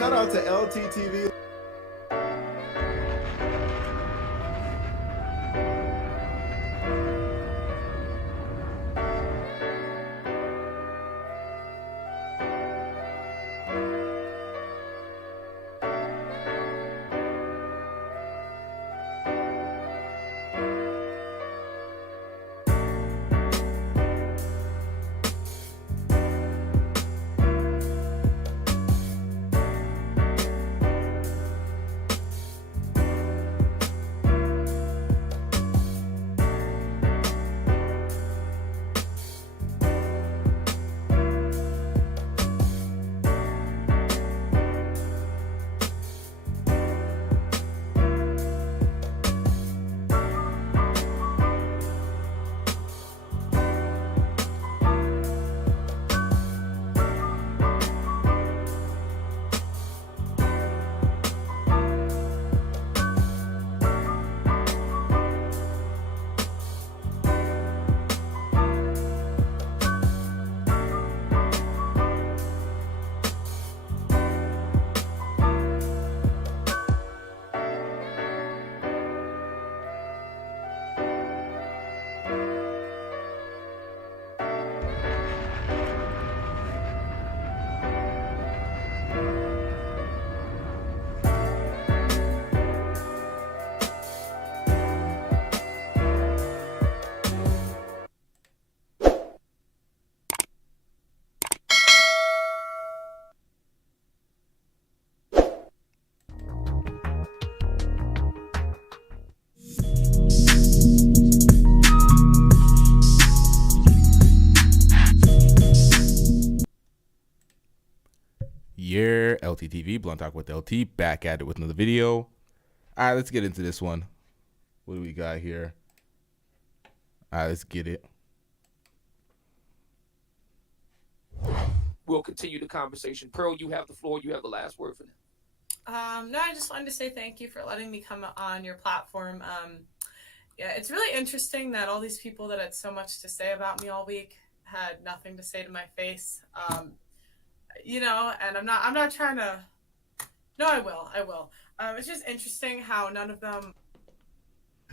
Shout out to LTTV. LTTV, Blunt Talk with LT, back at it with another video. All right, let's get into this one. What do we got here? All right, let's get it. We'll continue the conversation. Pearl, you have the floor. You have the last word for them. No, I just wanted to say thank you for letting me come on your platform. Yeah, it's really interesting that all these people that had so much to say about me all week had nothing to say to my face. You know, and I'm not trying to. No, I will. It's just interesting how none of them.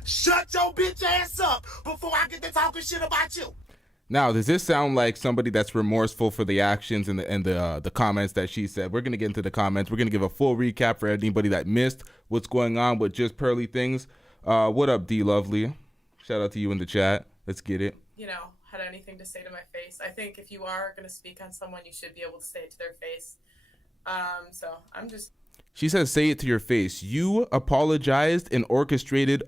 Shut your bitch ass up before I get to talking shit about you. Now, does this sound like somebody that's remorseful for the actions and the comments that she said? We're gonna get into the comments. We're gonna give a full recap for anybody that missed what's going on with just Pearly things. What up, D Lovely? Shout out to you in the chat. Let's get it. You know, had anything to say to my face. I think if you are going to speak on someone, you should be able to say it to their face. So I'm just. She says, say it to your face. You apologized and orchestrated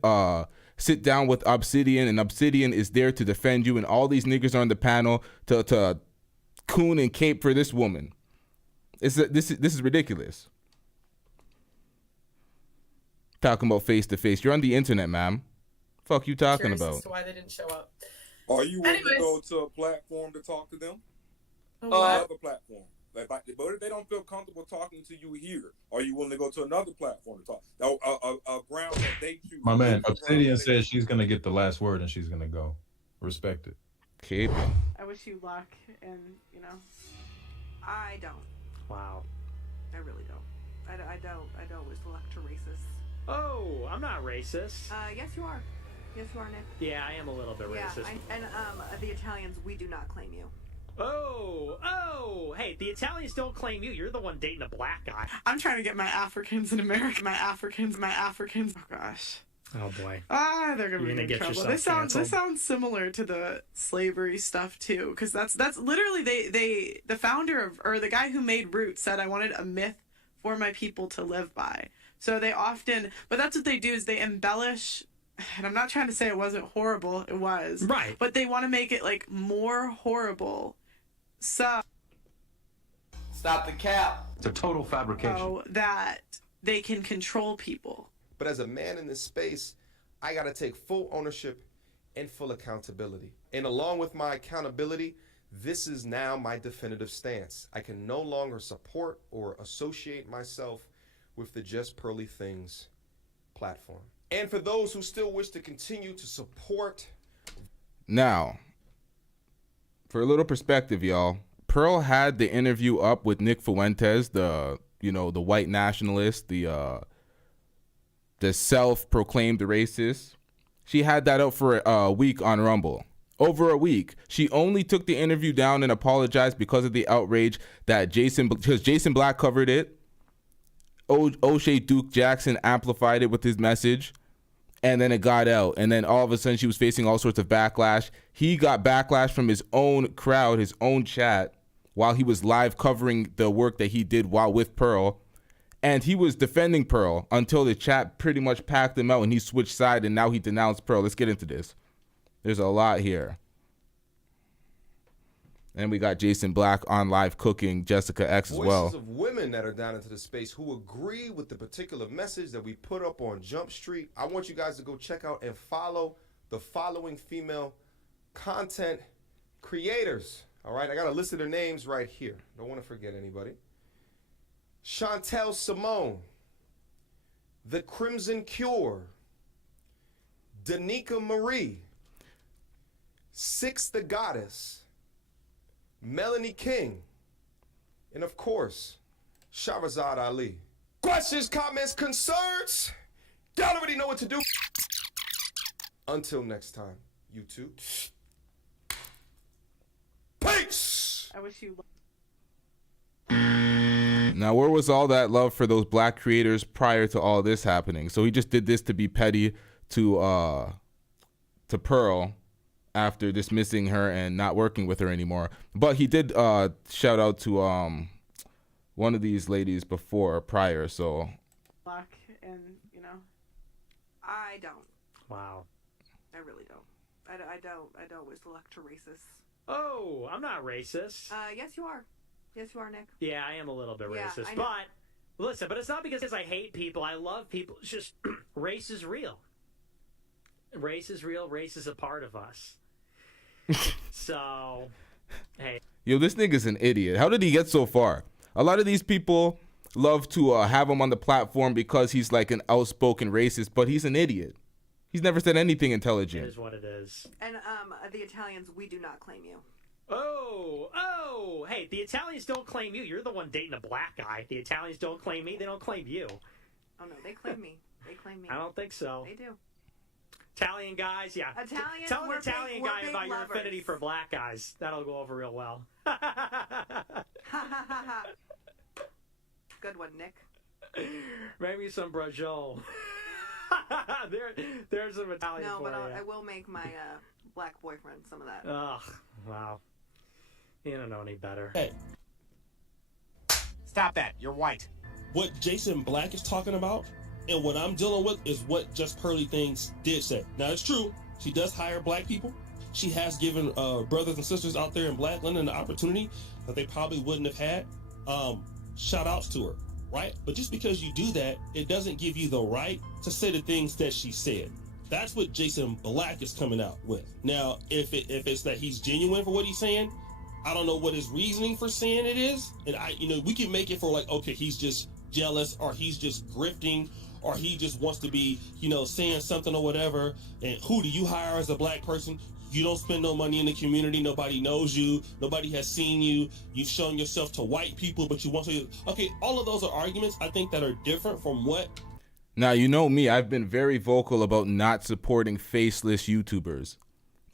sit down with Obsidian, and Obsidian is there to defend you, and all these niggas are on the panel to coon and cape for this woman. This is ridiculous. Talking about face to face. You're on the internet, ma'am. Fuck you talking about? As to why they didn't show up. Are you willing to go to a platform to talk to them? What? Another platform. But if they don't feel comfortable talking to you here, are you willing to go to another platform to talk? A ground that they choose. My man, Obsidian says she's going to get the last word and she's going to go. Respect it. Okay. I wish you luck, and, you know. I don't. Wow. I really don't. I don't wish luck to racists. Oh, I'm not racist. Yes, you are. Yes, you are, Nick. Yeah, I am a little bit racist. And the Italians, we do not claim you. Oh, hey, the Italians don't claim you. You're the one dating a black guy. I'm trying to get my Africans in America. My Africans. Oh gosh. Oh boy. They're gonna be in trouble. This sounds similar to the slavery stuff too, because that's literally the founder of, or the guy who made Roots said, I wanted a myth for my people to live by. So they often, but that's what they do, is they embellish. And I'm not trying to say it wasn't horrible. It was. Right. But they want to make it like more horrible. So Stop the cap. It's a total fabrication. that they can control people. But as a man in this space, I got to take full ownership and full accountability. And along with my accountability, this is now my definitive stance. I can no longer support or associate myself with the Just Pearly Things platform. And for those who still wish to continue to support. Now, for a little perspective, y'all, Pearl had the interview up with Nick Fuentes, the the white nationalist, the self-proclaimed racist. She had that out for a week on Rumble. Over a week. She only took the interview down and apologized because of the outrage that because Jason Black covered it. O'Shea Duke Jackson amplified it with his message, and then it got out. And then all of a sudden she was facing all sorts of backlash. He got backlash from his own crowd, his own chat, while he was live covering the work that he did while with Pearl. And he was defending Pearl until the chat pretty much packed him out and he switched side and now he denounced Pearl. Let's get into this. There's a lot here. And we got Jason Black on live cooking Jessica X as well. Voices of women that are down into the space who agree with the particular message that we put up on Jump Street. I want you guys to go check out and follow the following female content creators. All right, I got a list of their names right here. Don't want to forget anybody. Chantel Simone, The Crimson Cure, Danica Marie, Six the Goddess, Melanie King, and of course, Shahrazad Ali. Questions, comments, concerns? Y'all already know what to do. Until next time, YouTube. Peace! I wish you. Now, where was all that love for those black creators prior to all this happening? So he just did this to be petty to Pearl after dismissing her and not working with her anymore. But he did shout out to one of these ladies prior. So Black, and I don't. Wow. I really don't. I don't wish luck to racists. Oh, I'm not racist. Yes, you are. Yes, you are, Nick. Yeah, I am a little bit Yeah, racist. I know. But listen, it's not because I hate people. I love people. It's just race is real. Race is real. Race is a part of us. So, hey. Yo, this nigga's an idiot. How did he get so far? A lot of these people love to have him on the platform because he's like an outspoken racist, but he's an idiot. He's never said anything intelligent. It is what it is. And the Italians, we do not claim you. Oh, hey, the Italians don't claim you. You're the one dating a black guy. The Italians don't claim me. They don't claim you. Oh, no, they claim me. They claim me. I don't think so. They do. Italian guys, yeah. Italians, Tell an we're Italian big, guy we're about big your lovers. affinity for black guys. That'll go over real well. Good one, Nick. Maybe some brajol. There's some Italian No, for but you. I will make my black boyfriend some of that. Ugh, wow. You don't know any better. Hey. Stop that. You're white. What Jason Black is talking about and what I'm dealing with is what Just Pearly Things did say. Now, it's true. She does hire black people. She has given brothers and sisters out there in Black London the opportunity that they probably wouldn't have had. Shout outs to her, right? But just because you do that, it doesn't give you the right to say the things that she said. That's what Jason Black is coming out with. Now, if it's that he's genuine for what he's saying, I don't know what his reasoning for saying it is. And we can make it for like, okay, he's just jealous or he's just grifting or he just wants to be, saying something or whatever. And who do you hire as a black person? You don't spend no money in the community. Nobody knows you. Nobody has seen you. You've shown yourself to white people, but you want to. Okay, all of those are arguments I think that are different from what. Now, you know me, I've been very vocal about not supporting faceless YouTubers.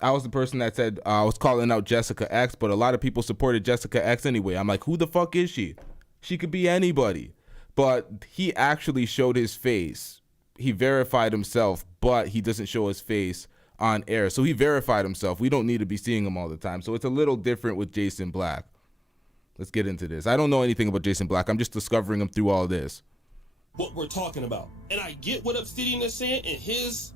I was the person that said I was calling out Jessica X, but a lot of people supported Jessica X anyway. I'm like, who the fuck is she? She could be anybody. But he actually showed his face. He verified himself, but he doesn't show his face on air. So he verified himself. We don't need to be seeing him all the time. So it's a little different with Jason Black. Let's get into this. I don't know anything about Jason Black. I'm just discovering him through all this. What we're talking about. And I get what Obsidian is saying and his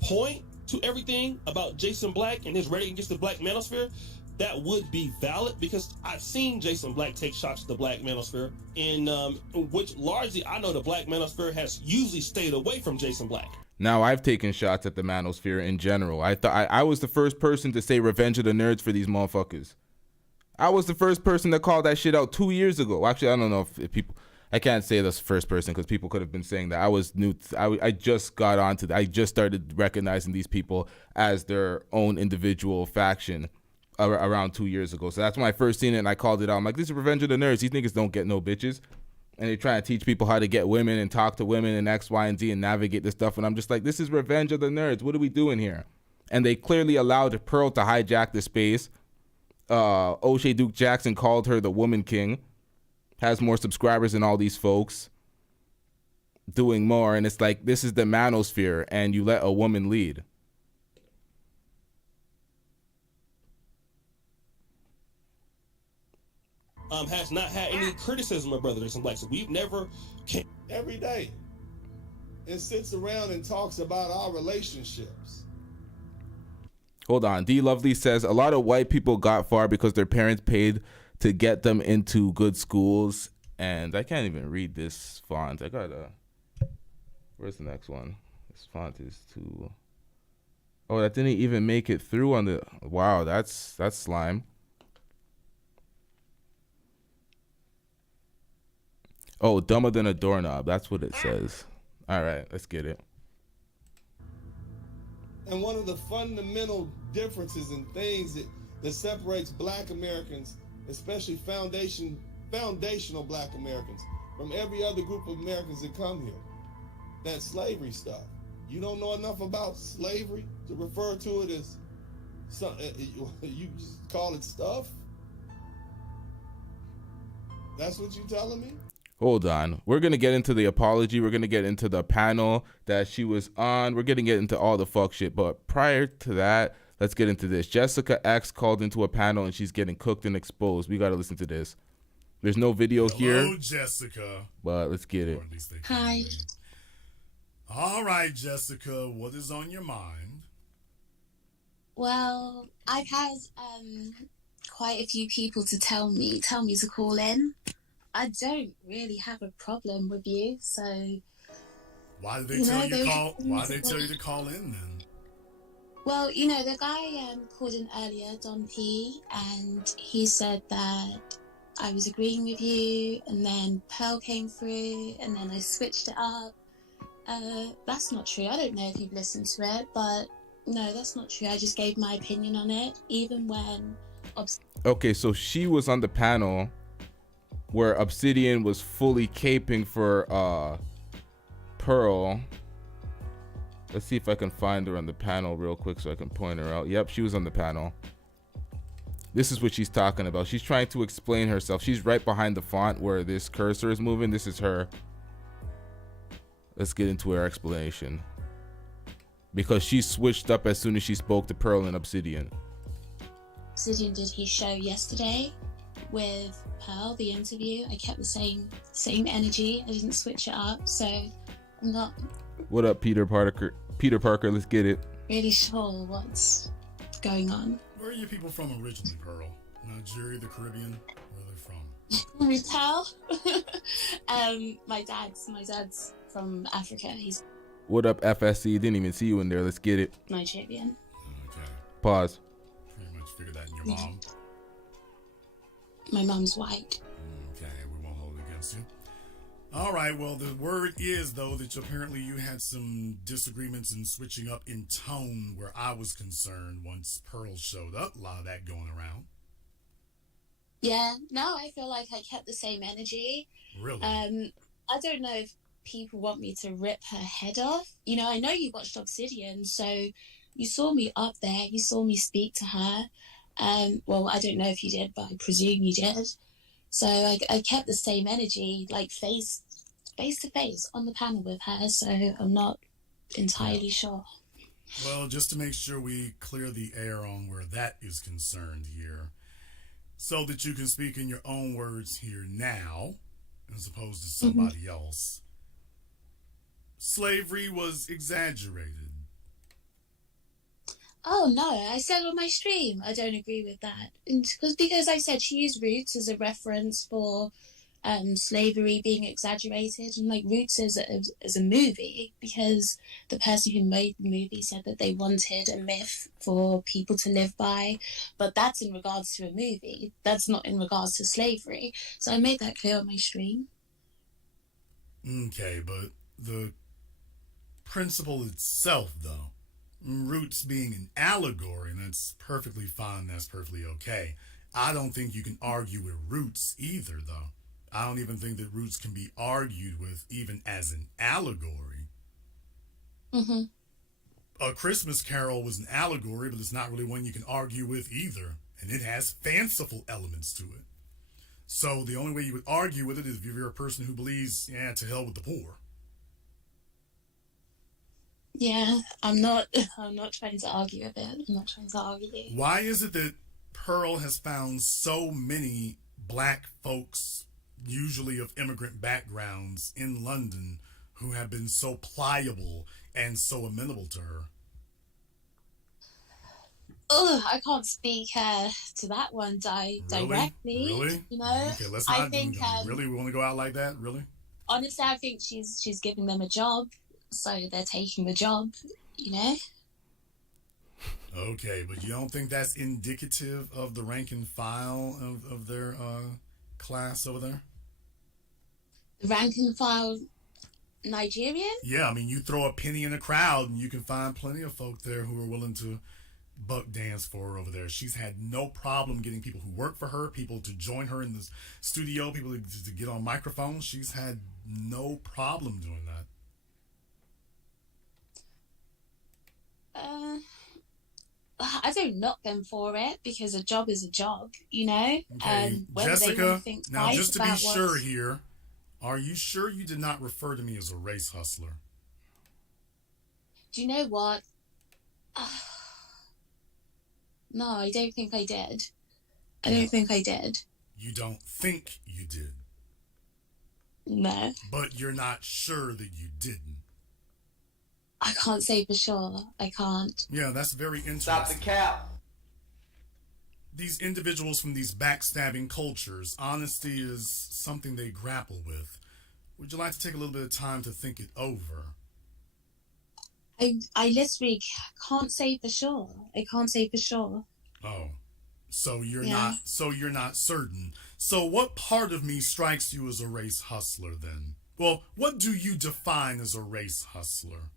point to everything about Jason Black and his rating against the black manosphere. That would be valid because I've seen Jason Black take shots at the black manosphere, in which largely I know the black manosphere has usually stayed away from Jason Black. Now, I've taken shots at the manosphere in general. I thought I was the first person to say Revenge of the Nerds for these motherfuckers. I was the first person to call that shit out 2 years ago. Actually, I don't know if people... I can't say that's the first person because people could have been saying that. I was new. I just got onto that. I just started recognizing these people as their own individual faction around 2 years ago. So that's when I first seen it and I called it out. I'm like, this is Revenge of the Nerds. These niggas don't get no bitches. And they try to teach people how to get women and talk to women and X, Y, and Z and navigate this stuff. And I'm just like, this is Revenge of the Nerds. What are we doing here? And they clearly allowed Pearl to hijack the space. O'Shea Duke Jackson called her the Woman King. Has more subscribers than all these folks. Doing more. And it's like, this is the manosphere. And you let a woman lead. Has not had any criticism of Brothers and Blacks. We've never every day. It sits around and talks about our relationships. Hold on. D Lovely says a lot of white people got far because their parents paid to get them into good schools. And I can't even read this font. I gotta. Where's the next one? This font is too. Oh, that didn't even make it through on the. Wow, that's slime. Oh, dumber than a doorknob. That's what it says. All right, let's get it. And one of the fundamental differences and things that separates Black Americans, especially foundational Black Americans, from every other group of Americans that come here, that slavery stuff. You don't know enough about slavery to refer to it as you just call it stuff. That's what you telling me? Hold on. We're going to get into the apology. We're going to get into the panel that she was on. We're going to get into all the fuck shit. But prior to that, let's get into this. Jessica X called into a panel and she's getting cooked and exposed. We got to listen to this. There's no video here. Hello, Jessica. But let's get it. Hi. All right, Jessica, what is on your mind? Well, I've had quite a few people to tell me to call in. I don't really have a problem with you, so. Why did they tell you to call? Why did they tell you to call in then? Well, the guy called in earlier, Don P, and he said that I was agreeing with you, and then Pearl came through, and then I switched it up. That's not true. I don't know if you've listened to it, but no, that's not true. I just gave my opinion on it, even when. Okay, so she was on the panel where Obsidian was fully caping for Pearl. Let's see if I can find her on the panel real quick so I can point her out. Yep, she was on the panel. This is what she's talking about. She's trying to explain herself. She's right behind the font where this cursor is moving. This is her. Let's get into her explanation. Because she switched up as soon as she spoke to Pearl and Obsidian. Obsidian did his show yesterday with Pearl, the interview. I kept the same energy. I didn't switch it up, so I'm not. What up, Peter Parker? Peter Parker, let's get it. Really sure what's going on. Where are you people from originally, Pearl? Nigeria, the Caribbean? Where are they from? Pearl? My dad's from Africa. He's. What up, FSC? Didn't even see you in there. Let's get it. Nigerian. Okay. Pause. Pretty much figured that in your mom. My mom's white. Okay, we won't hold it against you. All right, well, the word is, though, that apparently you had some disagreements and switching up in tone where I was concerned once Pearl showed up. A lot of that going around. Yeah, no, I feel like I kept the same energy. Really? I don't know if people want me to rip her head off. I know you watched Obsidian, so you saw me up there. You saw me speak to her. Well, I don't know if you did, but I presume you did. So I kept the same energy, like face to face on the panel with her. So I'm not entirely sure. Well, just to make sure we clear the air on where that is concerned here, so that you can speak in your own words here now, as opposed to somebody else. Slavery was exaggerated. Oh no, I said on my stream I don't agree with that. Because I said she used Roots as a reference for slavery being exaggerated, and like Roots as a movie, because the person who made the movie said that they wanted a myth for people to live by, but that's in regards to a movie. That's not in regards to slavery. So I made that clear on my stream. Okay, but the principle itself, though, Roots being an allegory, and that's perfectly fine, that's perfectly okay. I don't think you can argue with Roots either, though. I don't even think that Roots can be argued with even as an allegory. Mm-hmm. A Christmas Carol was an allegory, but it's not really one you can argue with either. And it has fanciful elements to it. So the only way you would argue with it is if you're a person who believes, yeah, to hell with the poor. Yeah, I'm not trying to argue with it. I'm not trying to argue. Why is it that Pearl has found so many black folks, usually of immigrant backgrounds, in London who have been so pliable and so amenable to her? Oh, I can't speak to that one directly. Really? You know, okay, let's not I think really we want to go out like that. Really? Honestly, I think she's giving them a job, so they're taking the job. You know. Okay, but you don't think that's indicative of the rank and file of their class over there? The rank and file Nigerian? Yeah, I mean, you throw a penny in a crowd and you can find plenty of folk there who are willing to buck dance for her over there. She's had no problem getting people who work for her, people to join her in the studio, people to get on microphones. She's had no problem doing that. I don't knock them for it because a job is a job, you know. Okay, Jessica, now just to be sure what... here, are you sure you did not refer to me as a race hustler? Do you know what? No, I don't think I did. I don't think I did. You don't think you did? No. But you're not sure that you didn't? I can't say for sure. I can't. Yeah, that's very interesting. Stop the cap. These individuals from these backstabbing cultures, honesty is something they grapple with. Would you like to take a little bit of time to think it over? I literally can't say for sure. I can't say for sure. Oh, so you're not certain. So what part of me strikes you as a race hustler then? Well, what do you define as a race hustler?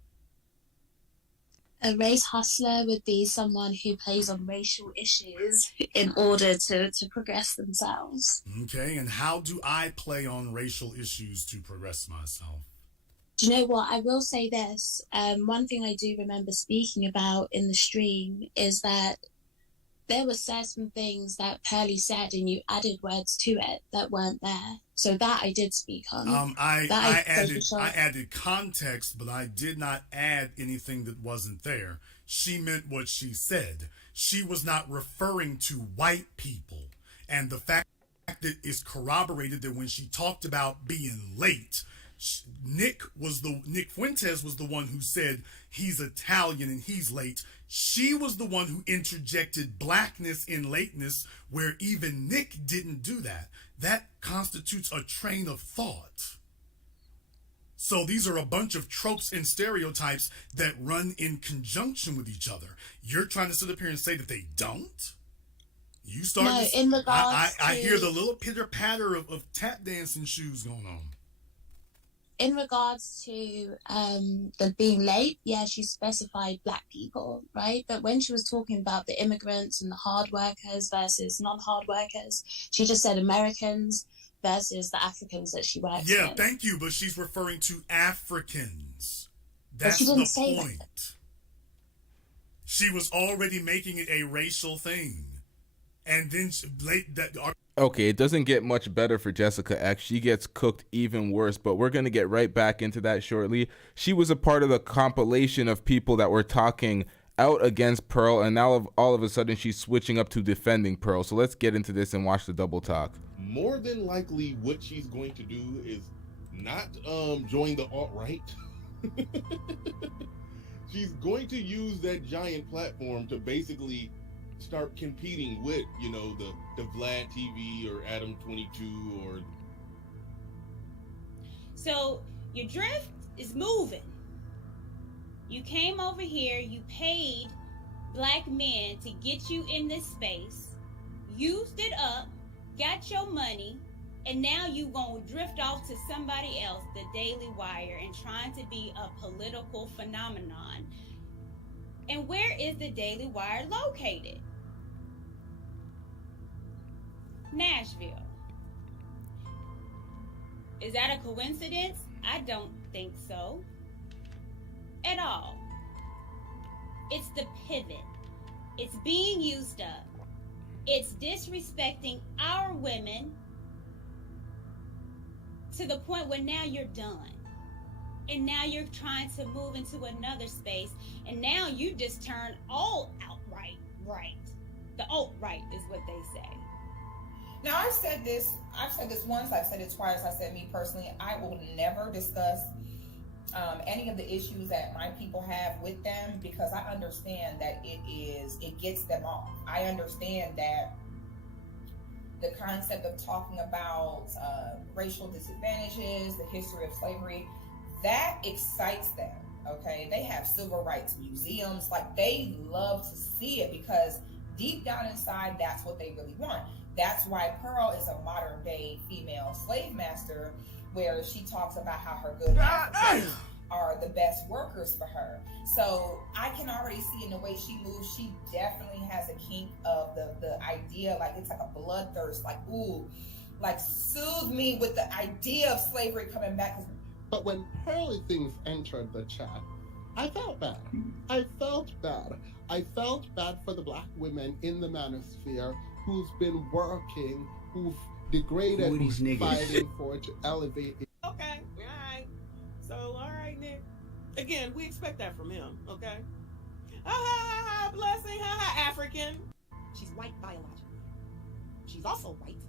A race hustler would be someone who plays on racial issues in order to progress themselves. Okay, and how do I play on racial issues to progress myself? Do you know what? I will say this. One thing I do remember speaking about in the stream is that there were certain things that Pearly said and you added words to it that weren't there. So that I did speak on. I added context, but I did not add anything that wasn't there. She meant what she said. She was not referring to white people. And the fact that it's corroborated that when she talked about being late, Nick Fuentes was the one who said he's Italian and he's late. She was the one who interjected blackness in lateness where even Nick didn't do that. That constitutes a train of thought. So these are a bunch of tropes and stereotypes that run in conjunction with each other. You're trying to sit up here and say that they don't? You start. No, in regards I hear the little pitter patter of tap dancing shoes going on. In regards to the being late, yeah, she specified black people, right? But when she was talking about the immigrants and the hard workers versus non-hard workers, she just said Americans versus the Africans that she works with. Yeah, thank you, but she's referring to Africans. That's but she didn't the say point. That. She was already making it a racial thing. And then okay, it doesn't get much better for Jessica X. She gets cooked even worse, but we're going to get right back into that shortly. She was a part of the compilation of people that were talking out against Pearl, and now all of a sudden she's switching up to defending Pearl. So let's get into this and watch the double talk. More than likely what she's going to do is not join the alt-right. She's going to use that giant platform to basically start competing with, you know, the Vlad TV or Adam 22 or. So your drift is moving. You came over here, you paid black men to get you in this space, used it up, got your money, and now you gonna drift off to somebody else, the Daily Wire, and trying to be a political phenomenon. And where is the Daily Wire located? Nashville. Is that a coincidence? I don't think so. At all. It's the pivot. It's being used up. It's disrespecting our women to the point where now you're done. And now you're trying to move into another space. And now you just turn all outright right. The alt-right is what they say. Now, I've said this once, I've said it twice. I said, me personally, I will never discuss any of the issues that my people have with them, because I understand that it gets them off. I understand that the concept of talking about racial disadvantages, the history of slavery, that excites them, okay? They have civil rights museums, like they love to see it, because deep down inside, that's what they really want. That's why Pearl is a modern day female slave master, where she talks about how her good Africans are the best workers for her. So I can already see in the way she moves, she definitely has a kink of the idea, like it's like a bloodthirst, like, ooh, like soothe me with the idea of slavery coming back. But when Pearly things entered the chat, I felt bad. I felt bad for the black women in the manosphere who's been working, who've degraded, who's fighting for it to elevate it. Okay, all right. So, all right, Nick. Again, we expect that from him, okay? Blessing, African. She's white biologically. She's also white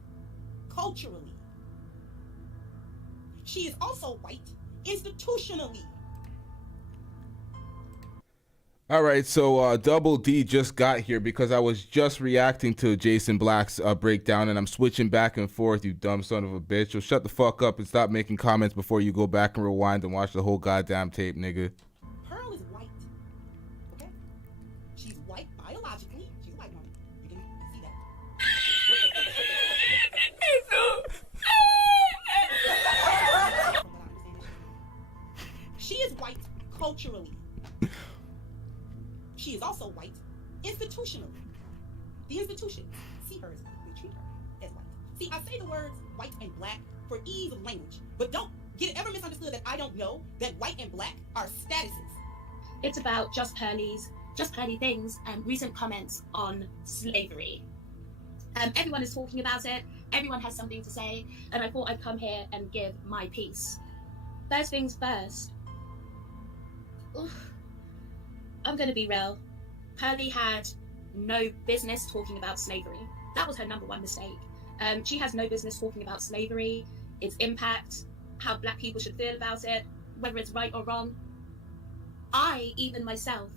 culturally. She is also white institutionally. All right, so Double D just got here because I was just reacting to Jason Black's breakdown, and I'm switching back and forth, you dumb son of a bitch. So shut the fuck up and stop making comments before you go back and rewind and watch the whole goddamn tape, nigga. Pearl is white, okay? She's white biologically. She's white, mom. You can see that. She is white culturally. She is also white institutionally. The institution see her as white. We treat her as white. See, I say the words white and black for ease of language, but don't get it ever misunderstood that I don't know that white and black are statuses. It's about just Pearly things and recent comments on slavery. Everyone is talking about it. Everyone has something to say, and I thought I'd come here and give my piece. First things first. I'm going to be real. Pearly had no business talking about slavery. That was her number one mistake. She has no business talking about slavery, its impact, how black people should feel about it, whether it's right or wrong. I, even myself,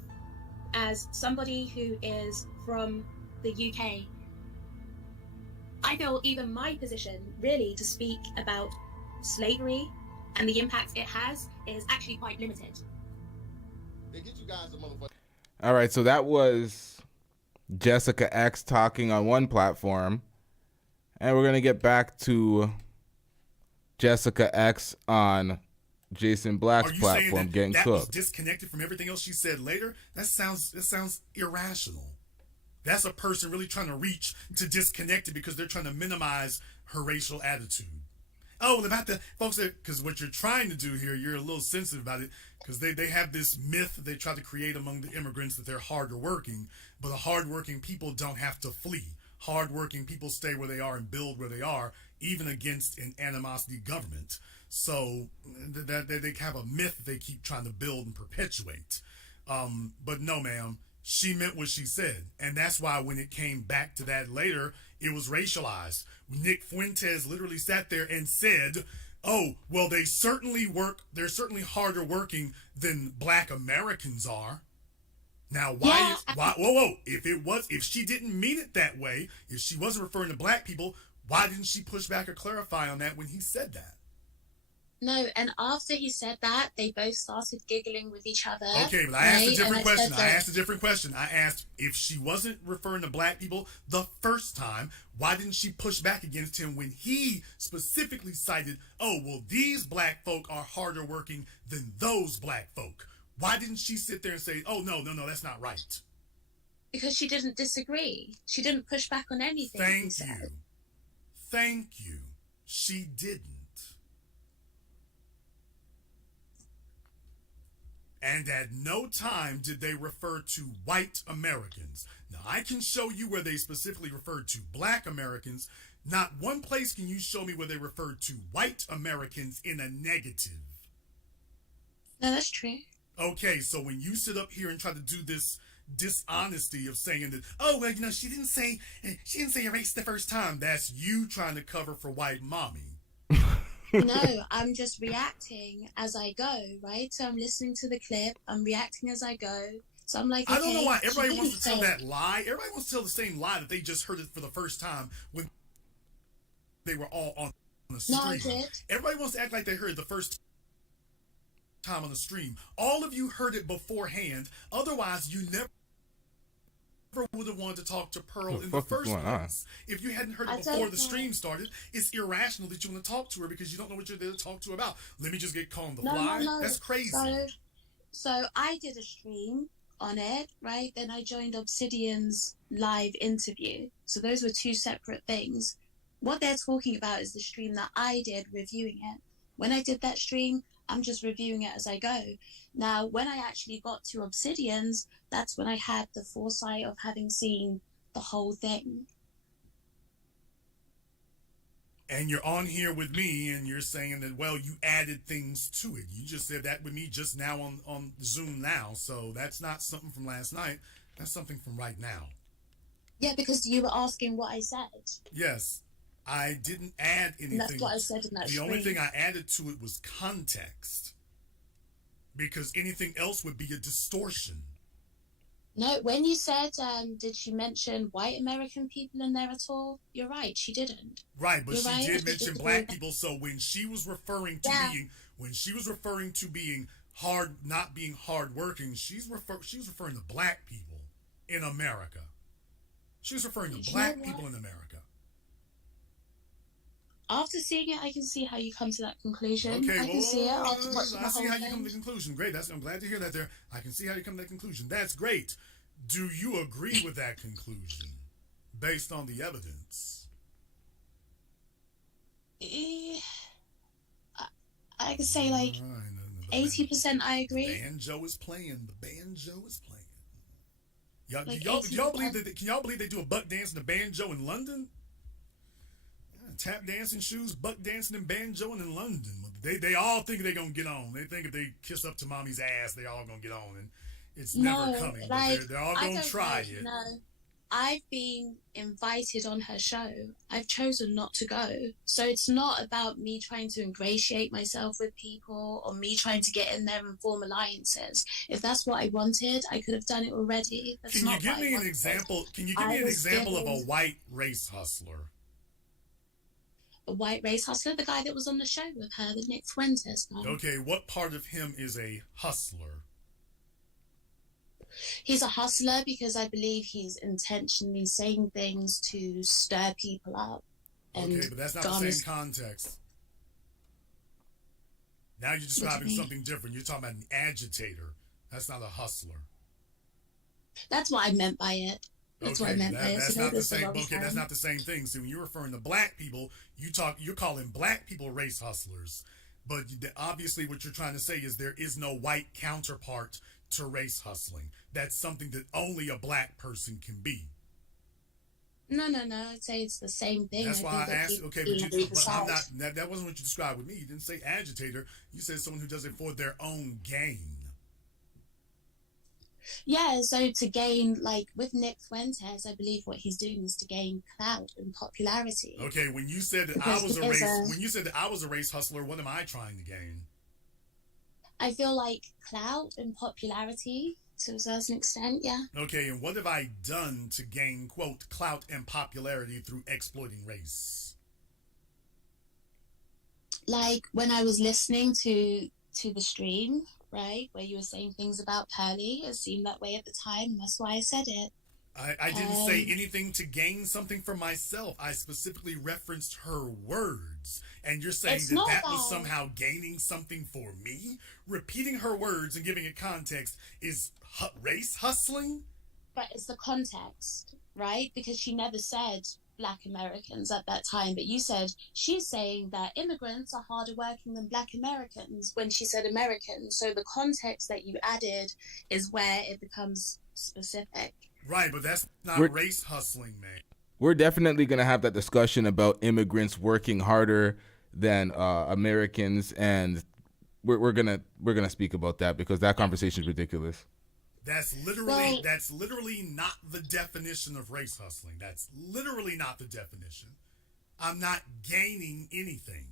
as somebody who is from the UK, I feel even my position, really, to speak about slavery and the impact it has is actually quite limited. They get you guys a motherfucker. All right, so that was Jessica X talking on one platform, and we're gonna get back to Jessica X on Jason Black's platform getting that cooked. Was disconnected from everything else she said later? That sounds irrational. That's a person really trying to reach to disconnect it because they're trying to minimize her racial attitude. Oh, about the folks that, because what you're trying to do here, you're a little sensitive about it, because they have this myth that they try to create among the immigrants that they're harder working, but the hardworking people don't have to flee. Hardworking people stay where they are and build where they are, even against an animosity government. So that they have a myth they keep trying to build and perpetuate. But no, ma'am, she meant what she said, and that's why when it came back to that later, it was racialized. Nick Fuentes literally sat there and said, oh, well, they're certainly harder working than black Americans are. Now, if she didn't mean it that way, if she wasn't referring to black people, why didn't she push back or clarify on that when he said that? No, and after he said that, they both started giggling with each other. Okay, but I asked a different question. I asked if she wasn't referring to black people the first time, why didn't she push back against him when he specifically cited, oh, well, these black folk are harder working than those black folk? Why didn't she sit there and say, oh, no, that's not right? Because she didn't disagree. She didn't push back on anything he said. Thank you. She didn't. And at no time did they refer to white Americans. Now, I can show you where they specifically referred to black Americans. Not one place can you show me where they referred to white Americans in a negative. No, that's true. Okay, so when you sit up here and try to do this dishonesty of saying that, oh, well, you know, she didn't say erase the first time, that's you trying to cover for white mommy. No, I'm just reacting as I go, right? So I'm listening to the clip, I'm reacting as I go. So I'm like, okay, I don't know why everybody wants to tell that lie. Everybody wants to tell the same lie that they just heard it for the first time when they were all on the stream. No, I did. Everybody wants to act like they heard it the first time on the stream. All of you heard it beforehand. Otherwise, you never would have wanted to talk to Pearl in the first place. If you hadn't heard it before the stream started, it's irrational that you want to talk to her because you don't know what you're there to talk to her about. Let me just get caught on the fly. No. That's crazy. So I did a stream on it, right? Then I joined Obsidian's live interview. So those were two separate things. What they're talking about is the stream that I did reviewing it. When I did that stream, I'm just reviewing it as I go. Now, when I actually got to Obsidian's, that's when I had the foresight of having seen the whole thing. And you're on here with me and you're saying that, well, you added things to it. You just said that with me just now on Zoom now. So that's not something from last night. That's something from right now. Yeah, because you were asking what I said. Yes. I didn't add anything. And that's what I said in that The only thing I added to it was context. Because anything else would be a distortion. No, when you said, did she mention white American people in there at all? You're right, she didn't. Right, but she did mention black people. So when she was referring to being hard, not being hardworking, she was referring to black people in America. She was referring to black people in America. After seeing it, I can see how you come to that conclusion. Okay, I can see it after watching the I see whole how you come thing. to the conclusion. Great, I'm glad to hear that there. I can see how you come to that conclusion. That's great. Do you agree with that conclusion based on the evidence? I could say like 80% I agree. The banjo is playing. Y'all, Like y'all believe that? Can y'all believe they do a buck dance and a banjo in London? Tap dancing shoes, buck dancing and banjoing in London. They all think they're gonna get on. They think if they kiss up to mommy's ass, they all gonna get on, and it's never coming. Like, but they're all gonna try it. No, I've been invited on her show. I've chosen not to go. So it's not about me trying to ingratiate myself with people or me trying to get in there and form alliances. If that's what I wanted, I could have done it already. That's Can you not give what me I an wanted. example? Can you give me an example of a white race hustler? A white race hustler, the guy that was on the show with her, the Nick Fuentes guy. Okay, what part of him is a hustler? He's a hustler because I believe he's intentionally saying things to stir people up. Okay, but that's not the same context. Now you're describing something different. You're talking about an agitator. That's not a hustler. That's what I meant by it. That's what I meant by it. That's not the same. Okay, that's not the same thing. So when you're referring to black people, you're calling black people race hustlers. But obviously, what you're trying to say is there is no white counterpart to race hustling. That's something that only a black person can be. No. I'd say it's the same thing. That's why I asked. Okay, but I'm not. That wasn't what you described with me. You didn't say agitator. You said someone who does it for their own gain. Yeah, so to gain, like with Nick Fuentes, I believe what he's doing is to gain clout and popularity. Okay, when you said that I was a race hustler, what am I trying to gain? I feel like clout and popularity to a certain extent, yeah. Okay, and what have I done to gain, quote, clout and popularity through exploiting race? Like when I was listening to the stream, right, where you were saying things about Pearly, it seemed that way at the time, and that's why I said it. I didn't say anything to gain something for myself. I specifically referenced her words. And you're saying that was somehow gaining something for me? Repeating her words and giving it context is race hustling? But it's the context, right? Because she never said Black Americans at that time, but you said she's saying that immigrants are harder working than Black Americans when she said Americans. So the context that you added is where it becomes specific. Right, but that's not race hustling, man. We're definitely going to have that discussion about immigrants working harder than Americans, and we're gonna speak about that because that conversation is ridiculous. That's literally not the definition of race hustling. That's literally not the definition. I'm not gaining anything.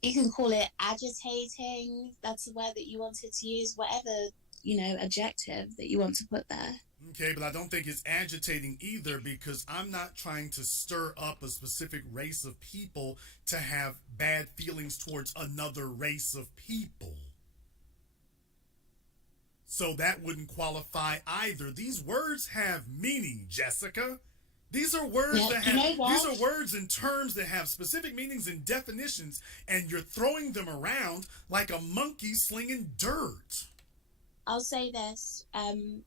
You can call it agitating. That's the word that you wanted to use. Whatever, adjective that you want to put there. Okay, but I don't think it's agitating either, because I'm not trying to stir up a specific race of people to have bad feelings towards another race of people. So that wouldn't qualify either. These words have meaning, Jessica. These are words these are words and terms that have specific meanings and definitions, and you're throwing them around like a monkey slinging dirt. I'll say this,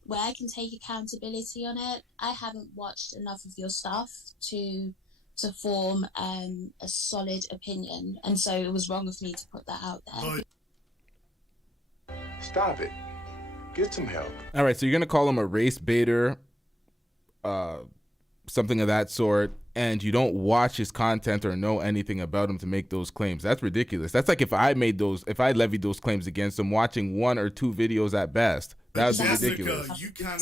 where I can take accountability on it. I haven't watched enough of your stuff to form a solid opinion, and so it was wrong of me to put that out there. Stop it. Get some help. All right, so you're gonna call him a race baiter, something of that sort, and you don't watch his content or know anything about him to make those claims. That's ridiculous. That's like if I levied those claims against him, watching 1 or 2 videos at best. That would be ridiculous. You kind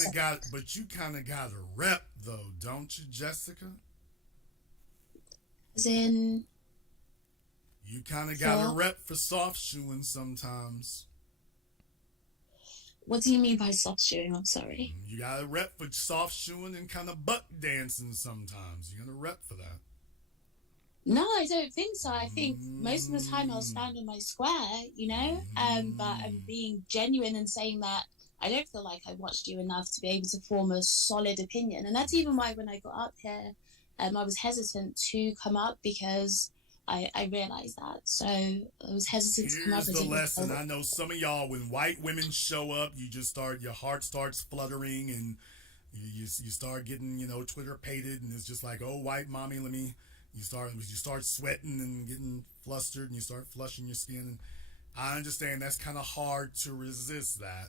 of got a rep though, don't you, Jessica? As in, you kind of got a rep for soft shoeing sometimes. What do you mean by soft shoeing? I'm sorry. You got a rep for soft shoeing and kind of butt dancing sometimes. You got a rep for that. No, I don't think so. I think most of the time I'll stand on my square, but I'm being genuine and saying that I don't feel like I watched you enough to be able to form a solid opinion. And that's even why when I got up here, I was hesitant to come up because I realized that. So I was hesitant to come up. Here's the lesson. I know some of y'all, when white women show up, your heart starts fluttering and you start getting, Twitter pated, and it's just like, oh, white mommy, you start sweating and getting flustered and you start flushing your skin. And I understand that's kind of hard to resist that.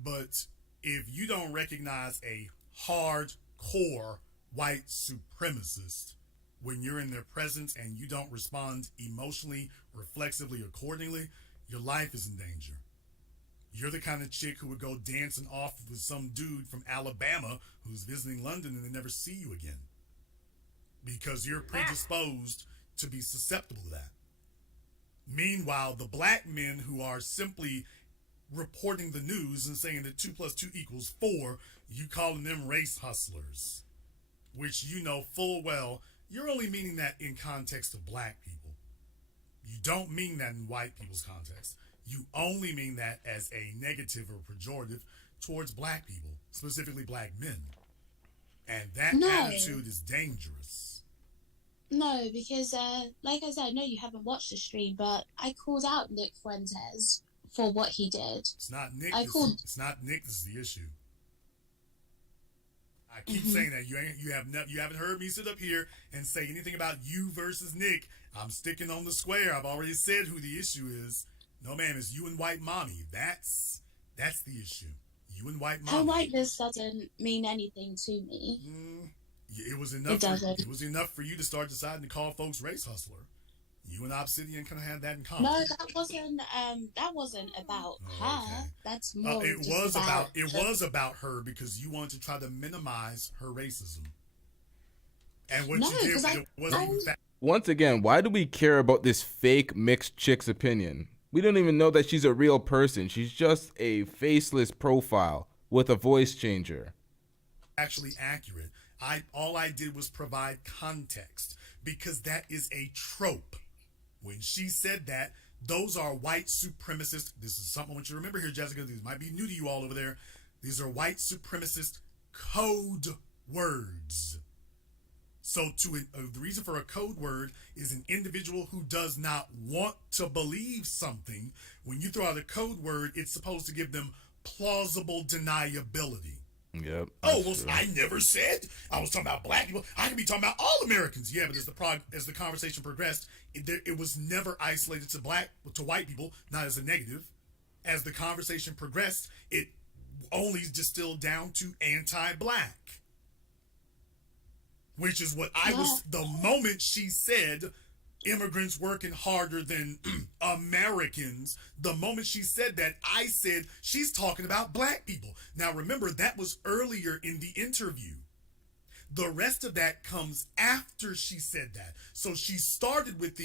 But if you don't recognize a hardcore white supremacist when you're in their presence and you don't respond emotionally, reflexively, accordingly, your life is in danger. You're the kind of chick who would go dancing off with some dude from Alabama who's visiting London and they never see you again because you're predisposed to be susceptible to that. Meanwhile, the black men who are simply reporting the news and saying that 2 + 2 = 4, you calling them race hustlers, which you know full well you're only meaning that in context of black people. You don't mean that in white people's context. You only mean that as a negative or pejorative towards black people, specifically black men. And that attitude is dangerous. No, because like I said, I know you haven't watched the stream, but I called out Nick Fuentes for what he did. It's not Nick. It's not Nick. This is the issue. I keep saying that you haven't heard me sit up here and say anything about you versus Nick. I'm sticking on the square. I've already said who the issue is. No, man, it's you and white mommy. That's the issue. You and white mommy. Her whiteness doesn't mean anything to me. It was enough. It was enough for you to start deciding to call folks race hustler. You and Obsidian kind of had that in common. No, that wasn't about her. Okay. That's more. It was about her because you wanted to try to minimize her racism. And what you did, it wasn't even fact. Once again, why do we care about this fake mixed chick's opinion? We don't even know that she's a real person. She's just a faceless profile with a voice changer. Actually accurate. All I did was provide context because that is a trope. When she said that, those are white supremacist. This is something I want you to remember here, Jessica. These might be new to you all over there. These are white supremacist code words. So the reason for a code word is an individual who does not want to believe something. When you throw out a code word, it's supposed to give them plausible deniability. Yep. Oh, well, I never said I was talking about black people. I can be talking about all Americans. Yeah, but as the conversation progressed, it was never isolated to white people, not as a negative. As the conversation progressed, it only distilled down to anti-black, which is what I was. The moment she said immigrants working harder than Americans, the moment she said that, I said she's talking about black people. Now remember, that was earlier in the interview. The rest of that comes after she said that. So she started with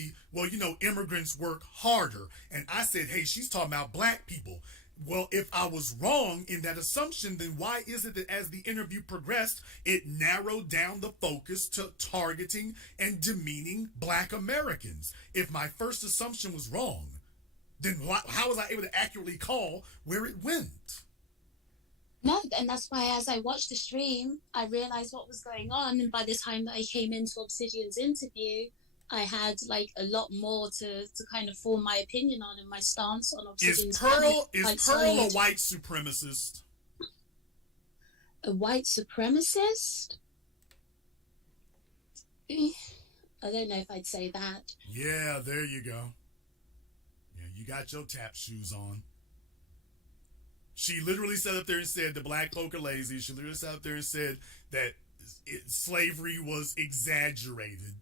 immigrants work harder. And I said, hey, she's talking about black people. Well, if I was wrong in that assumption, then why is it that as the interview progressed, it narrowed down the focus to targeting and demeaning black Americans? If my first assumption was wrong, then how was I able to accurately call where it went? No, and that's why as I watched the stream, I realized what was going on. And by the time that I came into Obsidian's interview, I had like a lot more to kind of form my opinion on and my stance on Obsidian's. Is Pearl a white supremacist? A white supremacist? I don't know if I'd say that. Yeah, there you go. Yeah, you got your tap shoes on. She literally sat up there and said the black folk are lazy. She literally sat up there and said that slavery was exaggerated.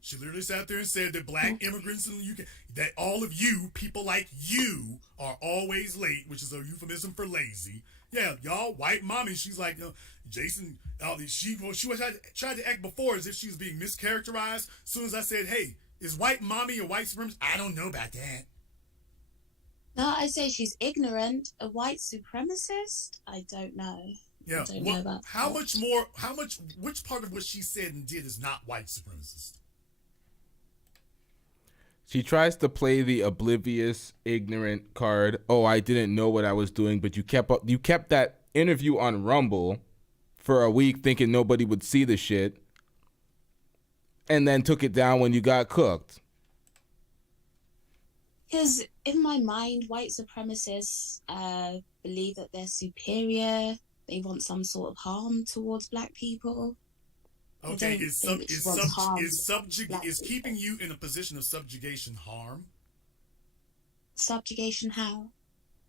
She literally sat there and said that black immigrants in the UK, that all of you, people like you, are always late, which is a euphemism for lazy. Yeah, y'all, white mommy, she's like, Jason, she tried to act before as if she was being mischaracterized. As soon as I said, hey, is white mommy a white supremacist? I don't know about that. No, I say she's ignorant. A white supremacist? I don't know. Yeah, I don't know about which part of what she said and did is not white supremacist? She tries to play the oblivious, ignorant card. Oh, I didn't know what I was doing, but you kept that interview on Rumble for a week thinking nobody would see the shit, and then took it down when you got cooked. Because in my mind, white supremacists believe that they're superior. They want some sort of harm towards black people. Okay, is keeping you in a position of subjugation harm? Subjugation how?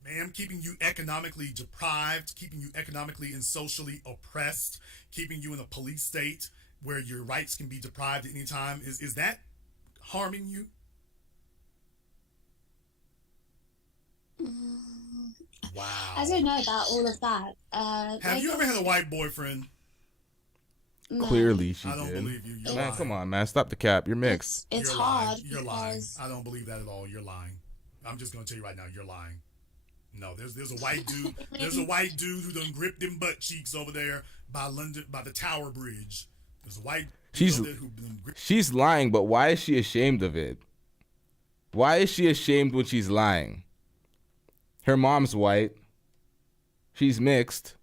Ma'am, keeping you economically deprived, keeping you economically and socially oppressed, keeping you in a police state where your rights can be deprived at any time, is that harming you? Wow. I don't know about all of that. Have you ever had a white boyfriend? No. Clearly she I don't did. believe you. You're Man, lying. come on, man. Stop the cap. You're mixed. It's You're hard. lying. You're lying. Because... I don't believe that at all. You're lying. I'm just gonna tell you right now, you're lying. No, there's a white dude. There's a white dude who done gripped them butt cheeks over there by the Tower Bridge. There's a white dude over there who done gripped. She's lying, but why is she ashamed of it? Why is she ashamed when she's lying? Her mom's white. She's mixed.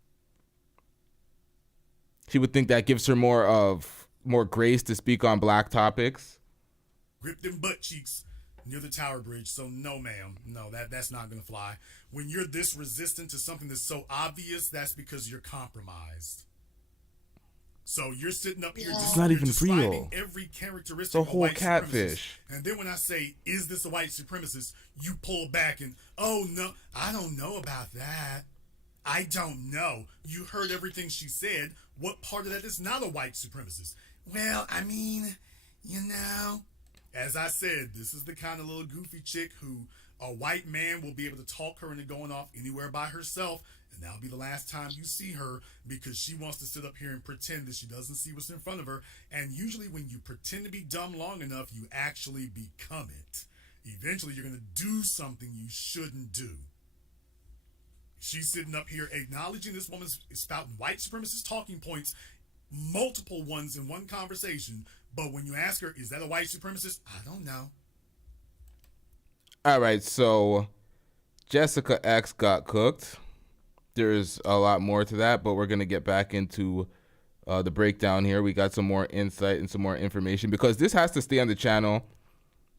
She would think that gives her more grace to speak on black topics. Grip them butt cheeks near the Tower Bridge. So no, ma'am. No, that's not going to fly. When you're this resistant to something that's so obvious, that's because you're compromised. So you're sitting up here It's not even real. Every characteristic It's a of whole white catfish. supremacist. And then when I say, is this a white supremacist? You pull back and, oh no, I don't know about that. I don't know. You heard everything she said. What part of that is not a white supremacist? Well, I mean, as I said, this is the kind of little goofy chick who a white man will be able to talk her into going off anywhere by herself, and that'll be the last time you see her because she wants to sit up here and pretend that she doesn't see what's in front of her. And usually when you pretend to be dumb long enough, you actually become it. Eventually, you're going to do something you shouldn't do. She's sitting up here acknowledging this woman's spouting white supremacist talking points, multiple ones in one conversation. But when you ask her, is that a white supremacist? I don't know. All right, so Jessica X got cooked. There's a lot more to that, but we're going to get back into the breakdown here. We got some more insight and some more information because this has to stay on the channel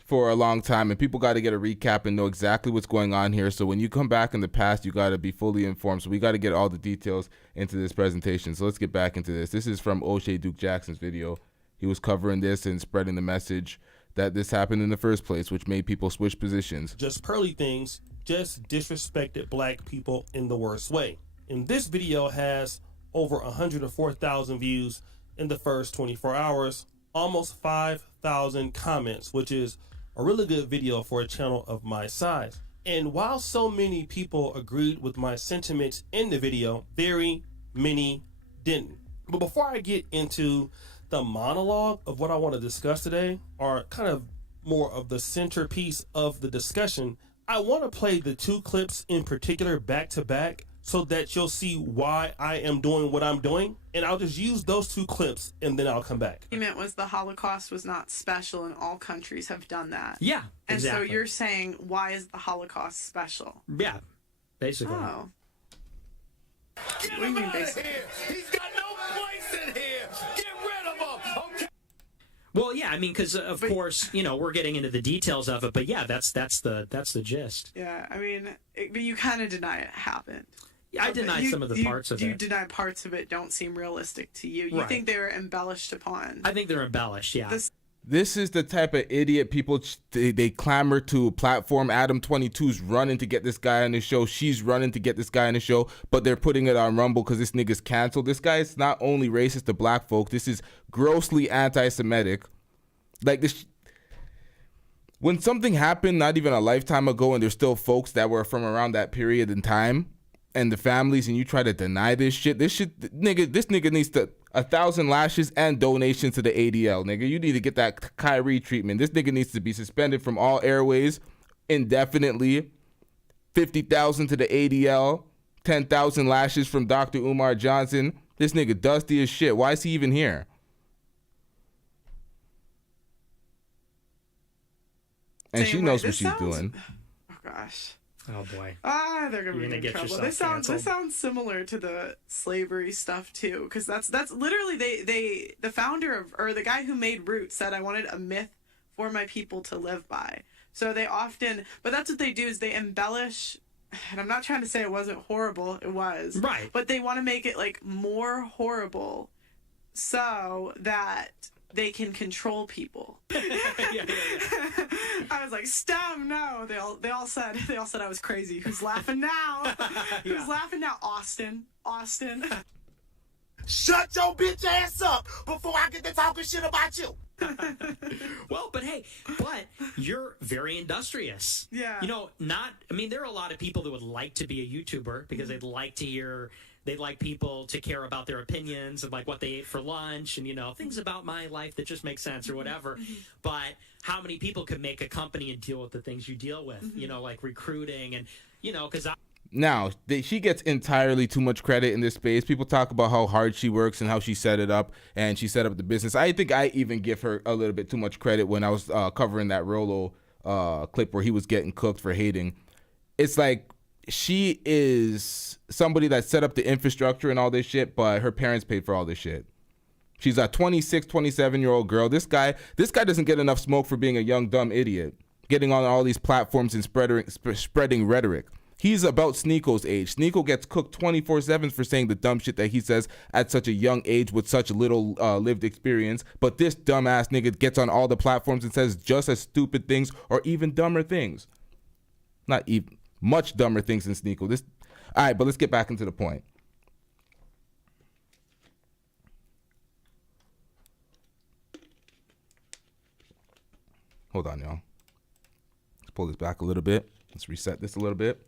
for a long time, and people got to get a recap and know exactly what's going on here. So when you come back in the past, you got to be fully informed. So we got to get all the details into this presentation. So let's get back into this. This is from O'Shea Duke Jackson's video. He was covering this and spreading the message that this happened in the first place, which made people switch positions. Just Pearly things just disrespected black people in the worst way. And this video has over 104,000 views in the first 24 hours, almost 5,000 comments, which is a really good video for a channel of my size. And while so many people agreed with my sentiments in the video, very many didn't. But before I get into the monologue of what I want to discuss today, or kind of more of the centerpiece of the discussion, I want to play the two clips in particular back to back so that you'll see why I am doing what I'm doing. And I'll just use those two clips and then I'll come back. The argument was the Holocaust was not special and all countries have done that. Yeah, and exactly. so you're saying, why is the Holocaust special? Yeah, basically. Oh. What do you mean basically? He's got no place in here. Get rid of him. Okay. Well, yeah, I mean, because of course, you know, we're getting into the details of it, but yeah, that's the gist. Yeah, I mean, but you kind of deny it happened. Yeah, I deny some of the parts of it. You deny parts of it don't seem realistic to you. You Right. think they were embellished upon. I think they're embellished, yeah. This is the type of idiot people, they clamor to platform. Adam 22's running to get this guy on the show. She's running to get this guy on the show, but they're putting it on Rumble because this nigga's canceled. This guy is not only racist to black folk, this is grossly anti-Semitic. Like this, when something happened not even a lifetime ago and there's still folks that were from around that period in time and the families, and you try to deny this shit, this nigga needs to 1,000 lashes and donations to the ADL, nigga. You need to get that Kyrie treatment. This nigga needs to be suspended from all airways indefinitely. 50,000 to the ADL, 10,000 lashes from Dr. Umar Johnson. This nigga dusty as shit. Why is he even here? And she knows what she's doing. Oh gosh. Oh boy. They're gonna be in trouble. This sounds similar to the slavery stuff too, because that's literally the founder of, or the guy who made Roots said, I wanted a myth for my people to live by. So they often, but that's what they do, is they embellish. And I'm not trying to say it wasn't horrible, it was. Right. But they want to make it like more horrible so that they can control people. yeah. I was like, STEM, no. They all said I was crazy. Who's laughing now? Who's laughing now? Austin. Shut your bitch ass up before I get to talking shit about you. Well, but you're very industrious. Yeah. You know, there are a lot of people that would like to be a YouTuber because they'd like to hear, they'd like people to care about their opinions and like what they ate for lunch and, you know, things about my life that just make sense or whatever. But how many people could make a company and deal with the things you deal with, you know, like recruiting and, you know, because Now, she gets entirely too much credit in this space. People talk about how hard she works and how she set it up, and she set up the business. I think I even give her a little bit too much credit when I was covering that Rolo clip where he was getting cooked for hating. It's like she is somebody that set up the infrastructure and all this shit, but her parents paid for all this shit. She's a 26, 27-year-old girl. This guy doesn't get enough smoke for being a young, dumb idiot, getting on all these platforms and spreading rhetoric. He's about Sneeko's age. Sneeko gets cooked 24/7 for saying the dumb shit that he says at such a young age with such little lived experience. But this dumbass nigga gets on all the platforms and says just as stupid things or even dumber things. Not even much dumber things than Sneeko. All right, but let's get back into the point. Hold on, y'all. Let's pull this back a little bit. Let's reset this a little bit.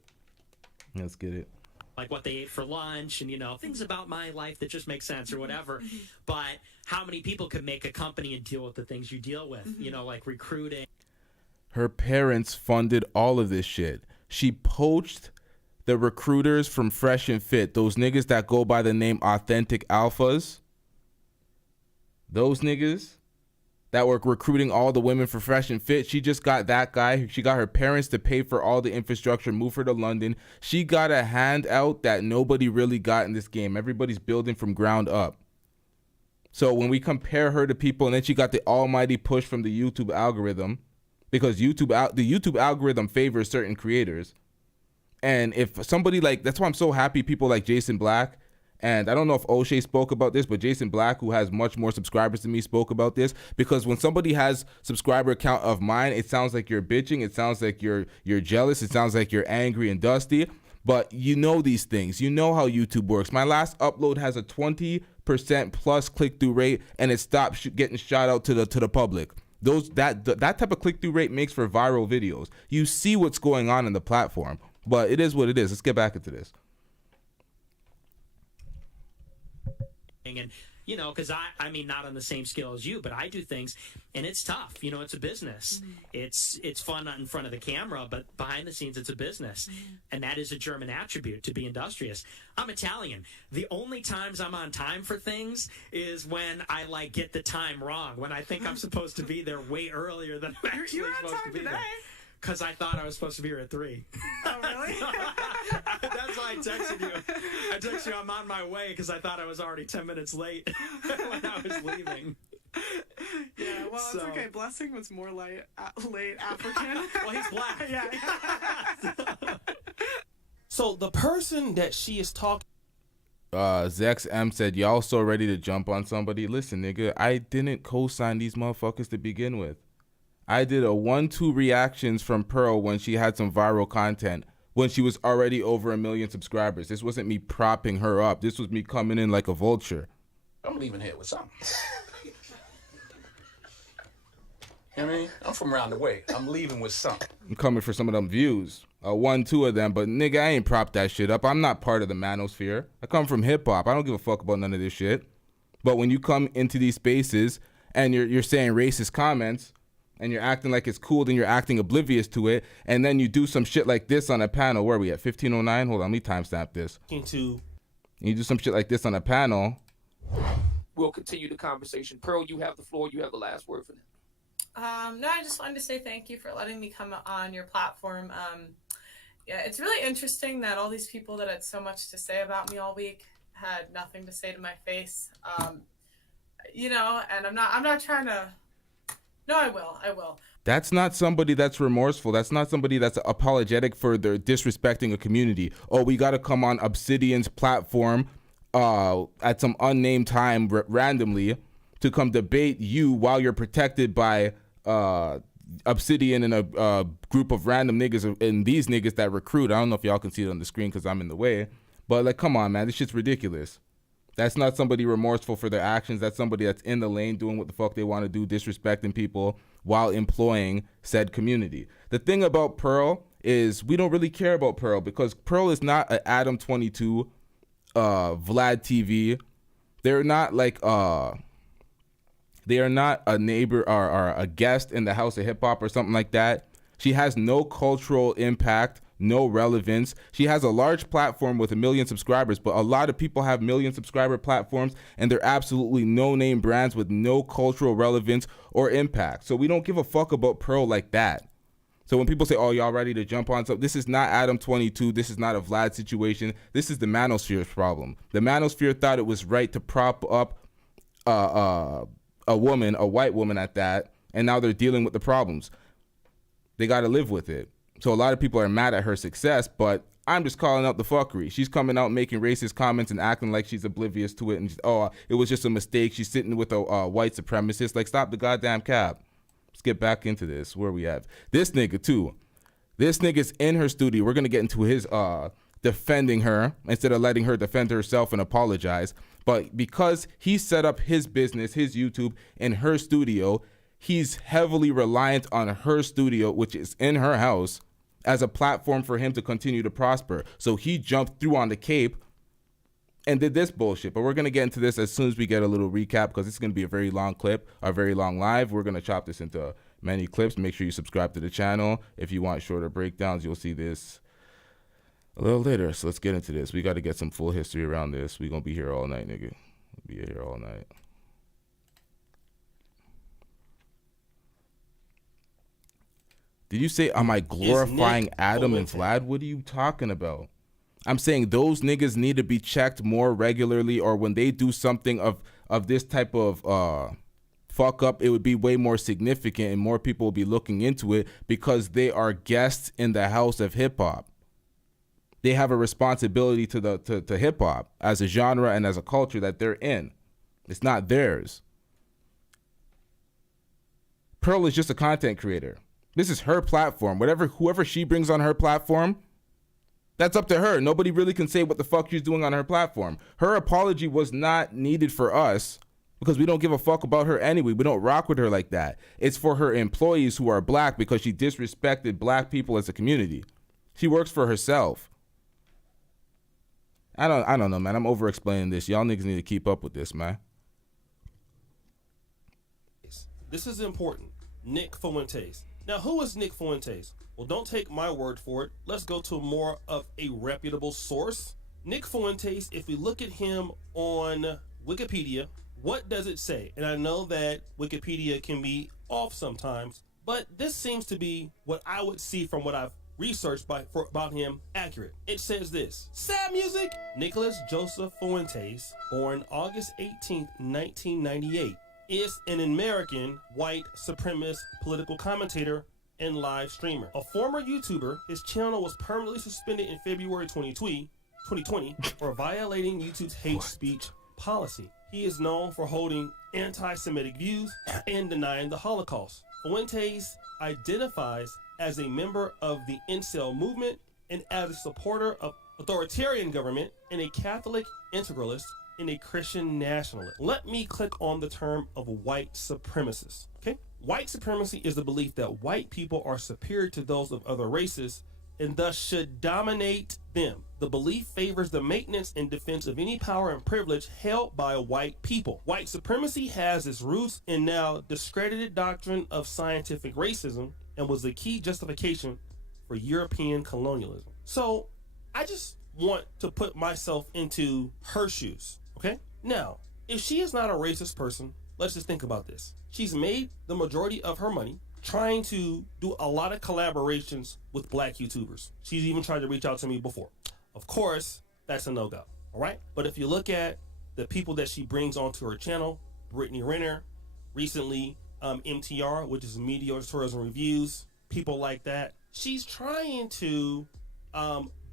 Let's get it. Like what they ate for lunch and, you know, things about my life that just make sense or whatever. But how many people could make a company and deal with the things you deal with, you know, like recruiting. Her parents funded all of this shit. She poached the recruiters from Fresh and Fit, those niggas that go by the name Authentic Alphas. Those niggas that were recruiting all the women for Fresh and Fit. She just got that guy. She got her parents to pay for all the infrastructure, move her to London. She got a handout that nobody really got in this game. Everybody's building from ground up. So when we compare her to people, and then she got the almighty push from the YouTube algorithm, because the YouTube algorithm favors certain creators. And if somebody that's why I'm so happy people like Jason Black, and I don't know if O'Shea spoke about this, but Jason Black, who has much more subscribers than me, spoke about this, because when somebody has subscriber count of mine, it sounds like you're bitching, it sounds like you're jealous, it sounds like you're angry and dusty, but you know these things. You know how YouTube works. My last upload has a 20% plus click-through rate, and it stopped getting shot out to the public. That type of click-through rate makes for viral videos. You see what's going on in the platform. But it is what it is. Let's get back into this. And, you know, because I mean, not on the same scale as you, but I do things, and it's tough. You know, it's a business. It's fun in front of the camera, but behind the scenes, it's a business. And that is a German attribute, to be industrious. I'm Italian. The only times I'm on time for things is when I, get the time wrong, when I think I'm supposed to be there way earlier than I'm actually supposed to be there. Because I thought I was supposed to be here at 3. Oh, really? That's why I texted you. I texted you, I'm on my way, because I thought I was already 10 minutes late when I was leaving. Yeah, well, it's okay. Blessing was more late African. Well, he's black. Yeah. So the person that she is talking. Zex M said, y'all so ready to jump on somebody? Listen, nigga, I didn't co-sign these motherfuckers to begin with. I did a 1-2 reactions from Pearl when she had some viral content, when she was already over 1 million subscribers. This wasn't me propping her up. This was me coming in like a vulture. I'm leaving here with something. You know what I mean? I'm from around the way. I'm leaving with something. I'm coming for some of them views. 1-2 of them, but nigga, I ain't propped that shit up. I'm not part of the manosphere. I come from hip hop. I don't give a fuck about none of this shit. But when you come into these spaces and you're saying racist comments, and you're acting like it's cool, then you're acting oblivious to it, and then you do some shit like this on a panel. Where are we at? 1509? Hold on, let me timestamp this. You do some shit like this on a panel. We'll continue the conversation. Pearl, you have the floor. You have the last word for that. No, I just wanted to say thank you for letting me come on your platform. Yeah, it's really interesting that all these people that had so much to say about me all week had nothing to say to my face. You know, and I'm not trying to. No, I will. That's not somebody that's remorseful. That's not somebody that's apologetic for their disrespecting a community. Oh, we got to come on Obsidian's platform at some unnamed time randomly to come debate you while you're protected by Obsidian and a group of random niggas and these niggas that recruit. I don't know if y'all can see it on the screen because I'm in the way. But come on, man, this shit's ridiculous. That's not somebody remorseful for their actions. That's somebody that's in the lane doing what the fuck they want to do, disrespecting people while employing said community. The thing about Pearl is we don't really care about Pearl because Pearl is not an Adam 22, Vlad TV. They're not they are not a neighbor or a guest in the House of Hip Hop or something like that. She has no cultural impact, no relevance. She has a large platform with 1 million subscribers, but a lot of people have 1 million subscriber platforms and they're absolutely no-name brands with no cultural relevance or impact. So we don't give a fuck about Pearl like that. So when people say, oh, y'all ready to jump on something, this is not Adam 22. This is not a Vlad situation. This is the manosphere's problem. The manosphere thought it was right to prop up a woman, a white woman at that, and now they're dealing with the problems. They got to live with it. So a lot of people are mad at her success, but I'm just calling out the fuckery. She's coming out making racist comments and acting like she's oblivious to it. And it was just a mistake. She's sitting with a white supremacist. Like, stop the goddamn cap. Let's get back into this. Where we at? This nigga too. This nigga's in her studio. We're going to get into his defending her instead of letting her defend herself and apologize. But because he set up his business, his YouTube in her studio, he's heavily reliant on her studio, which is in her house, as a platform for him to continue to prosper. So he jumped through on the Cape and did this bullshit. But we're going to get into this as soon as we get a little recap because it's going to be a very long clip, a very long live. We're going to chop this into many clips. Make sure you subscribe to the channel. If you want shorter breakdowns, you'll see this a little later. So let's get into this. We got to get some full history around this. We're going to be here all night, nigga. We'll be here all night. Did you say, am I glorifying Adam and Vlad? What are you talking about? I'm saying those niggas need to be checked more regularly, or when they do something of this type of fuck up, it would be way more significant and more people will be looking into it because they are guests in the house of hip hop. They have a responsibility to hip hop as a genre and as a culture that they're in. It's not theirs. Pearl is just a content creator. This is her platform. Whoever she brings on her platform, that's up to her. Nobody really can say what the fuck she's doing on her platform. Her apology was not needed for us because we don't give a fuck about her anyway. We don't rock with her like that. It's for her employees who are black because she disrespected black people as a community. She works for herself. I don't know, man. I'm over explaining this. Y'all niggas need to keep up with this, man. This is important. Nick Fuentes. Now, who is Nick Fuentes? Well, don't take my word for it. Let's go to more of a reputable source. Nick Fuentes, if we look at him on Wikipedia, what does it say? And I know that Wikipedia can be off sometimes, but this seems to be what I would see from what I've researched about him accurate. It says this: sad music. Nicholas Joseph Fuentes, born August 18th, 1998, is an American white supremacist political commentator and live streamer. A former YouTuber, his channel was permanently suspended in February 2020 for violating YouTube's hate speech policy. He is known for holding anti-Semitic views and denying the Holocaust. Fuentes identifies as a member of the incel movement and as a supporter of authoritarian government and a Catholic integralist and a Christian nationalist. Let me click on the term of white supremacist. Okay, white supremacy is the belief that white people are superior to those of other races and thus should dominate them. The belief favors the maintenance and defense of any power and privilege held by white people. White supremacy has its roots in now discredited doctrine of scientific racism and was the key justification for European colonialism. So I just want to put myself into her shoes, okay? Now, if she is not a racist person, let's just think about this. She's made the majority of her money trying to do a lot of collaborations with black YouTubers. She's even tried to reach out to me before. Of course, that's a no-go, all right? But if you look at the people that she brings onto her channel, Brittany Renner, recently MTR, which is Media Tourism Reviews, people like that, she's trying to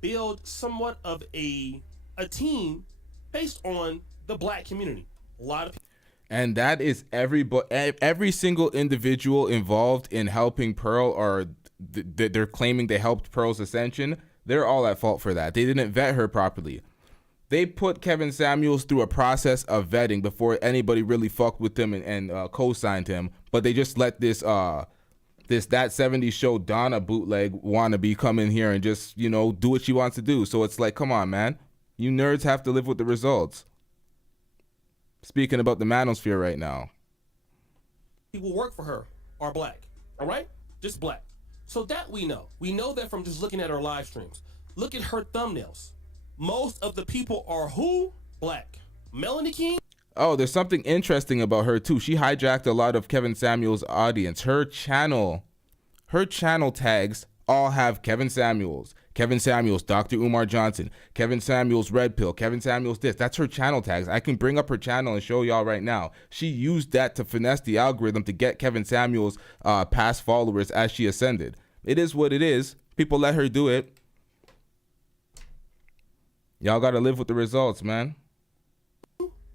build somewhat of a team based on the black community. A lot of people. And that is every single individual involved in helping Pearl, or they're claiming they helped Pearl's ascension. They're all at fault for that. They didn't vet her properly. They put Kevin Samuels through a process of vetting before anybody really fucked with him and co-signed him. But they just let this That 70s Show Donna bootleg wannabe come in here and just, do what she wants to do. So it's like, come on, man. You nerds have to live with the results. Speaking about the manosphere right now. People work for her are black, all right? Just black. So that we know. We know that from just looking at her live streams. Look at her thumbnails. Most of the people are who? Black. Melanie King? Oh, there's something interesting about her too. She hijacked a lot of Kevin Samuels' audience. Her channel tags all have Kevin Samuels, Dr. Umar Johnson, Kevin Samuels Red Pill, Kevin Samuels this. That's her channel tags. I can bring up her channel and show y'all right now. She used that to finesse the algorithm to get Kevin Samuels past followers as she ascended. It is what it is. People let her do it. Y'all got to live with the results, man.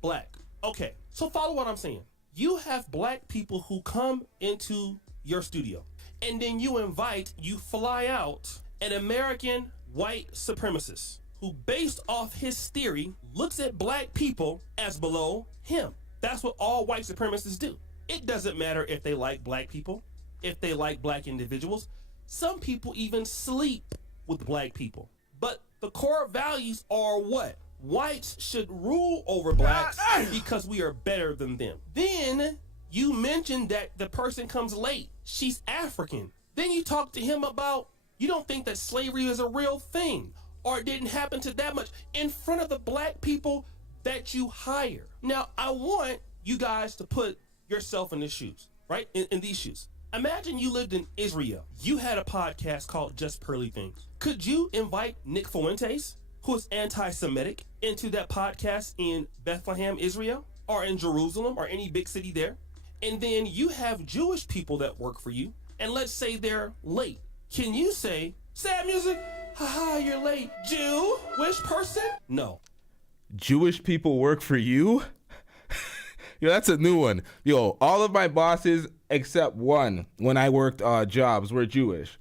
Black. Okay, so follow what I'm saying. You have black people who come into your studio, and then you fly out an American white supremacist who, based off his theory, looks at black people as below him. That's what all white supremacists do. It doesn't matter if they like black people, if they like black individuals. Some people even sleep with black people. But the core values are what? Whites should rule over blacks because we are better than them. Then you mentioned that the person comes late. She's African. Then you talk to him about, you don't think that slavery is a real thing or it didn't happen to that much in front of the black people that you hire. Now, I want you guys to put yourself in these shoes, right? In these shoes. Imagine you lived in Israel. You had a podcast called Just Pearly Things. Could you invite Nick Fuentes, who is anti-Semitic, into that podcast in Bethlehem, Israel, or in Jerusalem, or any big city there? and then you have Jewish people that work for you, and let's say they're late. Can you say, sad music, haha, you're late, Jewish person? No. Jewish people work for you? Yo, that's a new one. Yo, all of my bosses except one, when I worked jobs, were Jewish.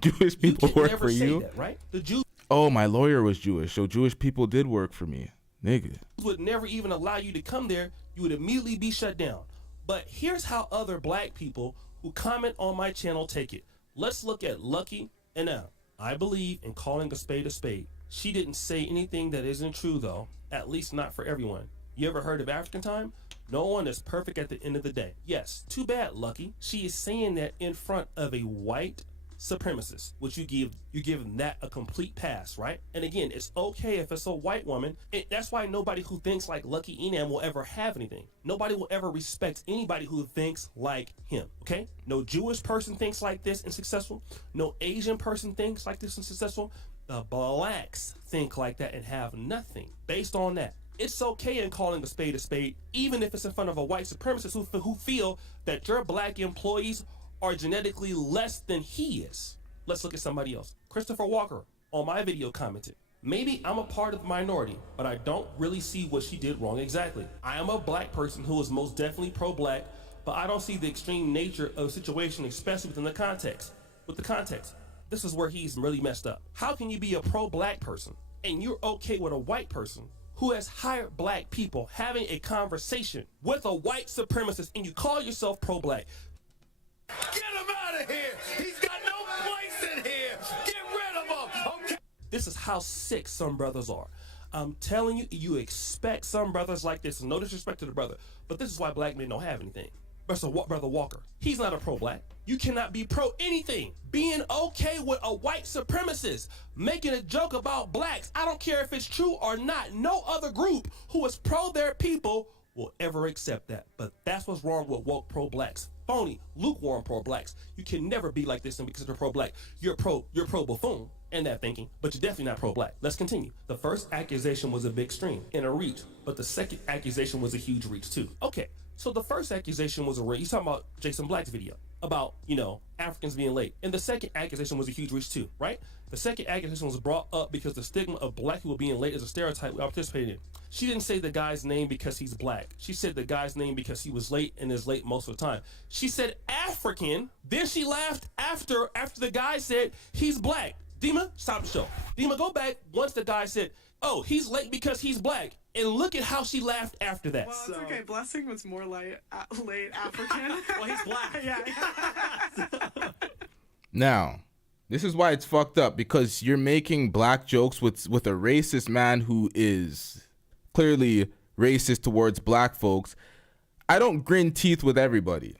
Jewish people work for you? That, right? The Jews Oh, my lawyer was Jewish, so Jewish people did work for me. Nigga. would never even allow you to come there. You would immediately be shut down. But here's how other black people who comment on my channel take it. Let's look at Lucky and now. I believe in calling a spade a spade. She didn't say anything that isn't true, though, at least not for everyone. You ever heard of African time? No one is perfect at the end of the day. Yes, too bad, Lucky. She is saying that in front of a white supremacist, which you give that a complete pass, right? And again, it's okay if it's a white woman. That's why nobody who thinks like Lucky Enam will ever have anything. Nobody will ever respect anybody who thinks like him, okay? No Jewish person thinks like this and successful. No Asian person thinks like this and successful. The blacks think like that and have nothing based on that. It's okay in calling a spade, even if it's in front of a white supremacist who feel that your black employees are genetically less than he is. Let's look at somebody else. Christopher Walker on my video commented, maybe I'm a part of the minority, but I don't really see what she did wrong exactly. I am a black person who is most definitely pro-black, but I don't see the extreme nature of the situation, especially within the context. With the context, this is where he's really messed up. How can you be a pro-black person and you're okay with a white person who has hired black people having a conversation with a white supremacist and you call yourself pro-black? Get him out of here! He's got no place in here! Get rid of him! Okay. This is how sick some brothers are. I'm telling you, you expect some brothers like this, and no disrespect to the brother, but this is why black men don't have anything. Brother Walker, he's not a pro-black. You cannot be pro-anything. Being okay with a white supremacist, making a joke about blacks, I don't care if it's true or not. No other group who is pro their people will ever accept that. But that's what's wrong with woke pro-blacks. Phony, lukewarm pro-blacks. You can never be like this and because you're pro-black. You're pro-buffoon and that thinking, but you're definitely not pro-black. Let's continue. The first accusation was a big stream and a reach, but the second accusation was a huge reach too. Okay, so the first accusation was a reach. You're talking about Jason Black's video about, Africans being late. And the second accusation was a huge reach too, right? The second accusation was brought up because the stigma of black people being late is a stereotype we all participated in. She didn't say the guy's name because he's black. She said the guy's name because he was late and is late most of the time. She said African, then she laughed after the guy said he's black. Dima, stop the show. Dima, go back once the guy said, oh, he's late because he's black. And look at how she laughed after that. Well, it's okay. Blessing was more late African. Well, he's black. Yeah. Now, this is why it's fucked up, because you're making black jokes with a racist man who is clearly racist towards black folks. I don't grin teeth with everybody.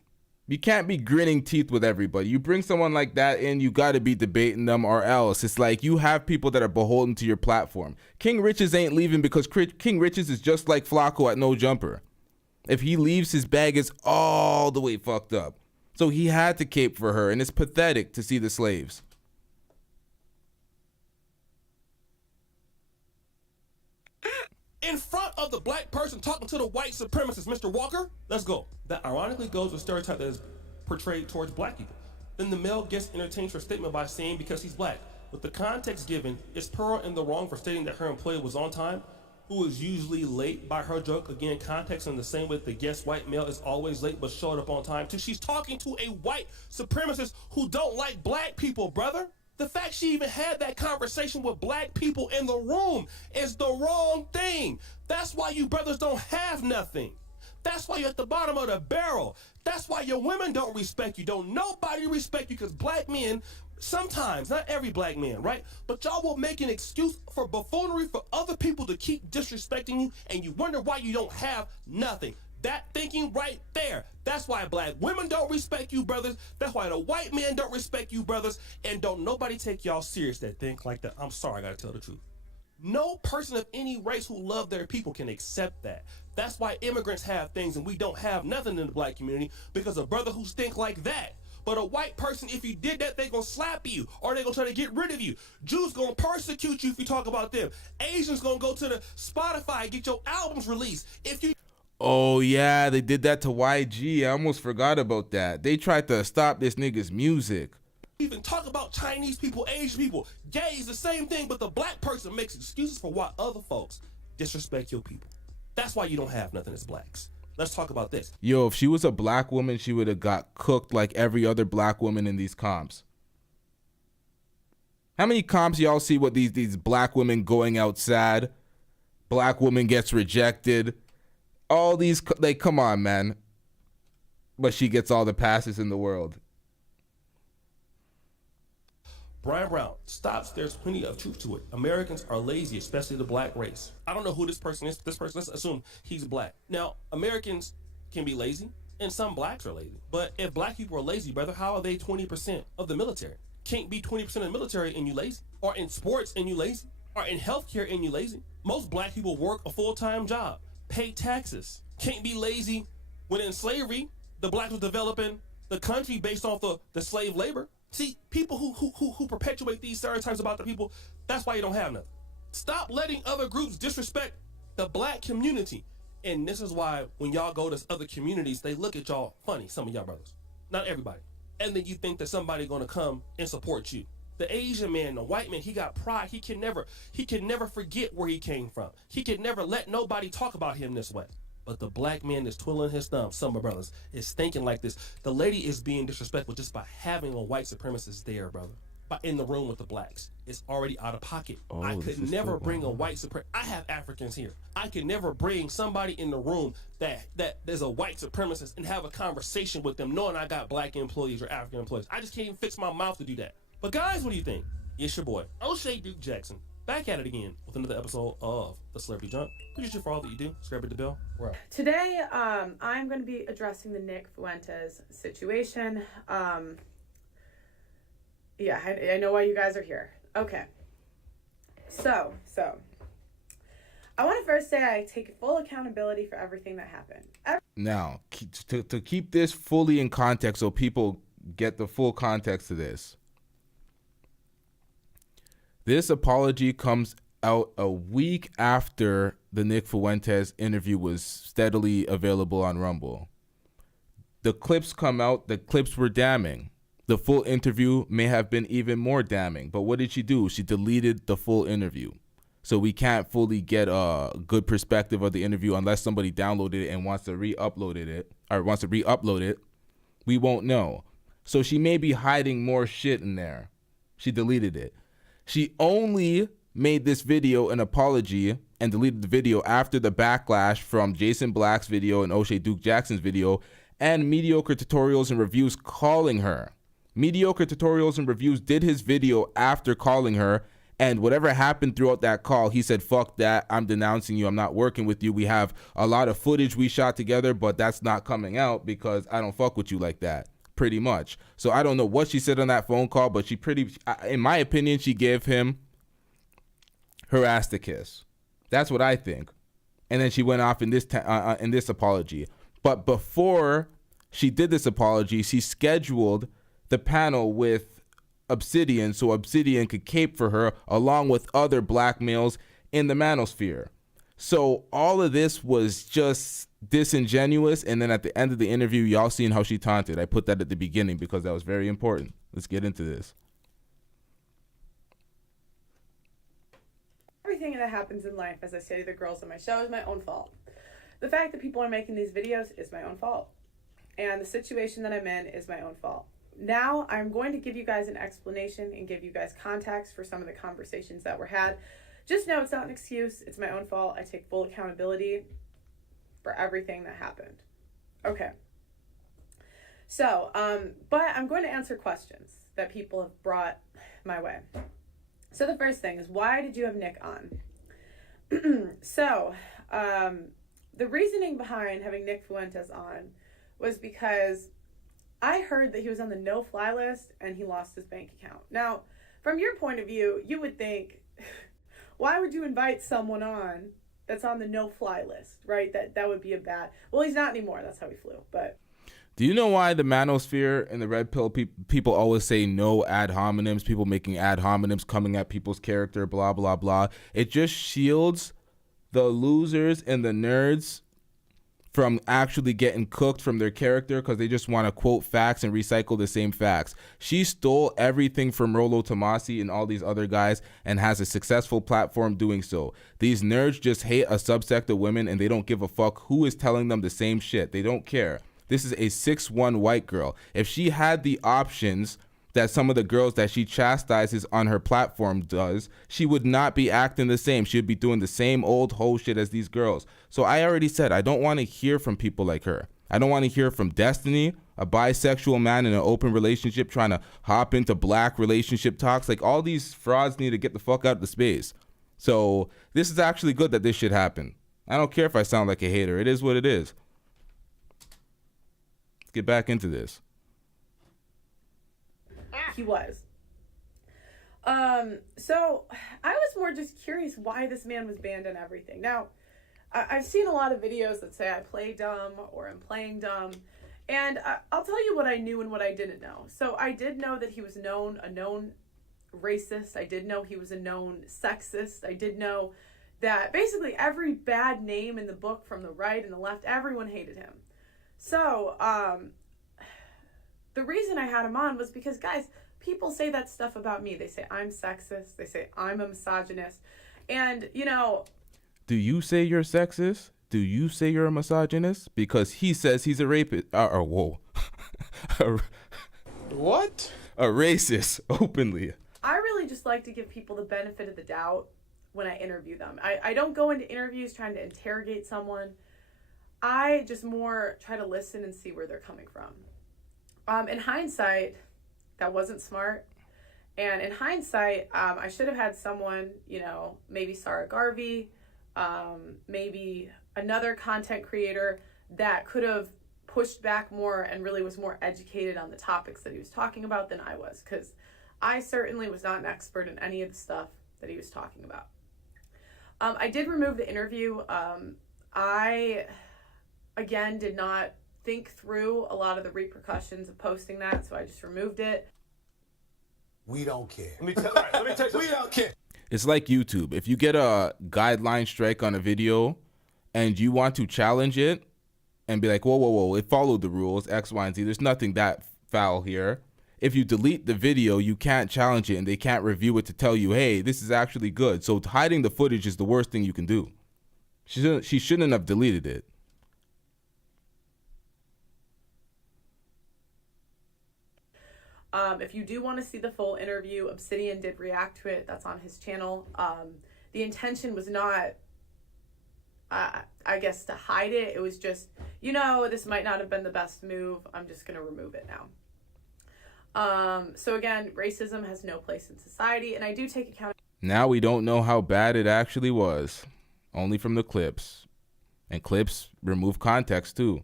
You can't be grinning teeth with everybody. You bring someone like that in, you got to be debating them, or else it's like you have people that are beholden to your platform. King Richez ain't leaving because King Richez is just like Flacco at No Jumper. If he leaves, his bag is all the way fucked up. So he had to cape for her, and it's pathetic to see the slaves. In front of the black person talking to the white supremacist, Mr. Walker, let's go. That ironically goes with a stereotype that is portrayed towards black people. Then the male gets entertained for a statement by saying because he's black. With the context given, is Pearl in the wrong for stating that her employee was on time, who is usually late by her joke? Again, context in the same way the guest white male is always late but showed up on time too. She's talking to a white supremacist who don't like black people, brother. The fact she even had that conversation with black people in the room is the wrong thing. That's why you brothers don't have nothing. That's why you're at the bottom of the barrel. That's why your women don't respect you. Don't nobody respect you, because black men, sometimes, not every black man, right? But y'all will make an excuse for buffoonery for other people to keep disrespecting you, and you wonder why you don't have nothing. That thinking right there. That's why black women don't respect you, brothers. That's why the white men don't respect you, brothers. And don't nobody take y'all serious that think like that. I'm sorry, I gotta tell the truth. No person of any race who love their people can accept that. That's why immigrants have things and we don't have nothing in the black community, because of brother who think like that. But a white person, if you did that, they gonna slap you or they gonna try to get rid of you. Jews gonna persecute you if you talk about them. Asians gonna go to the Spotify and get your albums released. If you Oh, yeah, they did that to YG. I almost forgot about that. They tried to stop this nigga's music. Even talk about Chinese people, Asian people, gays, the same thing, but the black person makes excuses for why other folks disrespect your people. That's why you don't have nothing as blacks. Let's talk about this. Yo, if she was a black woman, she would have got cooked like every other black woman in these comps. How many comps y'all see what these black women going outside? Black woman gets rejected. All these, like, come on, man. But she gets all the passes in the world. Brian Brown stops. There's plenty of truth to it. Americans are lazy, especially the black race. I don't know who this person is. This person, let's assume he's black. Now, Americans can be lazy, and some blacks are lazy. But if black people are lazy, brother, how are they 20% of the military? Can't be 20% of the military and you lazy. Or in sports and you lazy. Or in healthcare and you lazy. Most black people work a full-time job, pay taxes. Can't be lazy when in slavery, the blacks was developing the country based off the slave labor. See, people who perpetuate these stereotypes about the people, that's why you don't have nothing. Stop letting other groups disrespect the black community. And this is why when y'all go to other communities, they look at y'all funny, some of y'all brothers. Not everybody. And then you think that somebody gonna come and support you. The Asian man, the white man, he got pride. He can never forget where he came from. He can never let nobody talk about him this way. But the black man is twiddling his thumbs, some of my brothers, is thinking like this. The lady is being disrespectful just by having a white supremacist there, brother. But in the room with the blacks. It's already out of pocket. I could never bring a white supremacist. I have Africans here. I could never bring somebody in the room that there's a white supremacist and have a conversation with them knowing I got black employees or African employees. I just can't even fix my mouth to do that. But guys, what do you think? It's your boy, O'Shea Duke Jackson. Back at it again with another episode of The Celebrity Jump. Appreciate you for all that you do. Subscribe to the bell. We're out. Today, I'm going to be addressing the Nick Fuentes situation. Yeah, I know why you guys are here. Okay. So, I want to first say I take full accountability for everything that happened. Now, to keep this fully in context so people get the full context of this. This apology comes out a week after the Nick Fuentes interview was steadily available on Rumble. The clips come out. The clips were damning. The full interview may have been even more damning. But what did she do? She deleted the full interview. So we can't fully get a good perspective of the interview unless somebody downloaded it and wants to re-upload it. We won't know. So she may be hiding more shit in there. She deleted it. She only made this video an apology and deleted the video after the backlash from Jason Black's video and O'Shea Duke Jackson's video and Mediocre Tutorials and Reviews calling her. Mediocre Tutorials and Reviews did his video after calling her, and whatever happened throughout that call, he said, fuck that, I'm denouncing you, I'm not working with you. We have a lot of footage we shot together, but that's not coming out because I don't fuck with you like that. Pretty much. So I don't know what she said on that phone call, but in my opinion, she gave him her ass to kiss. That's what I think. And then she went off in this apology. But before she did this apology, she scheduled the panel with Obsidian so Obsidian could cape for her along with other black males in the manosphere. So all of this was just disingenuous, and then at the end of the interview, y'all seen how she taunted. I put that at the beginning because that was very important. Let's get into this. Everything that happens in life, as I say to the girls on my show, is my own fault. The fact that people are making these videos is my own fault. And the situation that I'm in is my own fault. Now, I'm going to give you guys an explanation and give you guys context for some of the conversations that were had. Just know it's not an excuse. It's my own fault. I take full accountability for everything that happened. Okay. So, but I'm going to answer questions that people have brought my way. So the first thing is, why did you have Nick on? So, the reasoning behind having Nick Fuentes on was because I heard that he was on the no-fly list and he lost his bank account. Now, from your point of view, you would think, why would you invite someone on that's on the no-fly list, right? That would be a bad... Well, he's not anymore. That's how he flew, but... Do you know why the manosphere and the red pill people always say no ad hominems, people making ad hominems, coming at people's character, blah, blah, blah? It just shields the losers and the nerds from actually getting cooked from their character because they just want to quote facts and recycle the same facts. She stole everything from Rollo Tomasi and all these other guys and has a successful platform doing so. These nerds just hate a subsect of women and they don't give a fuck who is telling them the same shit. They don't care. This is a 6'1" white girl. If she had the options that some of the girls that she chastises on her platform does, she would not be acting the same. She would be doing the same old hoe shit as these girls. So I already said, I don't want to hear from people like her. I don't want to hear from Destiny, a bisexual man in an open relationship trying to hop into black relationship talks. Like, all these frauds need to get the fuck out of the space. So this is actually good that this shit happened. I don't care if I sound like a hater. It is what it is. Let's get back into this. He was. So I was more just curious why this man was banned and everything. Now, I've seen a lot of videos that say I play dumb or I'm playing dumb. And I'll tell you what I knew and what I didn't know. So I did know that he was a known racist. I did know he was a known sexist. I did know that basically every bad name in the book from the right and the left, everyone hated him. So the reason I had him on was because, guys, people say that stuff about me. They say I'm sexist. They say I'm a misogynist. And, you know... Do you say you're sexist? Do you say you're a misogynist? Because he says he's a rapist. Whoa. What? A racist, openly. I really just like to give people the benefit of the doubt when I interview them. I don't go into interviews trying to interrogate someone. I just more try to listen and see where they're coming from. In hindsight, that wasn't smart. And in hindsight, I should have had someone, you know, maybe Sarah Garvey, maybe another content creator that could have pushed back more and really was more educated on the topics that he was talking about than I was. Because I certainly was not an expert in any of the stuff that he was talking about. I did remove the interview. I, again, did not think through a lot of the repercussions of posting that, so I just removed it. We don't care. Let me tell you, we don't care. It's like YouTube. If you get a guideline strike on a video and you want to challenge it and be like, whoa, it followed the rules, X, Y, and Z, there's nothing that foul here. If you delete the video, you can't challenge it and they can't review it to tell you, hey, this is actually good. So hiding the footage is the worst thing you can do. She shouldn't have deleted it. If you do want to see the full interview, Obsidian did react to it. That's on his channel. The intention was not, I guess, to hide it. It was just, you know, this might not have been the best move. I'm just going to remove it now. So again, racism has no place in society, and I do take account. Now we don't know how bad it actually was. Only from the clips. And clips remove context too.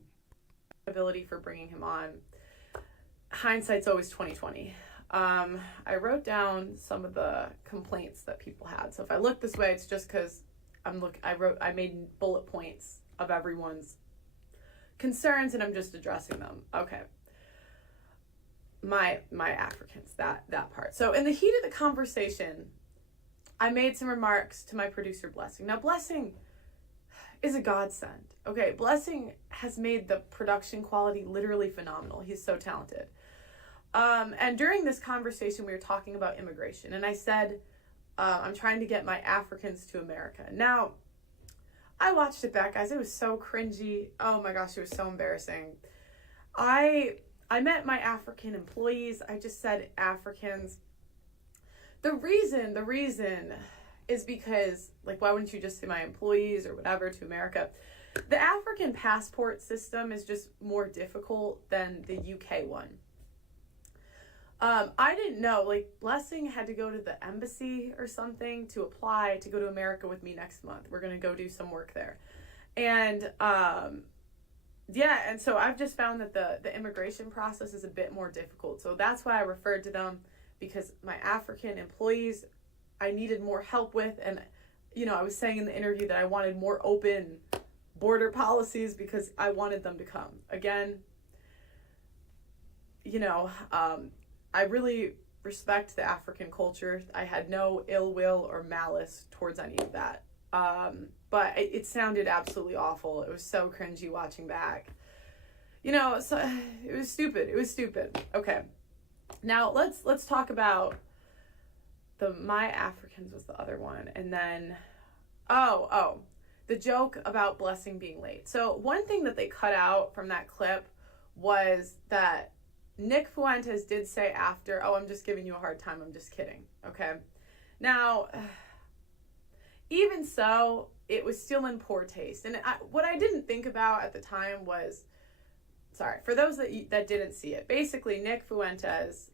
Ability for bringing him on. Hindsight's always 20/20. I wrote down some of the complaints that people had. So if I look this way, it's just because I made bullet points of everyone's concerns and I'm just addressing them. Okay. My Africans, that part. So in the heat of the conversation, I made some remarks to my producer Blessing. Now Blessing is a godsend. Okay, Blessing has made the production quality literally phenomenal. He's so talented. And during this conversation, we were talking about immigration. And I said, I'm trying to get my Africans to America. Now, I watched it back, guys. It was so cringy. Oh my gosh, it was so embarrassing. I meant my African employees. I just said Africans. The reason is because, like, why wouldn't you just say my employees or whatever to America? The African passport system is just more difficult than the UK one. I didn't know, like, Blessing had to go to the embassy or something to apply to go to America with me next month. We're going to go do some work there. And, and so I've just found that the immigration process is a bit more difficult. So that's why I referred to them, because my African employees, I needed more help with. And, you know, I was saying in the interview that I wanted more open border policies because I wanted them to come. Again, you know, I really respect the African culture. I had no ill will or malice towards any of that. But it sounded absolutely awful. It was so cringy watching back. You know, so it was stupid. It was stupid. Okay. Now let's talk about My Africans was the other one. And then, the joke about Blessing being late. So one thing that they cut out from that clip was that Nick Fuentes did say after, I'm just giving you a hard time. I'm just kidding. Okay. Now, even so, it was still in poor taste. And what I didn't think about at the time was, sorry, for those that didn't see it, basically Nick Fuentes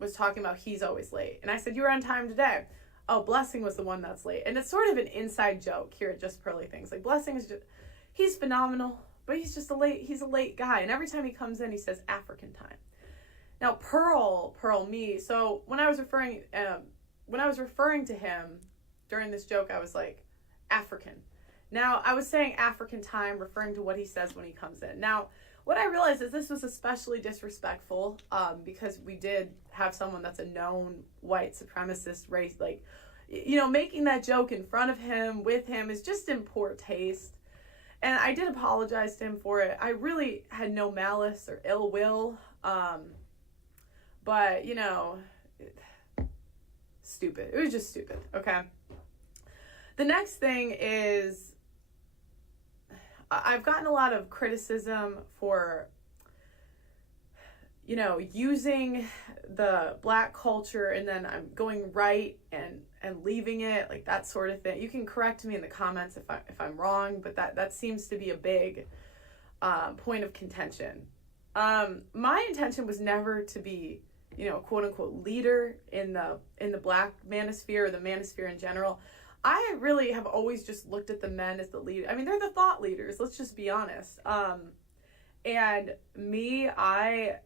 was talking about he's always late. And I said, you were on time today. Oh, Blessing was the one that's late. And it's sort of an inside joke here at Just Pearly Things. Like, Blessing is just, he's phenomenal, but he's a late guy. And every time he comes in, he says African time. Now, Pearl me. So when I was referring to him during this joke, I was like, African. Now, I was saying African time, referring to what he says when he comes in. Now, what I realized is this was especially disrespectful because we did have someone that's a known white supremacist race. Like, you know, making that joke in front of him, with him, is just in poor taste. And I did apologize to him for it. I really had no malice or ill will. But, you know, stupid. It was just stupid, okay? The next thing is, I've gotten a lot of criticism for, you know, using the Black culture and then I'm going right and leaving it, like that sort of thing. You can correct me in the comments if I'm wrong, but that seems to be a big point of contention. My intention was never to be, you know, quote unquote leader in the Black manosphere or the manosphere in general. I really have always just looked at the men as the leader. I mean, they're the thought leaders. Let's just be honest. And me, I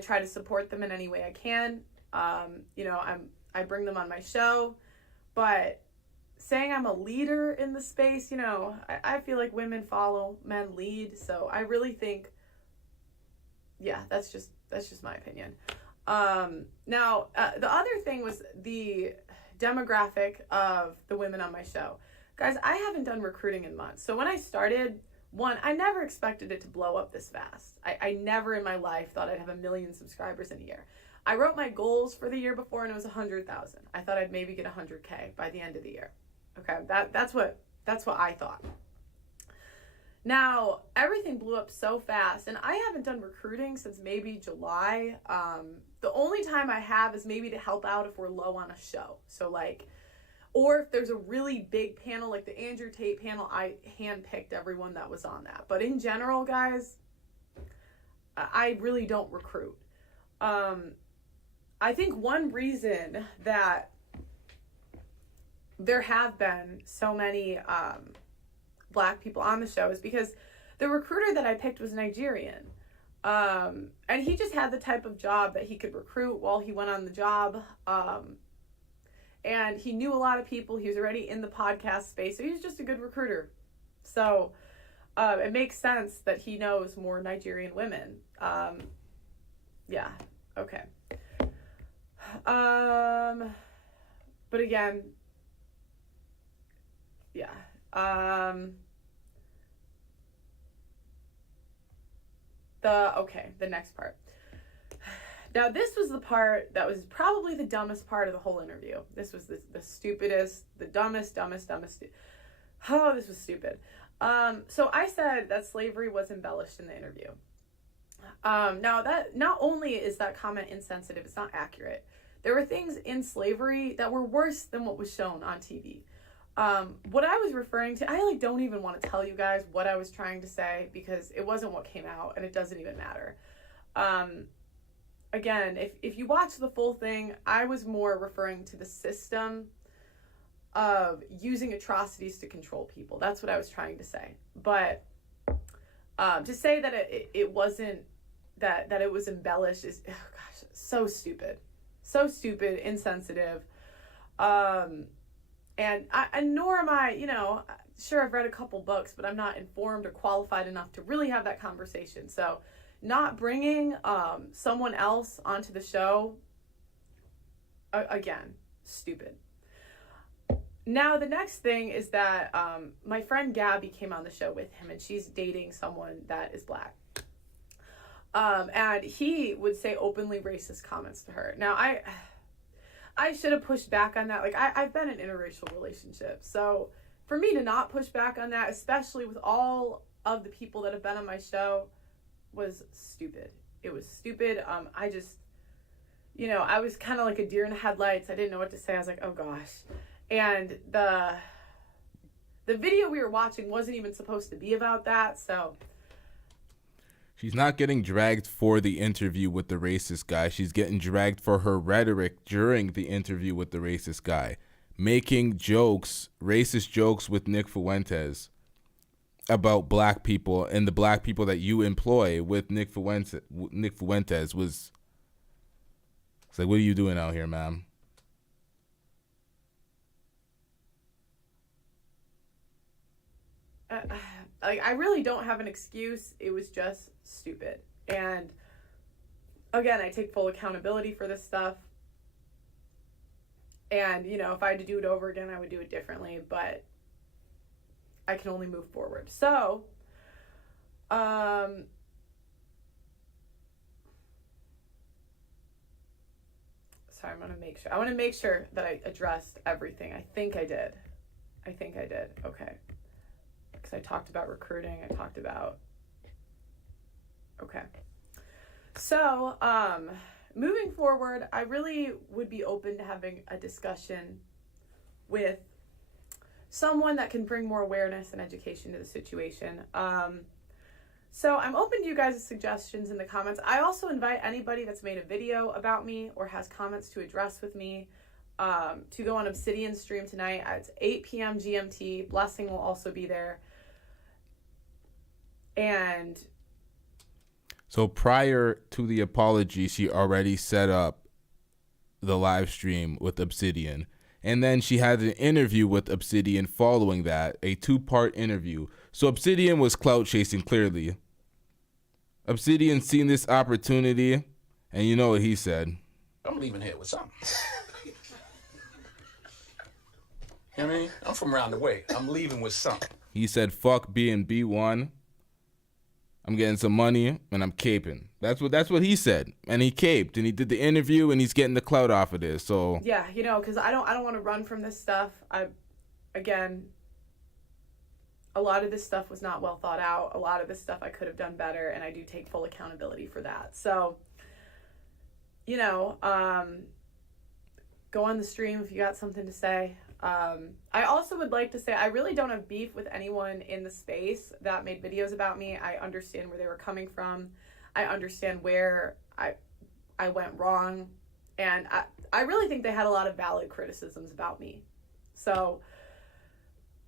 try to support them in any way I can. You know, I bring them on my show, but saying I'm a leader in the space, you know, I feel like women follow, men lead. So I really think, yeah, that's just my opinion. Now, the other thing was the demographic of the women on my show. Guys, I haven't done recruiting in months. So when I started, I never expected it to blow up this fast. I never in my life thought I'd have 1 million subscribers in a year. I wrote my goals for the year before and it was 100,000. I thought I'd maybe get 100K by the end of the year. Okay, that's what I thought. Now, everything blew up so fast, and I haven't done recruiting since maybe July. The only time I have is maybe to help out if we're low on a show. So like, or if there's a really big panel, like the Andrew Tate panel, I handpicked everyone that was on that. But in general, guys, I really don't recruit. I think one reason that there have been so many Black people on the show is because the recruiter that I picked was Nigerian. And he just had the type of job that he could recruit while he went on the job. And he knew a lot of people. He was already in the podcast space. So he was just a good recruiter. So it makes sense that he knows more Nigerian women. Yeah. Okay. But again, yeah. The next part. Now, this was the part that was probably the dumbest part of the whole interview. This was the stupidest, the dumbest. Oh, this was stupid. So I said that slavery was embellished in the interview. Now, that not only is that comment insensitive, it's not accurate. There were things in slavery that were worse than what was shown on TV. What I was referring to, I don't even want to tell you guys what I was trying to say because it wasn't what came out and it doesn't even matter. Again, if you watch the full thing, I was more referring to the system of using atrocities to control people. That's what I was trying to say. But to say that it wasn't, that it was embellished is, oh gosh, so stupid, insensitive. And nor am I, sure, I've read a couple books, but I'm not informed or qualified enough to really have that conversation. So not bringing someone else onto the show, again, stupid. Now, the next thing is that my friend Gabby came on the show with him, and she's dating someone that is black. And he would say openly racist comments to her. Now, I should have pushed back on that. Like, I've been in interracial relationships. So for me to not push back on that, especially with all of the people that have been on my show, was stupid. It was stupid. I just, I was kind of like a deer in the headlights. I didn't know what to say. I was like, oh gosh. And the video we were watching wasn't even supposed to be about that. So she's not getting dragged for the interview with the racist guy. She's getting dragged for her rhetoric during the interview with the racist guy, making jokes, racist jokes with Nick Fuentes about black people and the black people that you employ with Nick Fuentes was, it's like, what are you doing out here, ma'am? I really don't have an excuse. It was just stupid. And again, I take full accountability for this stuff. And, if I had to do it over again, I would do it differently. But I can only move forward. So, sorry, I want to make sure that I addressed everything. I think I did. Okay. Because I talked about recruiting. Okay. So, moving forward, I really would be open to having a discussion with someone that can bring more awareness and education to the situation. So I'm open to you guys' suggestions in the comments. I also invite anybody that's made a video about me or has comments to address with me to go on Obsidian's stream tonight at 8 p.m. GMT. Blessing will also be there. And so prior to the apology, she already set up the live stream with Obsidian. And then she had an interview with Obsidian following that, a 2-part interview. So Obsidian was clout chasing, clearly. Obsidian seen this opportunity, and you know what he said. I'm leaving here with something. You know what I mean? I'm from around the way. I'm leaving with something. He said, fuck being B1. I'm getting some money and I'm caping. That's what he said. And he caped and he did the interview and he's getting the clout off of this. So yeah, because I don't want to run from this stuff. Again, a lot of this stuff was not well thought out. A lot of this stuff I could have done better, and I do take full accountability for that. So, go on the stream if you got something to say. I also would like to say I really don't have beef with anyone in the space that made videos about me. I understand where they were coming from. I understand where I went wrong. And I really think they had a lot of valid criticisms about me. So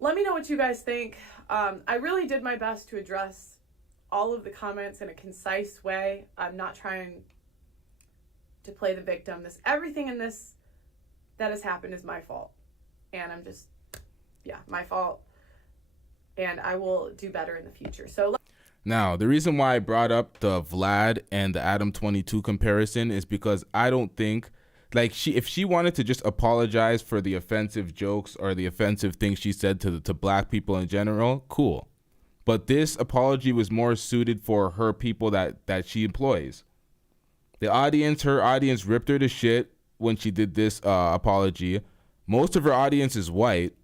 let me know what you guys think. I really did my best to address all of the comments in a concise way. I'm not trying to play the victim. Everything in this that has happened is my fault. And I'm just, my fault. And I will do better in the future. So now, the reason why I brought up the Vlad and the Adam 22 comparison is because I don't think, if she wanted to just apologize for the offensive jokes or the offensive things she said to black people in general, cool. But this apology was more suited for her people that she employs. Her audience ripped her to shit when she did this apology. Most of her audience is white.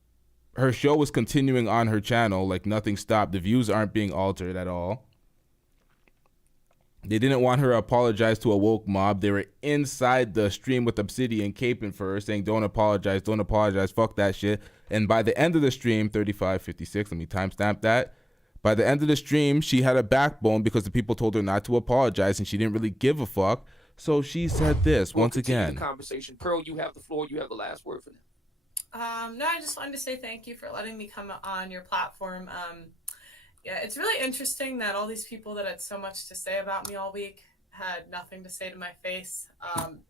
Her show was continuing on her channel, like nothing stopped. The views aren't being altered at all. They didn't want her to apologize to a woke mob. They were inside the stream with Obsidian caping for her, saying, don't apologize, fuck that shit. And by the end of the stream, 35:56, let me timestamp that. By the end of the stream, she had a backbone because the people told her not to apologize, and she didn't really give a fuck. So she said this once again. The conversation. Pearl, you have the floor. You have the last word for them. No, I just wanted to say thank you for letting me come on your platform. It's really interesting that all these people that had so much to say about me all week had nothing to say to my face. And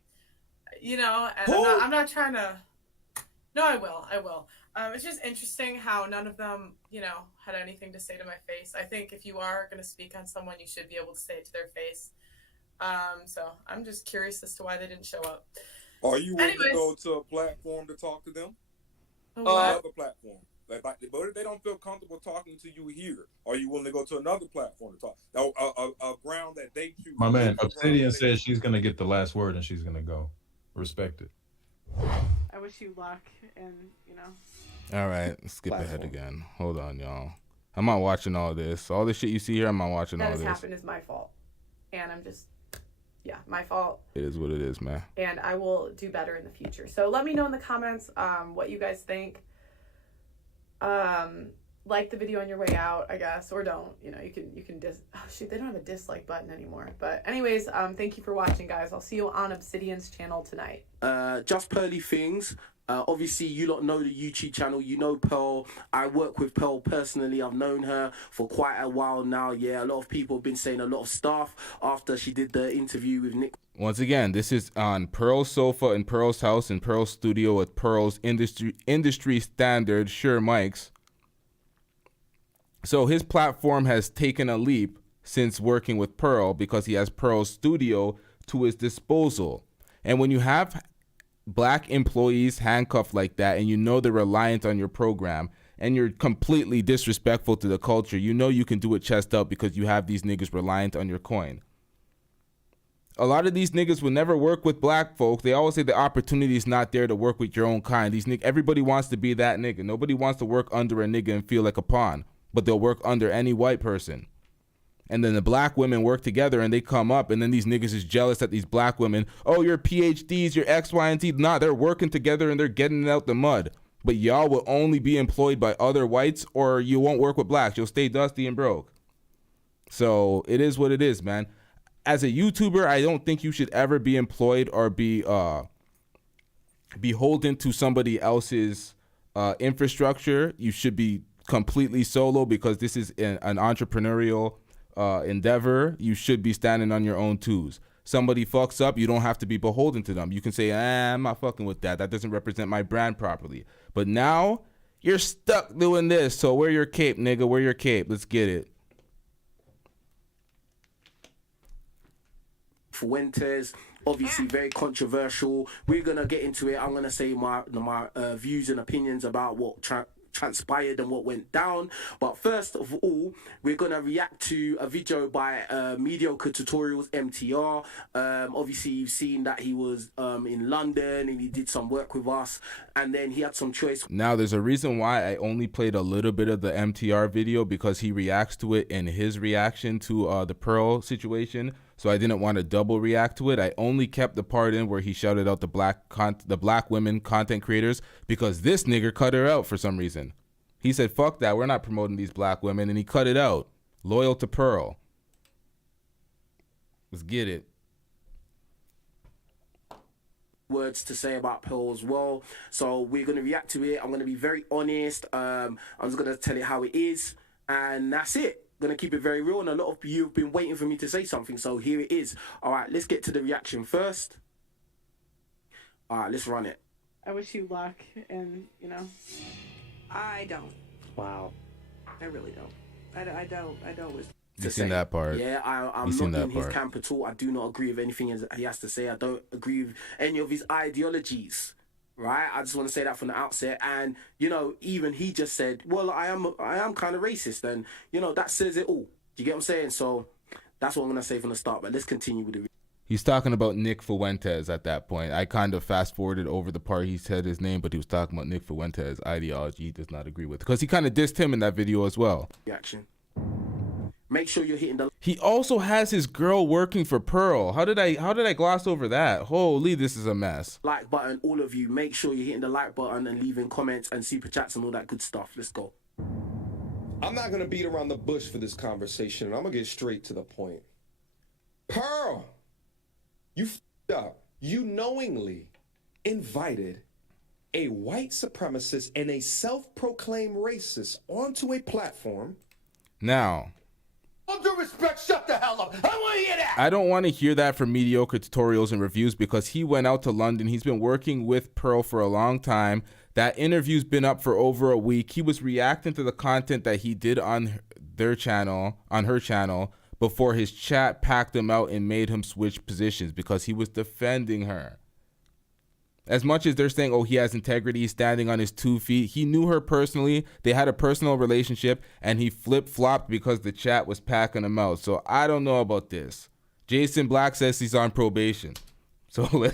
I'm not trying to. No, I will. It's just interesting how none of them, had anything to say to my face. I think if you are going to speak on someone, you should be able to say it to their face. So I'm just curious as to why they didn't show up. Are you willing to go to a platform to talk to them? Another platform. Like, but if they don't feel comfortable talking to you here, are you willing to go to another platform to talk? A ground that they choose. My man, Obsidian says she's gonna get the last word and she's gonna go. Respect it. I wish you luck, and All right, skip ahead again. Hold on, y'all. I'm not watching all this. All the shit you see here, I'm not watching that all has this. happened is my fault, and I'm just, my fault. It is what it is, man. And I will do better in the future. So let me know in the comments what you guys think. Like the video on your way out, I guess, or don't. You can oh shoot, they don't have a dislike button anymore. But anyways, thank you for watching, guys. I'll see you on Obsidian's channel tonight. Just Pearly things. Obviously, you lot know the YouTube channel. You know Pearl. I work with Pearl personally. I've known her for quite a while now. Yeah, a lot of people have been saying a lot of stuff after she did the interview with Nick. Once again, this is on Pearl's sofa in Pearl's house in Pearl's studio with Pearl's industry standard Shure mics. So his platform has taken a leap since working with Pearl because he has Pearl's studio to his disposal. And when you have black employees handcuffed like that and you know they're reliant on your program and you're completely disrespectful to the culture, you know you can do it chest up because you have these niggas reliant on your coin. A lot of these niggas will never work with black folk. They always say the opportunity is not there to work with your own kind. Everybody wants to be that nigga. Nobody wants to work under a nigga and feel like a pawn, but they'll work under any white person. And then the black women work together and they come up, and then these niggas is jealous at these black women. Oh, your PhDs, your X, Y, and Z. Nah, they're working together and they're getting it out the mud. But y'all will only be employed by other whites, or you won't work with blacks. You'll stay dusty and broke. So it is what it is, man. As a YouTuber, I don't think you should ever be employed or be beholden to somebody else's infrastructure. You should be completely solo because this is an entrepreneurial endeavor. You should be standing on your own twos. Somebody fucks up, you don't have to be beholden to them. You can say, I'm not fucking with that. That doesn't represent my brand properly. But now you're stuck doing this. So wear your cape, nigga. Wear your cape. Let's get it. Fuentes, obviously very controversial. We're gonna get into it. I'm gonna say my views and opinions about what transpired and what went down. But first of all, we're gonna react to a video by Mediocre Tutorials MTR. Obviously, you've seen that he was in London and he did some work with us, and then he had some choice. Now, there's a reason why I only played a little bit of the MTR video, because he reacts to it in his reaction to the Pearl situation. So I didn't want to double react to it. I only kept the part in where he shouted out the black women content creators, because this nigger cut her out for some reason. He said, fuck that, we're not promoting these black women, and he cut it out. Loyal to Pearl. Let's get it. Words to say about Pearl as well. So we're going to react to it. I'm going to be very honest. I'm just going to tell it how it is, and that's it. Gonna keep it very real, and a lot of you have been waiting for me to say something, so here it is. All right, let's get to the reaction first. All right, let's run it. I wish you luck, and I don't. Wow. I really don't. I don't wish. You seen that part? Yeah, I'm not in his camp at all. I do not agree with anything he has to say. I don't agree with any of his ideologies. Right, I just want to say that from the outset. And even he just said, well, I am kind of racist, and that says it all. Do you get what I'm saying? So that's what I'm gonna say from the start. But let's continue with the. He's talking about Nick Fuentes at that point. I kind of fast forwarded over the part he said his name, but he was talking about Nick Fuentes' ideology he does not agree with, because he kind of dissed him in that video as well. Reaction. Make sure you're hitting the. He also has his girl working for Pearl. How did I gloss over that? Holy, this is a mess. Like button, all of you. Make sure you're hitting the like button and leaving comments and super chats and all that good stuff. Let's go. I'm not gonna beat around the bush for this conversation, and I'm gonna get straight to the point. Pearl, you f***ed up. You knowingly invited a white supremacist and a self-proclaimed racist onto a platform. Now, all due respect, shut the hell up. I don't want to hear that. I don't want to hear that from Mediocre Tutorials and Reviews, because he went out to London. He's been working with Pearl for a long time. That interview's been up for over a week. He was reacting to the content that he did on her channel, before his chat packed him out and made him switch positions because he was defending her. As much as they're saying, oh, he has integrity, he's standing on his 2 feet, he knew her personally. They had a personal relationship, and he flip-flopped because the chat was packing him out. So I don't know about this. Jason Black says he's on probation. So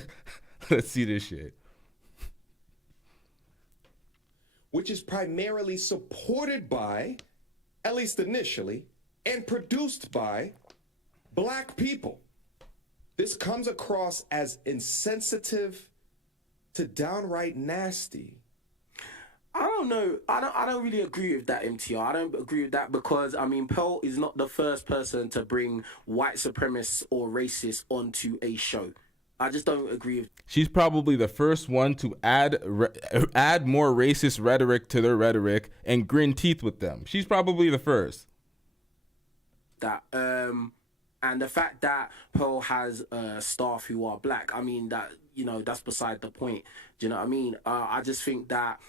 let's see this shit. Which is primarily supported by, at least initially, and produced by black people. This comes across as insensitive to downright nasty. I don't know. I don't really agree with that, MTR. I don't agree with that because, I mean, Pearl is not the first person to bring white supremacists or racists onto a show. I just don't agree with. She's probably the first one to add more racist rhetoric to their rhetoric and grin teeth with them. She's probably the first. That and the fact that Pearl has staff who are black, I mean, that, you know, that's beside the point. Do you know what I mean? I just think that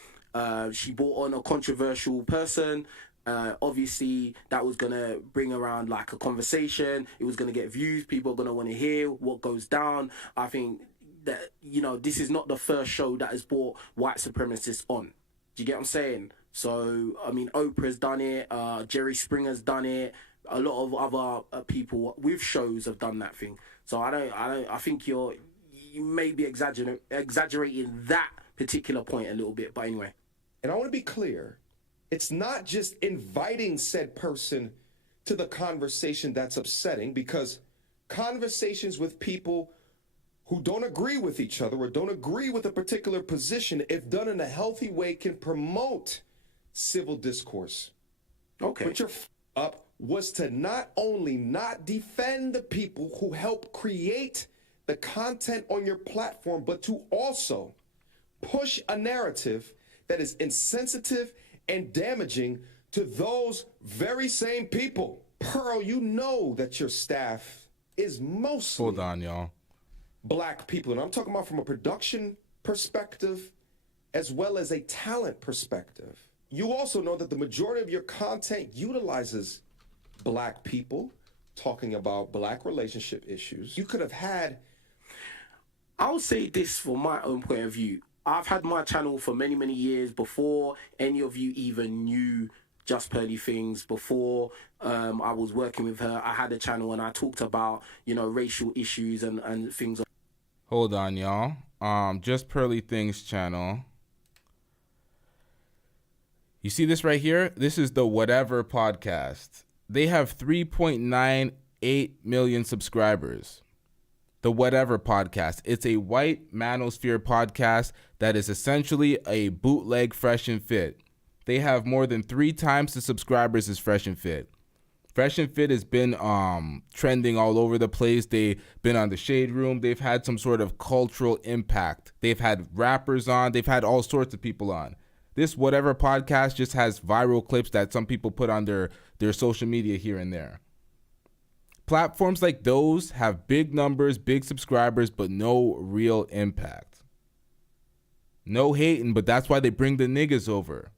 she brought on a controversial person. Obviously, that was going to bring around like a conversation. It was going to get views. People are going to want to hear what goes down. I think that, you know, this is not the first show that has brought white supremacists on. Do you get what I'm saying? So, I mean, Oprah's done it. Jerry Springer's done it. A lot of other people with shows have done that thing. So I think you may be exaggerating that particular point a little bit. But anyway. And I want to be clear. It's not just inviting said person to the conversation that's upsetting, because conversations with people who don't agree with each other or don't agree with a particular position, if done in a healthy way, can promote civil discourse. Okay. But your up was to not only not defend the people who help create the content on your platform, but to also push a narrative that is insensitive and damaging to those very same people. Pearl, you know that your staff is mostly hold on, y'all, black people. And I'm talking about from a production perspective as well as a talent perspective. You also know that the majority of your content utilizes black people talking about black relationship issues. You could have had... I'll say this from my own point of view. I've had my channel for many, many years before any of you even knew Just Pearly Things. Before I was working with her, I had a channel and I talked about, you know, racial issues and things. Hold on, y'all. Just Pearly Things channel. You see this right here? This is the Whatever podcast. They have 3.98 million subscribers. The Whatever podcast. It's a white manosphere podcast that is essentially a bootleg Fresh and Fit. They have more than 3 times the subscribers as Fresh and Fit. Fresh and Fit has been trending all over the place. They've been on the Shade Room. They've had some sort of cultural impact. They've had rappers on. They've had all sorts of people on. This Whatever podcast just has viral clips that some people put on their social media here and there. Platforms like those have big numbers, big subscribers, but no real impact. No hating, but that's why they bring the niggas over.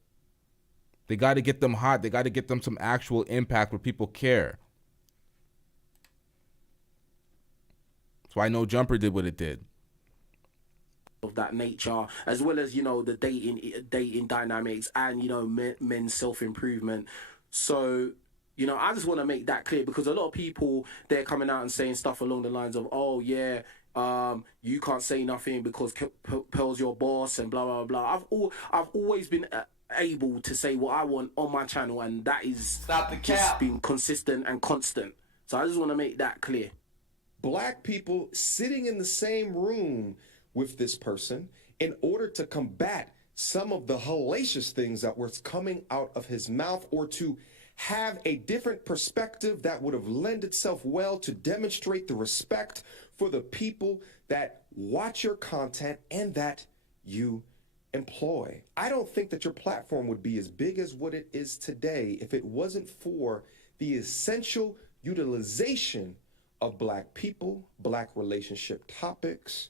They got to get them hot. They got to get them some actual impact where people care. That's why No Jumper did what it did. Of that nature, as well as, you know, the dating dynamics and, you know, men's self-improvement. So, you know, I just want to make that clear, because a lot of people, they're coming out and saying stuff along the lines of, oh yeah, you can't say nothing because Pearl's your boss and blah blah blah. I've always been able to say what I want on my channel, and that is just being consistent and constant. So I just want to make that clear. Black people sitting in the same room with this person in order to combat some of the hellacious things that were coming out of his mouth, or to have a different perspective that would have lent itself well to demonstrate the respect for the people that watch your content and that you employ. I don't think that your platform would be as big as what it is today if it wasn't for the essential utilization of black people, black relationship topics,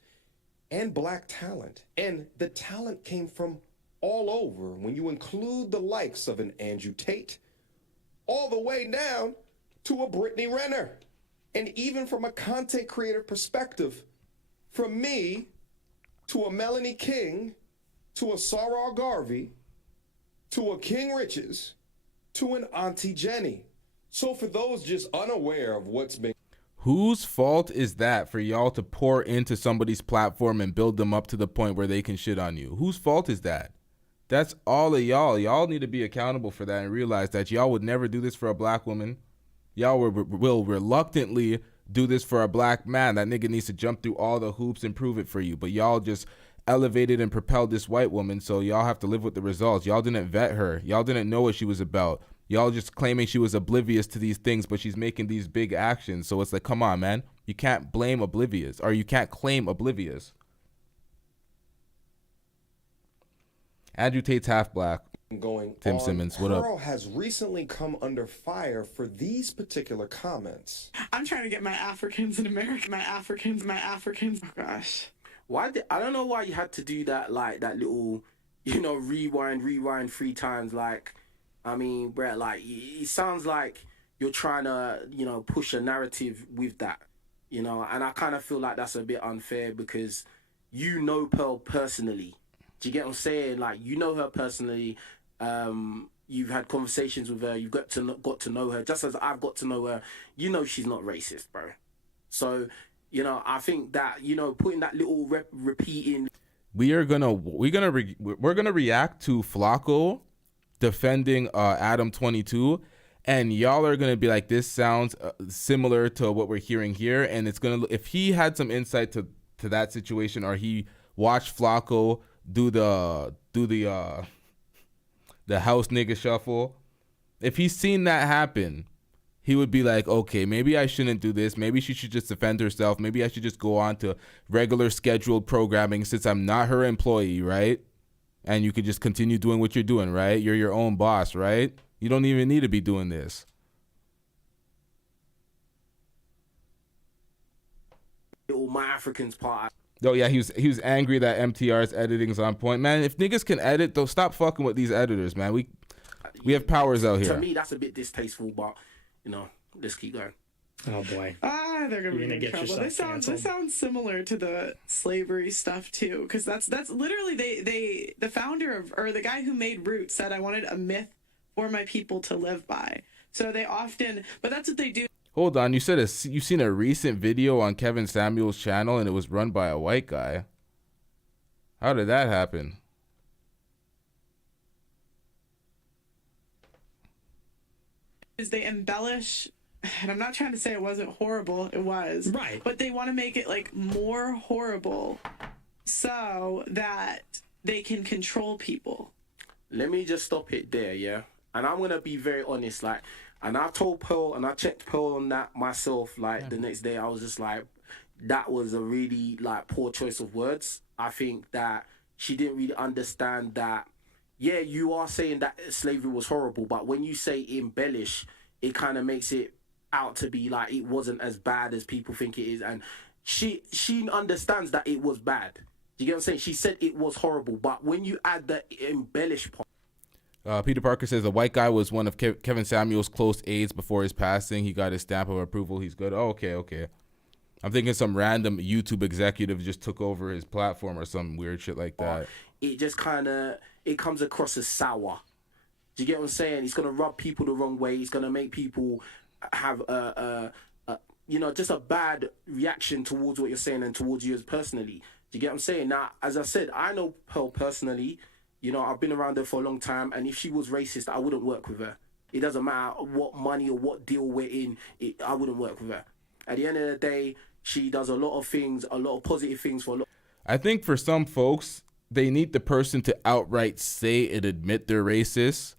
and black talent. And the talent came from all over. When you include the likes of an Andrew Tate, all the way down to a Brittany Renner. And even from a content creator perspective, from me to a Melanie King, to a Sarah Garvey, to a King Richez, to an Auntie Jenny. So for those just unaware of what's been... Whose fault is that for y'all to pour into somebody's platform and build them up to the point where they can shit on you? Whose fault is that? That's all of y'all. Y'all need to be accountable for that and realize that y'all would never do this for a black woman. Y'all will reluctantly do this for a black man. That nigga needs to jump through all the hoops and prove it for you. But y'all just elevated and propelled this white woman, so y'all have to live with the results. Y'all didn't vet her. Y'all didn't know what she was about. Y'all just claiming she was oblivious to these things, but she's making these big actions. So it's like, come on, man. You can't blame oblivious, or you can't claim oblivious. Andrew Tate's half black. Going Tim on. Simmons, what up? Pearl has recently come under fire for these particular comments. I'm trying to get my Africans in America. My Africans. Oh gosh. I don't know why you had to do that, like that little, rewind 3 times. Like, I mean, Brett, like it sounds like you're trying to, push a narrative with that, and I kind of feel like that's a bit unfair because you know Pearl personally. Do you get what I'm saying? Like, you know her personally. You've had conversations with her. You've got to know her just as I've got to know her. You know she's not racist, bro. So, I think that putting that little repeating. We're gonna react to Flacco defending Adam 22, and y'all are gonna be like, this sounds similar to what we're hearing here, and it's gonna, if he had some insight to that situation, or he watched Flacco do the house nigga shuffle, if he's seen that happen, he would be like, okay, maybe I shouldn't do this. Maybe she should just defend herself. Maybe I should just go on to regular scheduled programming since I'm not her employee, right? And you could just continue doing what you're doing, right? You're your own boss, right? You don't even need to be doing this. My Africans part. Oh yeah, he was angry that MTR's editing's on point. Man, if niggas can edit, though, stop fucking with these editors, man. We have powers out here. To me, that's a bit distasteful, but let's keep going. Oh boy. They're gonna be in trouble. This sounds similar to the slavery stuff too, because that's literally the founder of, or the guy who made Roots said, I wanted a myth for my people to live by. So they often, but that's what they do. Hold on, you said you've seen a recent video on Kevin Samuel's channel and it was run by a white guy. How did that happen? Is they embellish, and I'm not trying to say it wasn't horrible, it was. Right. But they want to make it like more horrible so that they can control people. Let me just stop it there, yeah? And I'm going to be very honest, like, and I told Pearl, and I checked Pearl on that myself, like, the next day. I was just like, that was a really, like, poor choice of words. I think that she didn't really understand that, yeah, you are saying that slavery was horrible, but when you say embellish, it kind of makes it out to be like it wasn't as bad as people think it is. And she understands that it was bad. Do you get what I'm saying? She said it was horrible, but when you add the embellish part. Peter Parker says the white guy was one of Kevin Samuel's close aides before his passing. He got his stamp of approval. He's good. Oh, okay. I'm thinking some random YouTube executive just took over his platform or some weird shit like that. It just it comes across as sour. Do you get what I'm saying? It's going to rub people the wrong way. It's going to make people have just a bad reaction towards what you're saying and towards you as personally. Do you get what I'm saying? Now, as I said, I know Pearl personally. I've been around her for a long time, and if she was racist, I wouldn't work with her. It doesn't matter what money or what deal we're in, I wouldn't work with her. At the end of the day, she does a lot of things, a lot of positive things for a lot. I think for some folks, they need the person to outright say and admit they're racist,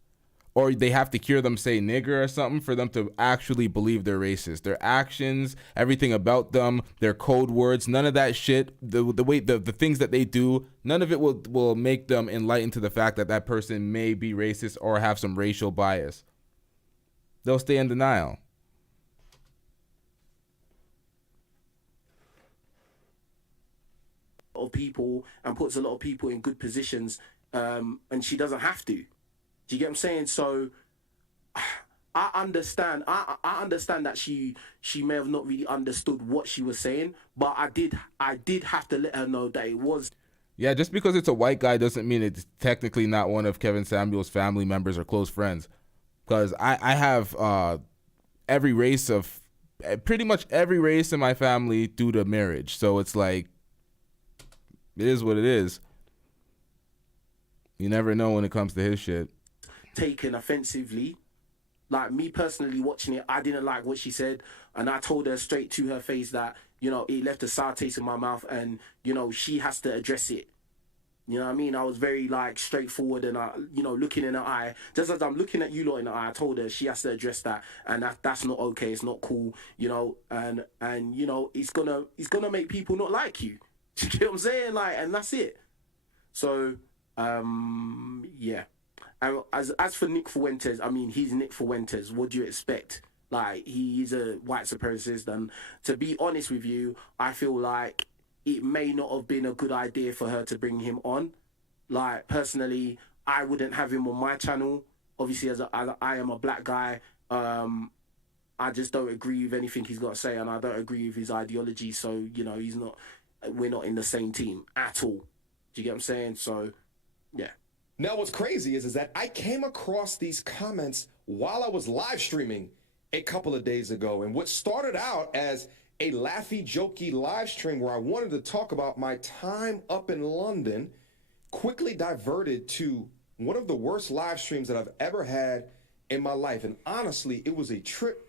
or they have to hear them say nigger or something for them to actually believe they're racist. Their actions, everything about them, their code words, none of that shit, the things that they do, none of it will make them enlightened to the fact that that person may be racist or have some racial bias. They'll stay in denial. Of people and puts a lot of people in good positions, and she doesn't have to. Do you get what I'm saying? So I understand. I understand that she may have not really understood what she was saying, but I did have to let her know that it was. Yeah, just because it's a white guy doesn't mean it's technically not one of Kevin Samuels' family members or close friends. Because I have pretty much every race in my family due to marriage. So it's like, it is what it is. You never know when it comes to his shit. Taken offensively. Like, me personally watching it, I didn't like what she said. And I told her straight to her face that, it left a sour taste in my mouth and, she has to address it. You know what I mean? I was very, straightforward and, looking in her eye. Just as I'm looking at you lot in the eye, I told her she has to address that. And that's not okay. It's not cool, and it's gonna make people not like you. Do you get what I'm saying? And that's it. So, yeah. And as for Nick Fuentes, I mean, he's Nick Fuentes. What do you expect? He's a white supremacist. And to be honest with you, I feel like it may not have been a good idea for her to bring him on. Personally, I wouldn't have him on my channel. Obviously, as I am a black guy, I just don't agree with anything he's got to say, and I don't agree with his ideology. So, we're not in the same team at all. Do you get what I'm saying? So, yeah. Now, what's crazy is that I came across these comments while I was live streaming a couple of days ago. And what started out as a laughy, jokey live stream where I wanted to talk about my time up in London quickly diverted to one of the worst live streams that I've ever had in my life. And honestly, it was a trip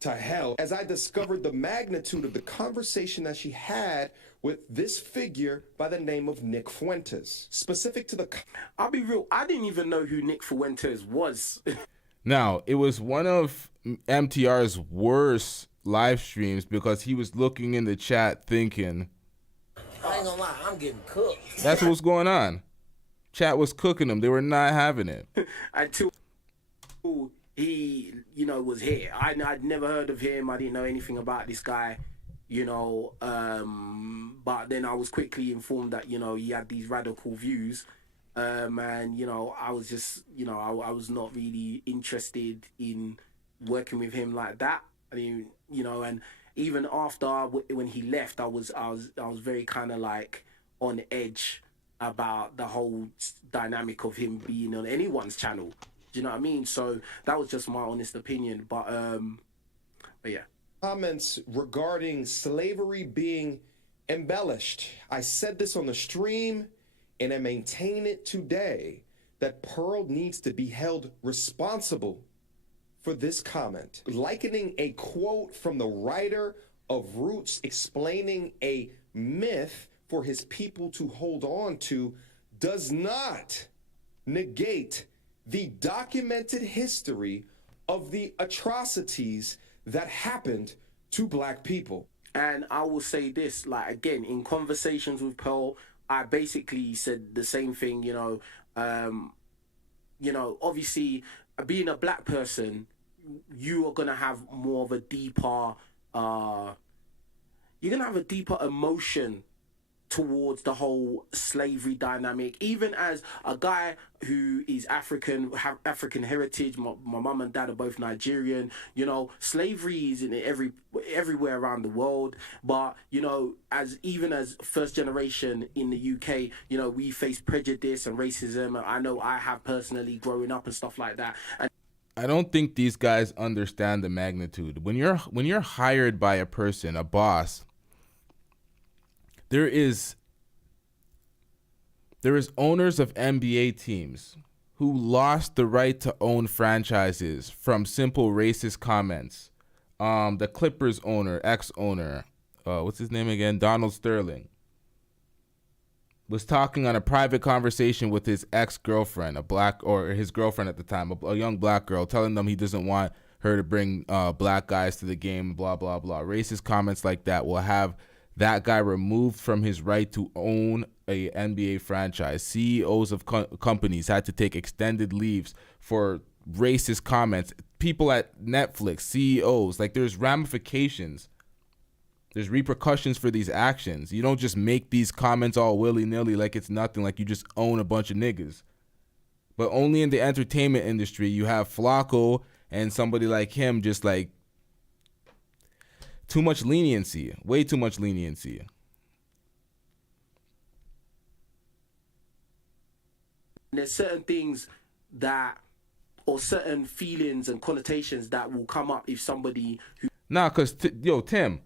to hell as I discovered the magnitude of the conversation that she had with this figure by the name of Nick Fuentes. Specific to the... I'll be real, I didn't even know who Nick Fuentes was. Now, it was one of MTR's worst live streams because he was looking in the chat thinking, I ain't gonna lie, I'm getting cooked. that's what was going on. Chat was cooking them. They were not having it. Until he, was here. I'd never heard of him. I didn't know anything about this guy, but then I was quickly informed that, he had these radical views. And, I was just, I was not really interested in working with him like that. I mean, and even after when he left, I was very kind of on edge about the whole dynamic of him being on anyone's channel. Do you know what I mean? So that was just my honest opinion. But yeah. Comments regarding slavery being embellished. I said this on the stream and I maintain it today that Pearl needs to be held responsible for this comment, likening a quote from the writer of Roots explaining a myth for his people to hold on to does not negate the documented history of the atrocities that happened to black people. And I will say this, again, in conversations with Pearl, I basically said the same thing, obviously being a black person, you are going to have more of a deeper, you're going to have a deeper emotion towards the whole slavery dynamic. Even as a guy who is African, have African heritage, my mum and dad are both Nigerian, slavery is in everywhere around the world. But, as first generation in the UK, we face prejudice and racism. I know I have personally growing up and stuff like that. And I don't think these guys understand the magnitude. When you're hired by a person, a boss, there is owners of NBA teams who lost the right to own franchises from simple racist comments. The Clippers owner, ex-owner, what's his name again? Donald Sterling, was talking on a private conversation with his ex-girlfriend, his girlfriend at the time, a young black girl, telling them he doesn't want her to bring black guys to the game, blah, blah, blah. Racist comments like that will have that guy removed from his right to own a NBA franchise. CEOs of companies had to take extended leaves for racist comments. People at Netflix, CEOs, there's ramifications. There's repercussions for these actions. You don't just make these comments all willy-nilly like it's nothing, like you just own a bunch of niggas. But only in the entertainment industry, you have Flacco and somebody like him just too much leniency, way too much leniency. there's certain things that, or certain feelings and connotations that will come up if somebody who... Nah, because, Tim,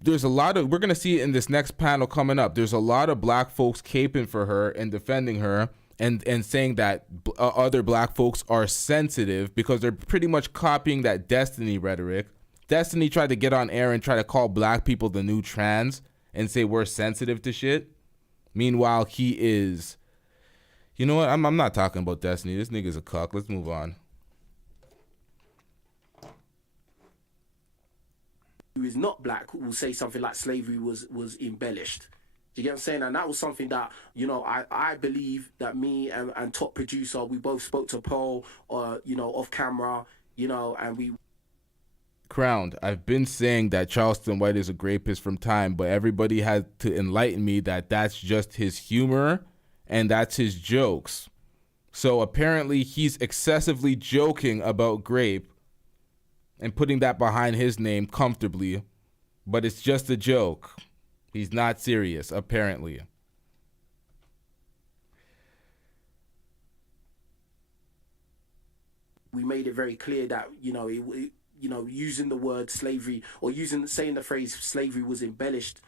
there's a lot of, we're going to see it in this next panel coming up. There's a lot of black folks caping for her and defending her and saying that other black folks are sensitive because they're pretty much copying that Destiny rhetoric. Destiny tried to get on air and try to call black people the new trans and say we're sensitive to shit. Meanwhile, he is... You know what? I'm not talking about Destiny. This nigga's a cuck. Let's move on. Who is not black will say something like slavery was embellished. Do you get what I'm saying? And that was something that, I believe that me and top producer, we both spoke to Pearl, off camera, and we... Crowned, I've been saying that Charleston White is a rapist from time, but everybody had to enlighten me that that's just his humor and that's his jokes. So apparently he's excessively joking about grape and putting that behind his name comfortably, but it's just a joke. He's not serious, apparently. We made it very clear that, using the word slavery or saying the phrase slavery was embellished,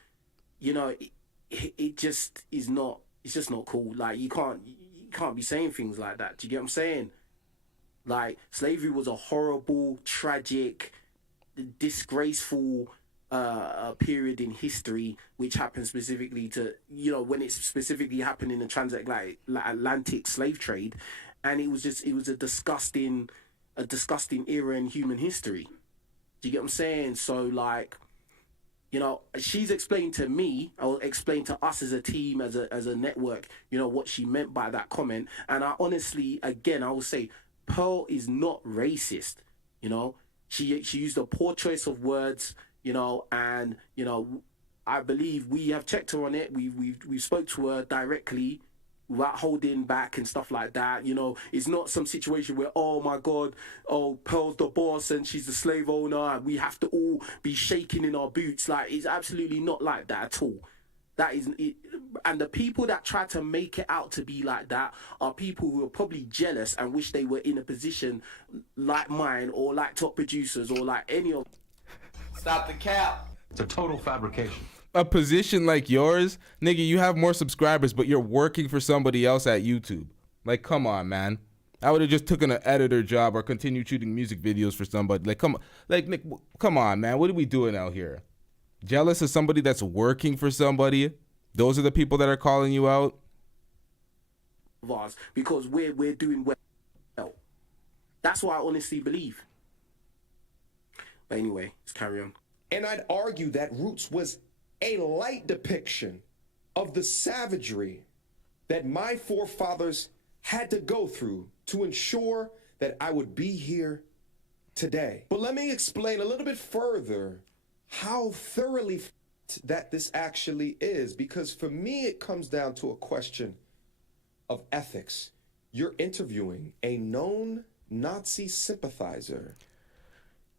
it just is not, it's just not cool. Like, you can't be saying things like that. Do you get what I'm saying? Like, slavery was a horrible, tragic, disgraceful period in history, which happened specifically to, when it's specifically happened in the transatlantic slave trade. And it was a disgusting era in human history. Do you get what I'm saying? So, like, she's explained to me, or explained to us as a team, as a network, what she meant by that comment. And I honestly, again, I will say, Pearl is not racist. She used a poor choice of words, and I believe we have checked her on it. We spoke to her directly without holding back and stuff like that. It's not some situation where, oh my God, Pearl's the boss and she's the slave owner and we have to all be shaking in our boots. Like, it's absolutely not like that at all. That is it. And the people that try to make it out to be like that are people who are probably jealous and wish they were in a position like mine or like top producers or like any of... Stop the cap. It's a total fabrication. A position like yours, nigga, you have more subscribers, but you're working for somebody else at YouTube. Like, come on, man. I would have just taken an editor job or continued shooting music videos for somebody. Like, come on, like, Nick, come on, man. What are we doing out here? Jealous of somebody that's working for somebody? Those are the people that are calling you out? Because we're doing well. That's what I honestly believe. But anyway, let's carry on. And I'd argue that Roots was a light depiction of the savagery that my forefathers had to go through to ensure that I would be here today. But let me explain a little bit further how thoroughly that this actually is, because for me it comes down to a question of ethics. You're interviewing a known Nazi sympathizer.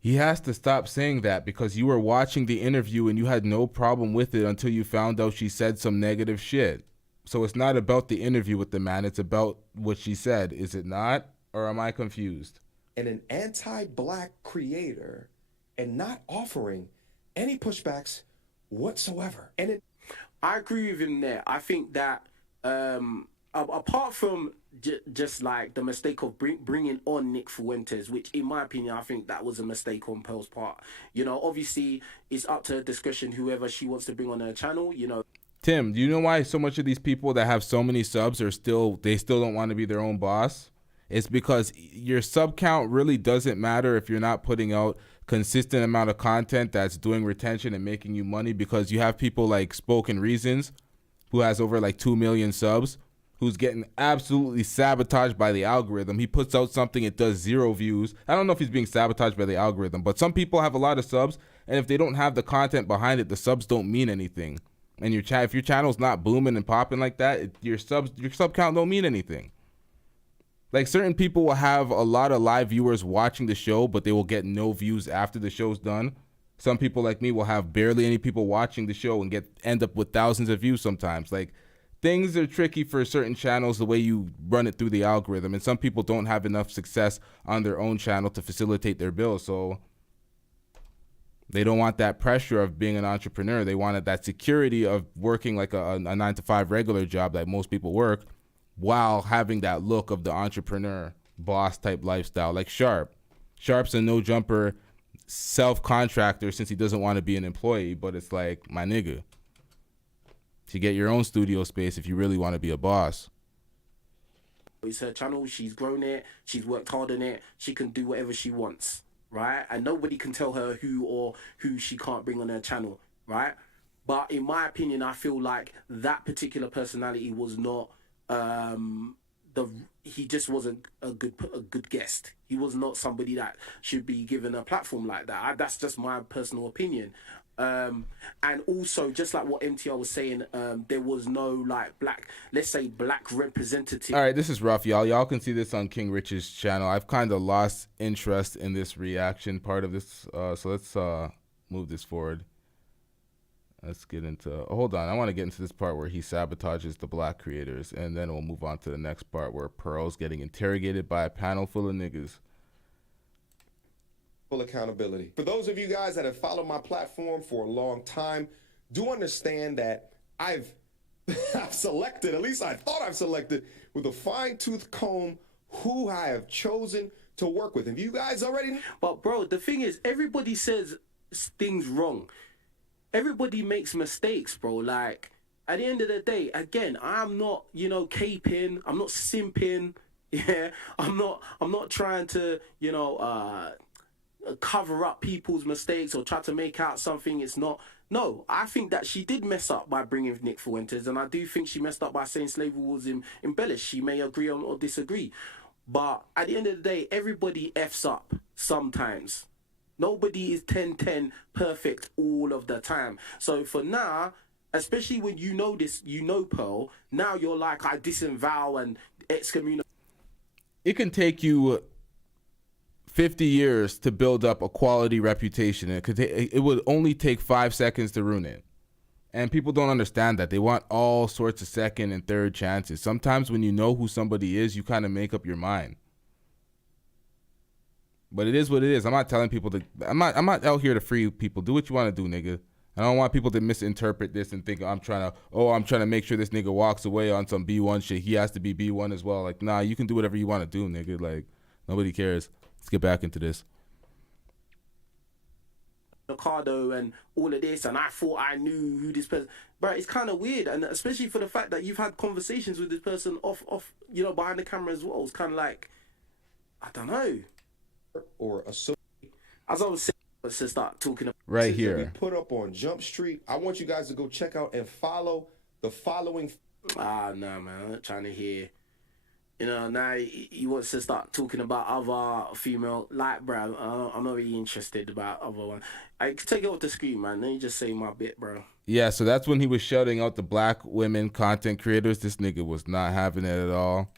He has to stop saying that because you were watching the interview and you had no problem with it until you found out she said some negative shit. So it's not about the interview with the man, it's about what she said, is it not? Or am I confused? And an anti-black creator and not offering any pushbacks whatsoever. And I agree with him there. I think that apart from just like the mistake of bringing on Nick Fuentes, which in my opinion, I think that was a mistake on Pearl's part. Obviously it's up to her discretion, whoever she wants to bring on her channel, Tim, do you know why so much of these people that have so many subs they still don't want to be their own boss? It's because your sub count really doesn't matter if you're not putting out consistent amount of content that's doing retention and making you money, because you have people like Spoken Reasons, who has over like 2 million subs, who's getting absolutely sabotaged by the algorithm. He puts out something, it does 0 views. I don't know if he's being sabotaged by the algorithm, but some people have a lot of subs, and if they don't have the content behind it, the subs don't mean anything. And if your channel's not booming and popping like that, your sub count don't mean anything. Like, certain people will have a lot of live viewers watching the show, but they will get no views after the show's done. Some people like me will have barely any people watching the show and end up with thousands of views sometimes. Like, things are tricky for certain channels the way you run it through the algorithm, and some people don't have enough success on their own channel to facilitate their bills, so they don't want that pressure of being an entrepreneur. They wanted that security of working like a 9-to-5 regular job that most people work, while having that look of the entrepreneur boss type lifestyle. Like Sharp's a no jumper self-contractor since he doesn't want to be an employee, but it's like, my nigga, to get your own studio space if you really want to be a boss. It's her channel, she's grown it, she's worked hard on it, she can do whatever she wants, right? And nobody can tell her who she can't bring on her channel, right? But in my opinion, I feel like that particular personality was not he just wasn't a good guest. He was not somebody that should be given a platform like that. That's just my personal opinion. And also, just like what MTR was saying, there was no like black representative. All right, this is rough, y'all. Y'all can see this on King Rich's channel. I've kind of lost interest in this reaction part of this, so let's move this forward. Let's get into, hold on, I want to get into this part where he sabotages the black creators, and then we'll move on to the next part where Pearl's getting interrogated by a panel full of niggas. Full accountability. For those of you guys that have followed my platform for a long time, do understand that I've selected, at least I thought I've selected with a fine-tooth comb who I have chosen to work with. And you guys already... But bro, the thing is, everybody says things wrong. Everybody makes mistakes, bro. Like, at the end of the day, again, I'm not, caping. I'm not simping. Yeah, I'm not trying to, cover up people's mistakes or try to make out something it's not. No, I think that she did mess up by bringing Nick Fuentes, and I do think she messed up by saying slavery was embellished. She may agree or disagree. But at the end of the day, everybody F's up sometimes. Nobody is 10-10 perfect all of the time. So for now, especially when you know this, Pearl, now you're like, I disavow and excommunicate. It can take you 50 years to build up a quality reputation. It would only take 5 seconds to ruin it. And people don't understand that. They want all sorts of second and third chances. Sometimes when you know who somebody is, you kind of make up your mind. But it is what it is. I'm not telling people to. I'm not out here to free people. Do what you want to do, nigga. I don't want people to misinterpret this and think I'm trying to make sure this nigga walks away on some B1 shit. He has to be B1 as well. Like, nah, you can do whatever you want to do, nigga. Like, nobody cares. Let's get back into this. Ricardo and all of this, and I thought I knew who this person. But it's kind of weird, and especially for the fact that you've had conversations with this person off, behind the camera as well. It's kind of like, I don't know. Or as I was saying, let's just start talking about right here. We put up on Jump Street. I want you guys to go check out and follow the following. Nah, man, I'm not trying to hear. Now he wants to start talking about other female, like, bro. I'm not really interested about other one. I can take it off the screen, man. Let me just say my bit, bro. Yeah, so that's when he was shouting out the black women content creators. This nigga was not having it at all.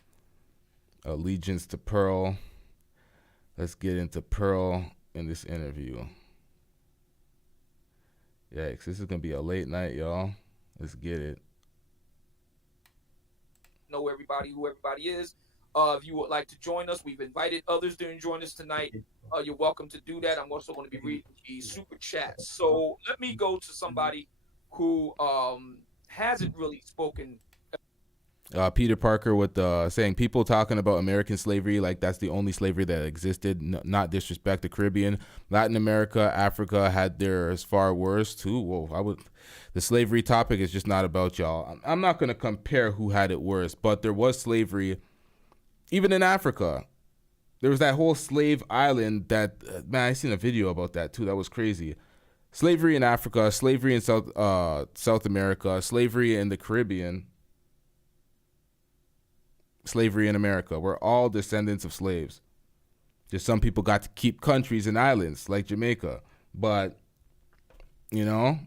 Allegiance to Pearl. Let's get into Pearl in this interview. Yikes, this is going to be a late night, y'all. Let's get it. Know who everybody is. If you would like to join us, we've invited others to join us tonight. You're welcome to do that. I'm also going to be reading the super chats. So let me go to somebody who hasn't really spoken. Peter Parker with saying people talking about American slavery like that's the only slavery that existed. Not disrespect the Caribbean, Latin America, Africa had theirs far worse too. Whoa, the slavery topic is just not about y'all. I'm not gonna compare who had it worse, but there was slavery even in Africa. There was that whole slave island that man, I seen a video about that too. That was crazy. Slavery in Africa, slavery in South America, slavery in the Caribbean. Slavery in America. We're all descendants of slaves. Just some people got to keep countries and islands like Jamaica. But, we're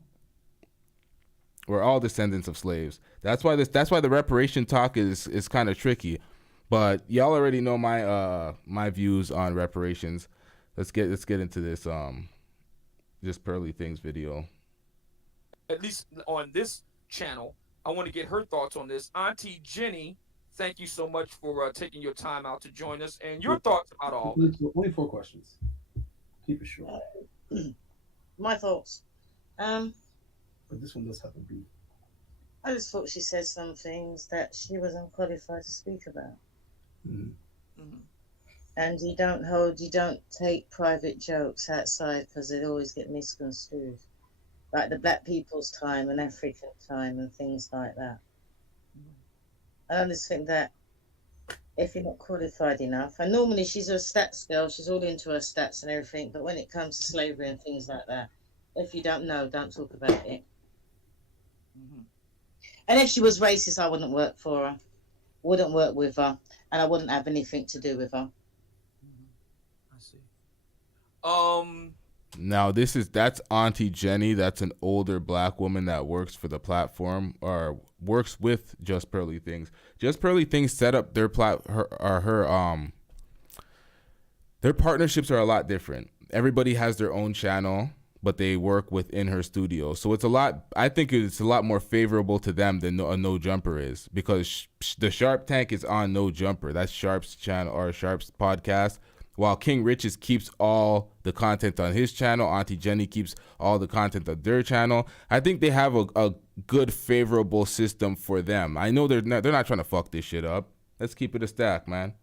all descendants of slaves. That's why the reparation talk is kind of tricky. But y'all already know my views on reparations. Let's get into this Pearly Things video. At least on this channel, I want to get her thoughts on this. Auntie Jenny, thank you so much for taking your time out to join us and your thoughts about all this. Only 4 questions. Keep it short. My thoughts. But this one does have a beat. I just thought she said some things that she wasn't qualified to speak about. And you don't take private jokes outside because they always get misconstrued. Like the black people's time and African time and things like that. I just think that if you're not qualified enough, and normally she's a stats girl, she's all into her stats and everything, but when it comes to slavery and things like that, if you don't know, don't talk about it. And if she was racist, I wouldn't work for her, wouldn't work with her, and I wouldn't have anything to do with her. I see. Now that's Auntie Jenny. That's an older black woman that works for the platform or works with Just Pearly Things. Just Pearly Things set up their their partnerships are a lot different. Everybody has their own channel, but they work within her studio. So I think it's a lot more favorable to them than a No Jumper is, because the Sharp Tank is on No Jumper. That's Sharp's channel or Sharp's podcast. While King Richez keeps all the content on his channel, Auntie Jenny keeps all the content on their channel. I think they have a good, favorable system for them. I know they're not trying to fuck this shit up. Let's keep it a stack, man.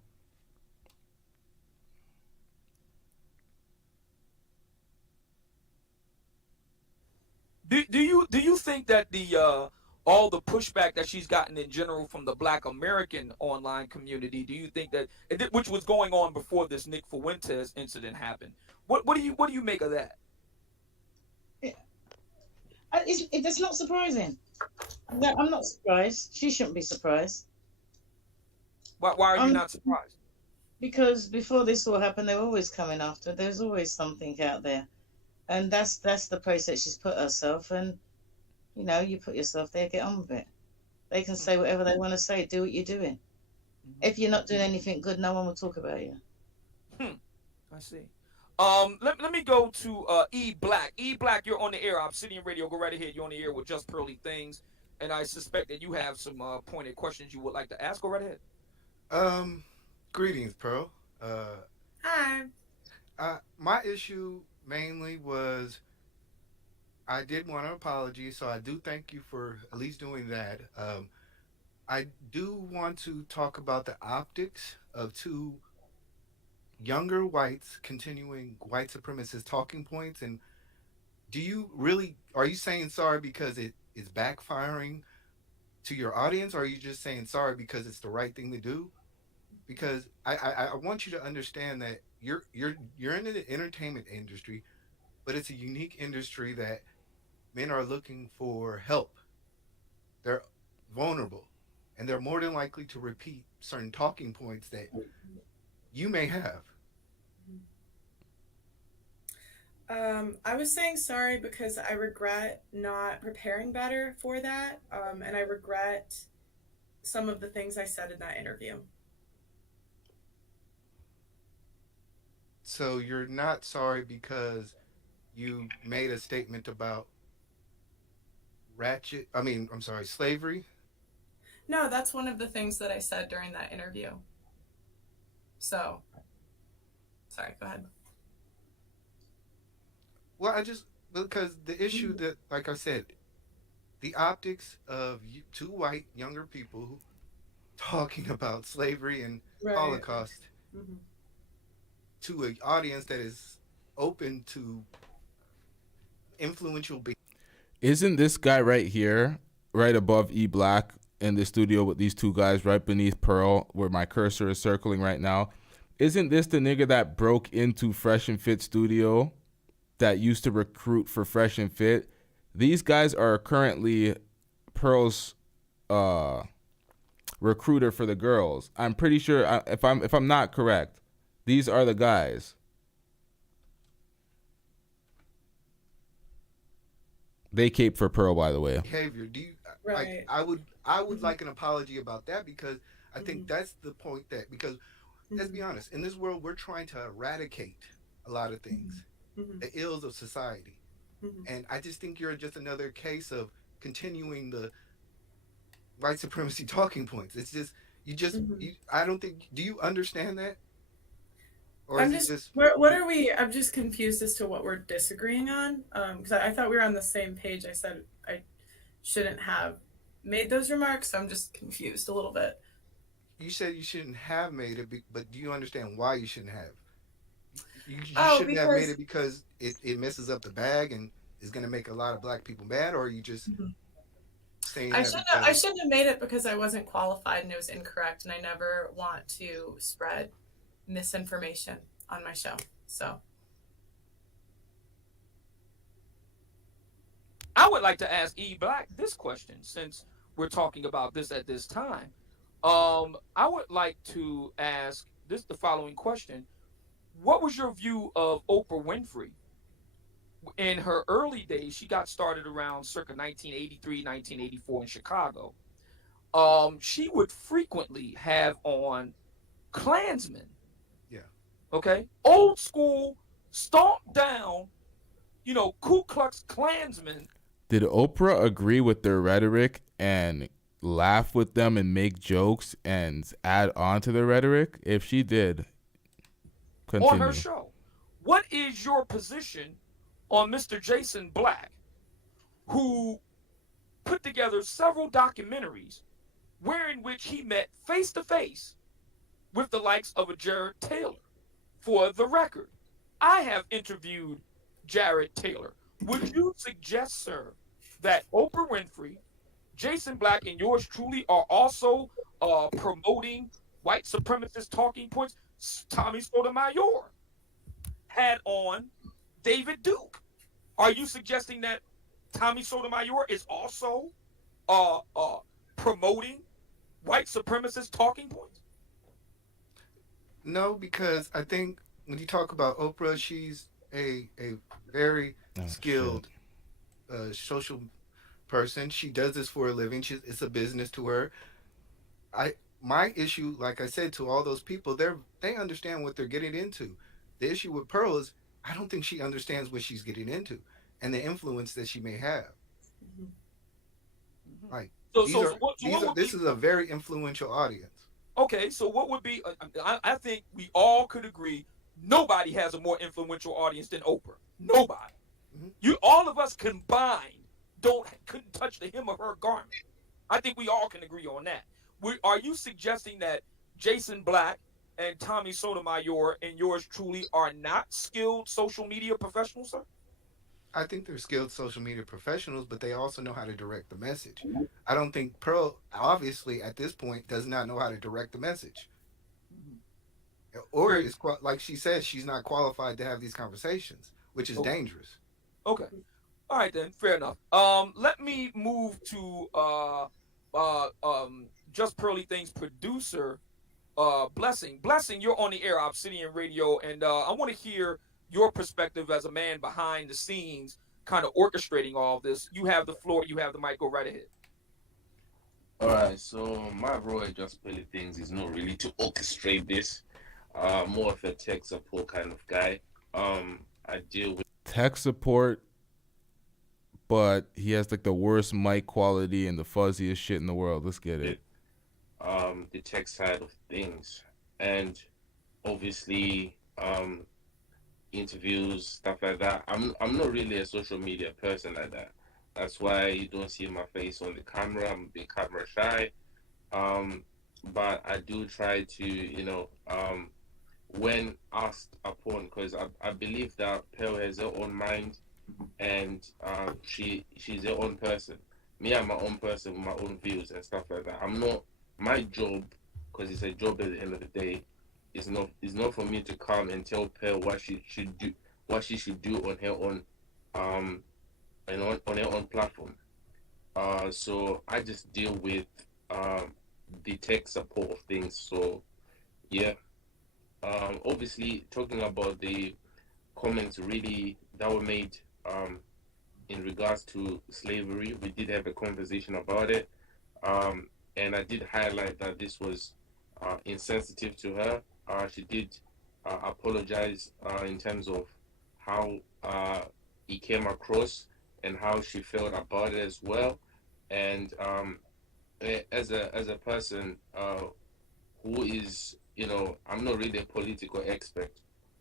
Do you think that the all the pushback that she's gotten in general from the Black American online community, do you think that, which was going on before this Nick Fuentes incident happened, what do you make of that? It's not surprising. I'm not surprised. She shouldn't be surprised. Why are you not surprised? Because before this all happened, they were always coming after. There's always something out there, and that's the place that she's put herself. And you know, you put yourself there, get on with it. They can say whatever they want to say. Do what you're doing. If you're not doing anything good, no one will talk about you. I see. Let me go to E Black. E Black, you're on the air. Obsidian Radio. Go right ahead. You're on the air with Just Pearly Things, and I suspect that you have some pointed questions you would like to ask. Go right ahead. Greetings, Pearl. Hi. My issue mainly was I did want an apology, so I do thank you for at least doing that. I do want to talk about the optics of 2 younger whites continuing white supremacist talking points. And are you saying sorry because it is backfiring to your audience, or are you just saying sorry because it's the right thing to do? Because I want you to understand that you're in the entertainment industry, but it's a unique industry that men are looking for help. They're vulnerable, and they're more than likely to repeat certain talking points that you may have. I was saying sorry because I regret not preparing better for that, and I regret some of the things I said in that interview. So you're not sorry because you made a statement about slavery? No, that's one of the things that I said during that interview. So, sorry, go ahead. Well, because the issue that, like I said, the optics of 2 white younger people talking about slavery and Holocaust to an audience that is open to influential beings. Isn't this guy right here, right above E Black in the studio with these 2 guys right beneath Pearl, where my cursor is circling right now? Isn't this the nigga that broke into Fresh and Fit studio that used to recruit for Fresh and Fit? These guys are currently Pearl's recruiter for the girls. I'm pretty sure, if I'm not correct, these are the guys. They cape for Pearl, by the way. Behavior. I would like an apology about that, because I think that's the point because let's be honest, in this world we're trying to eradicate a lot of things, the ills of society, and I just think you're just another case of continuing the white supremacy talking points. It's just I don't think. Do you understand that? Or I'm is it just, what are we? I'm just confused as to what we're disagreeing on. Because I thought we were on the same page. I said I shouldn't have made those remarks. So I'm just confused a little bit. You said you shouldn't have made it, but do you understand why you shouldn't have? You shouldn't have made it because it messes up the bag and is going to make a lot of black people mad, or are you just saying I that shouldn't have made it because I wasn't qualified and it was incorrect, and I never want to spread misinformation on my show. So I would like to ask E Black this question, since we're talking about this at this time. I would like to ask the following question. What was your view of Oprah Winfrey? In her early days, she got started around circa 1983, 1984 in Chicago. She would frequently have on Klansmen. Yeah. Okay? Old school, stomped down, Ku Klux Klansmen. Did Oprah agree with their rhetoric and laugh with them and make jokes and add on to the rhetoric? If she did, continue. On her show. What is your position on Mr. Jason Black, who put together several documentaries wherein which he met face-to-face with the likes of a Jared Taylor? For the record, I have interviewed Jared Taylor. Would you suggest, sir, that Oprah Winfrey, Jason Black, and yours truly are also promoting white supremacist talking points? Tommy Sotomayor had on David Duke. Are you suggesting that Tommy Sotomayor is also promoting white supremacist talking points? No, because I think when you talk about Oprah, she's a very skilled social person. She does this for a living. It's a business to her. My issue, like I said, to all those people, they understand what they're getting into. The issue with Pearl is I don't think she understands what she's getting into and the influence that she may have. Like this is a very influential audience. Okay, so what would be? I think we all could agree nobody has a more influential audience than Oprah. Nobody. All of us combined couldn't touch the hem of her garment. I think we all can agree on that. Are you suggesting that Jason Black and Tommy Sotomayor and yours truly are not skilled social media professionals, sir? I think they're skilled social media professionals, but they also know how to direct the message. I don't think Pearl, obviously, at this point, does not know how to direct the message. Or, like she said, she's not qualified to have these conversations, which is dangerous. Okay. All right, then. Fair enough. Let me move to Just Pearly Things producer, Blessing. Blessing, you're on the air, Obsidian Radio, and I want to hear your perspective as a man behind the scenes, kind of orchestrating all of this. You have the floor. You have the mic. Go right ahead. All right. So my role at Just Pearly Things is not really to orchestrate this. More of a tech support kind of guy. I deal with tech support, but he has like the worst mic quality and the fuzziest shit in the world. Let's get it. The tech side of things, and obviously interviews, stuff like that. I'm not really a social media person like that. That's why you don't see my face on the camera. I'm a bit camera shy. But I do try to, when asked upon, because I believe that Pearl has her own mind, and she's her own person. Me, I'm my own person with my own views and stuff like that. I'm not, my job, because it's a job at the end of the day, is not for me to come and tell Pearl what she should do on her own and on her own platform. So I just deal with the tech support of things. So yeah. Obviously talking about the comments really that were made in regards to slavery, we did have a conversation about it, and I did highlight that this was insensitive to her. She did apologize in terms of how it came across and how she felt about it as well, and as a person who is, I'm not really a political expert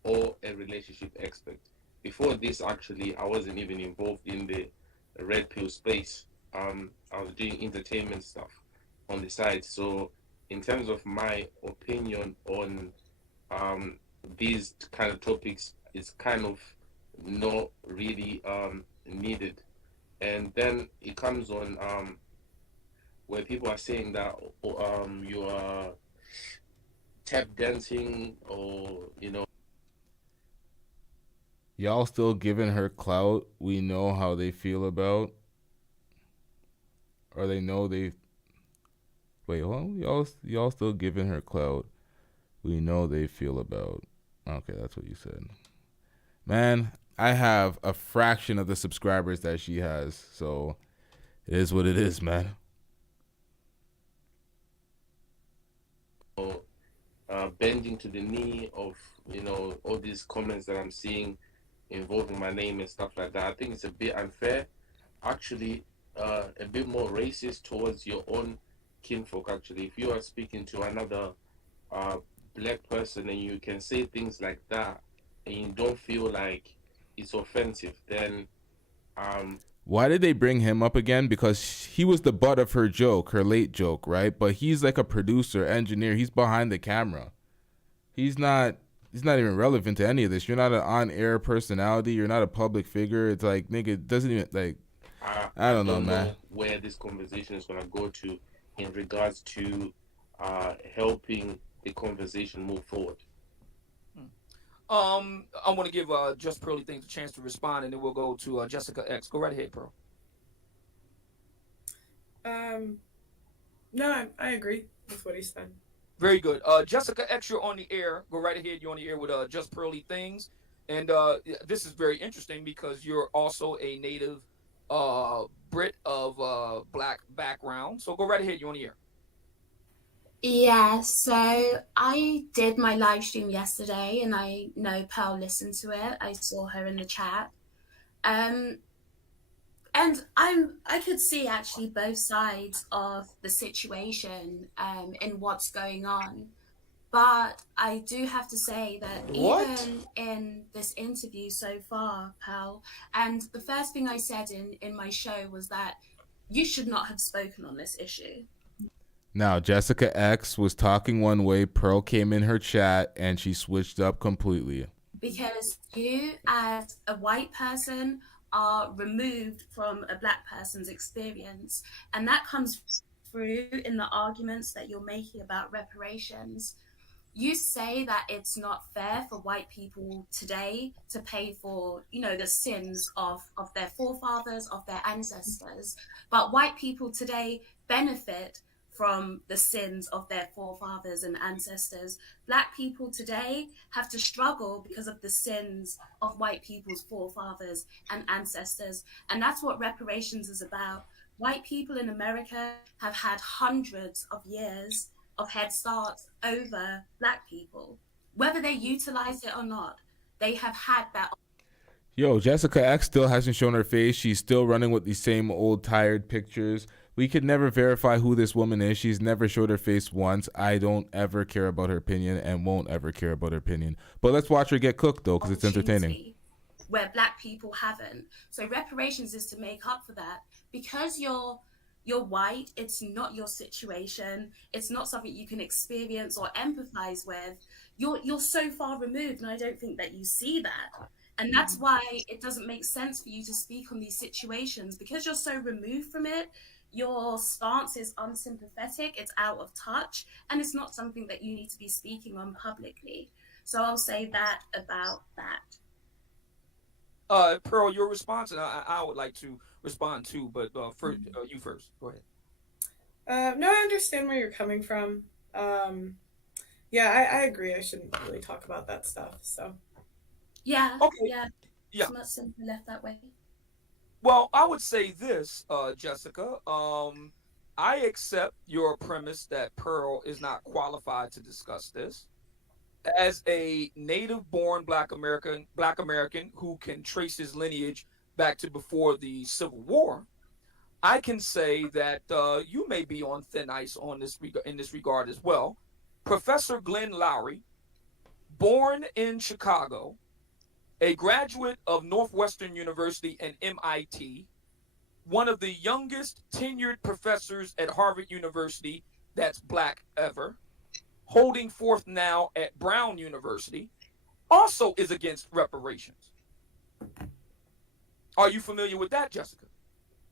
or a relationship expert. Before this, actually, I wasn't even involved in the red pill space. I was doing entertainment stuff on the side. So, in terms of my opinion on these kind of topics, it's kind of not really needed. And then it comes on where people are saying that you are tap dancing, or Y'all still giving her clout. We know how they feel about, or they know they. Wait, hold on. Y'all still giving her clout. We know they feel about. Okay, that's what you said. Man, I have a fraction of the subscribers that she has, so it is what it is, man. Bending to the knee of all these comments that I'm seeing involving my name and stuff like that. I think it's a bit unfair, actually, a bit more racist towards your own kinfolk. Actually, if you are speaking to another black person and you can say things like that and you don't feel like it's offensive, then Why did they bring him up again? Because he was the butt of her joke, her late joke, right? But he's like a producer, engineer. He's behind the camera. He's not even relevant to any of this. You're not an on-air personality. You're not a public figure. It's like, nigga, it doesn't even, like, I don't know, man. Where this conversation is going to go to in regards to helping the conversation move forward. I want to give Just Pearly Things a chance to respond, and then we'll go to Jessica X. Go right ahead, Pearl. No, I agree with what he said. Very good. Jessica X, you're on the air. Go right ahead. You're on the air with Just Pearly Things. And this is very interesting because you're also a native Brit of black background. So go right ahead. You're on the air. Yeah, so I did my live stream yesterday, and I know Pearl listened to it. I saw her in the chat. And I could see actually both sides of the situation in what's going on. But I do have to say that even in this interview so far, Pearl, and the first thing I said in my show was that you should not have spoken on this issue. Now, Jessica X was talking one way. Pearl came in her chat, and she switched up completely. Because you, as a white person, are removed from a black person's experience. And that comes through in the arguments that you're making about reparations. You say that it's not fair for white people today to pay for, the sins of their forefathers, of their ancestors. But white people today benefit from the sins of their forefathers and ancestors. Black people today have to struggle because of the sins of white people's forefathers and ancestors. And that's what reparations is about. White people in America have had hundreds of years of head starts over black people. Whether they utilize it or not, they have had that. Yo, Jessica X still hasn't shown her face. She's still running with these same old tired pictures. We could never verify who this woman is. She's never showed her face once. I don't ever care about her opinion and won't ever care about her opinion. But let's watch her get cooked, though, because it's entertaining. Where black people haven't. So reparations is to make up for that. Because you're white, it's not your situation. It's not something you can experience or empathize with. You're so far removed, and I don't think that you see that. And that's why it doesn't make sense for you to speak on these situations. Because you're so removed from it, your stance is unsympathetic, it's out of touch, and it's not something that you need to be speaking on publicly. So I'll say that about that. Pearl, your response, and I would like to respond too, but first, you first. Go ahead. No, I understand where you're coming from. Yeah, I agree. I shouldn't really talk about that stuff. So. Yeah. Okay. Yeah. Yeah. It's not simply left that way. Well, I would say this, Jessica. I accept your premise that Pearl is not qualified to discuss this. As a native-born Black American who can trace his lineage back to before the Civil War, I can say that you may be on thin ice on this in this regard as well. Professor Glenn Lowry, born in Chicago, a graduate of Northwestern University and MIT, one of the youngest tenured professors at Harvard University that's black ever, holding forth now at Brown University, also is against reparations. Are you familiar with that, Jessica?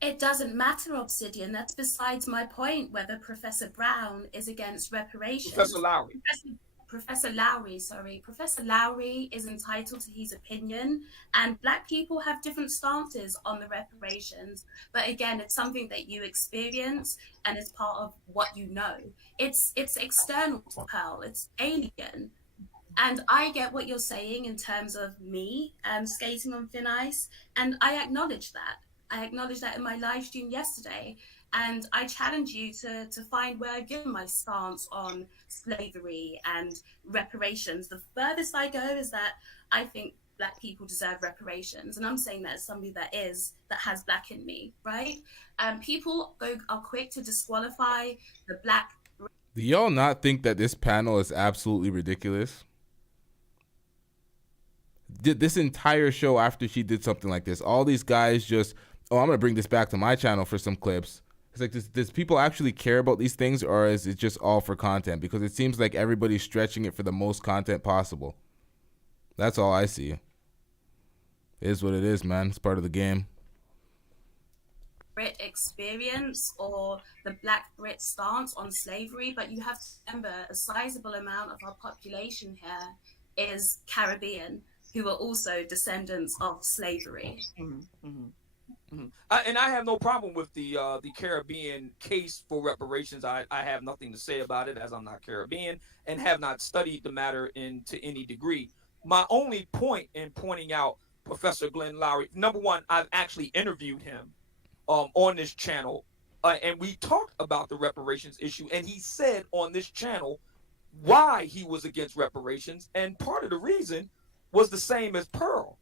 It doesn't matter, Obsidian. That's besides my point, whether Professor Brown is against reparations. Professor Lowry. Professor Lowry is entitled to his opinion, and black people have different stances on the reparations. But again, it's something that you experience, and it's part of what you know. It's external to Pearl. It's alien. And I get what you're saying in terms of me skating on thin ice, and I acknowledge that. I acknowledged that in my live stream yesterday, and I challenge you to find where I've given my stance on slavery and reparations. The furthest I go is that I think black people deserve reparations, and I'm saying that as somebody that has black in me, right? People are quick to disqualify the black. Do y'all not think that this panel is absolutely ridiculous? This entire show, after she did something like this, all these guys just, oh, I'm gonna bring this back to my channel for some clips. It's like, does people actually care about these things, or is it just all for content? Because it seems like everybody's stretching it for the most content possible. That's all I see. It is what it is, man. It's part of the game. Brit experience or the black Brit stance on slavery, but you have to remember a sizable amount of our population here is Caribbean, who are also descendants of slavery. And I have no problem with the Caribbean case for reparations. I have nothing to say about it, as I'm not Caribbean and have not studied the matter to any degree. My only point in pointing out Professor Glenn Lowry, number one, I've actually interviewed him on this channel, and we talked about the reparations issue, and he said on this channel why he was against reparations, and part of the reason was the same as Pearl.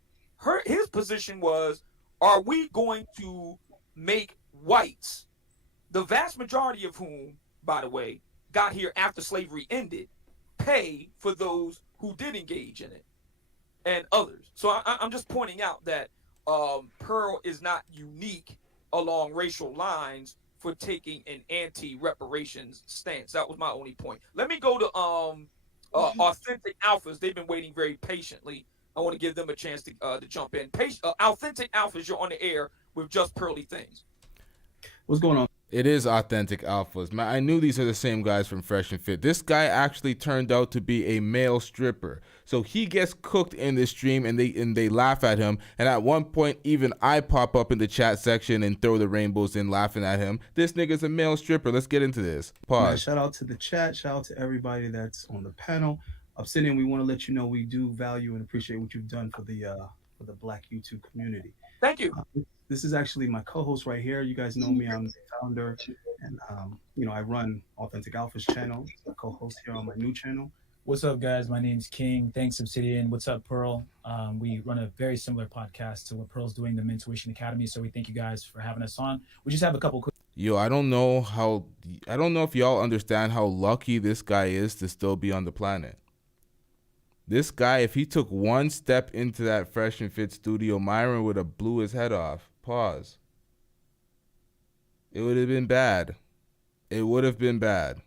His position was, are we going to make whites, the vast majority of whom, by the way, got here after slavery ended, pay for those who did engage in it and others? So I'm just pointing out that Pearl is not unique along racial lines for taking an anti-reparations stance. That was my only point. Let me go to Authentic Alphas. They've been waiting very patiently. I want to give them a chance to jump in. Authentic Alphas, you're on the air with Just Pearly Things. What's going on? It is Authentic Alphas. Man, I knew these are the same guys from Fresh and Fit. This guy actually turned out to be a male stripper. So he gets cooked in this stream, and they laugh at him. And at one point, even I pop up in the chat section and throw the rainbows in laughing at him. This nigga's a male stripper. Let's get into this. Pause. Man, shout out to the chat. Shout out to everybody that's on the panel. Obsidian, we want to let you know we do value and appreciate what you've done for the Black YouTube community. Thank you. This is actually my co-host right here. You guys know me. I'm the founder, and I run Authentic Alpha's channel. I'm a co-host here on my new channel. What's up, guys? My name's King. Thanks, Obsidian. What's up, Pearl? We run a very similar podcast to what Pearl's doing, the Mentuition Academy. So we thank you guys for having us on. We just have a couple quick. Yo, I don't know if y'all understand how lucky this guy is to still be on the planet. This guy, if he took one step into that Fresh and Fit studio, Myron would have blew his head off. Pause. It would have been bad. It would have been bad.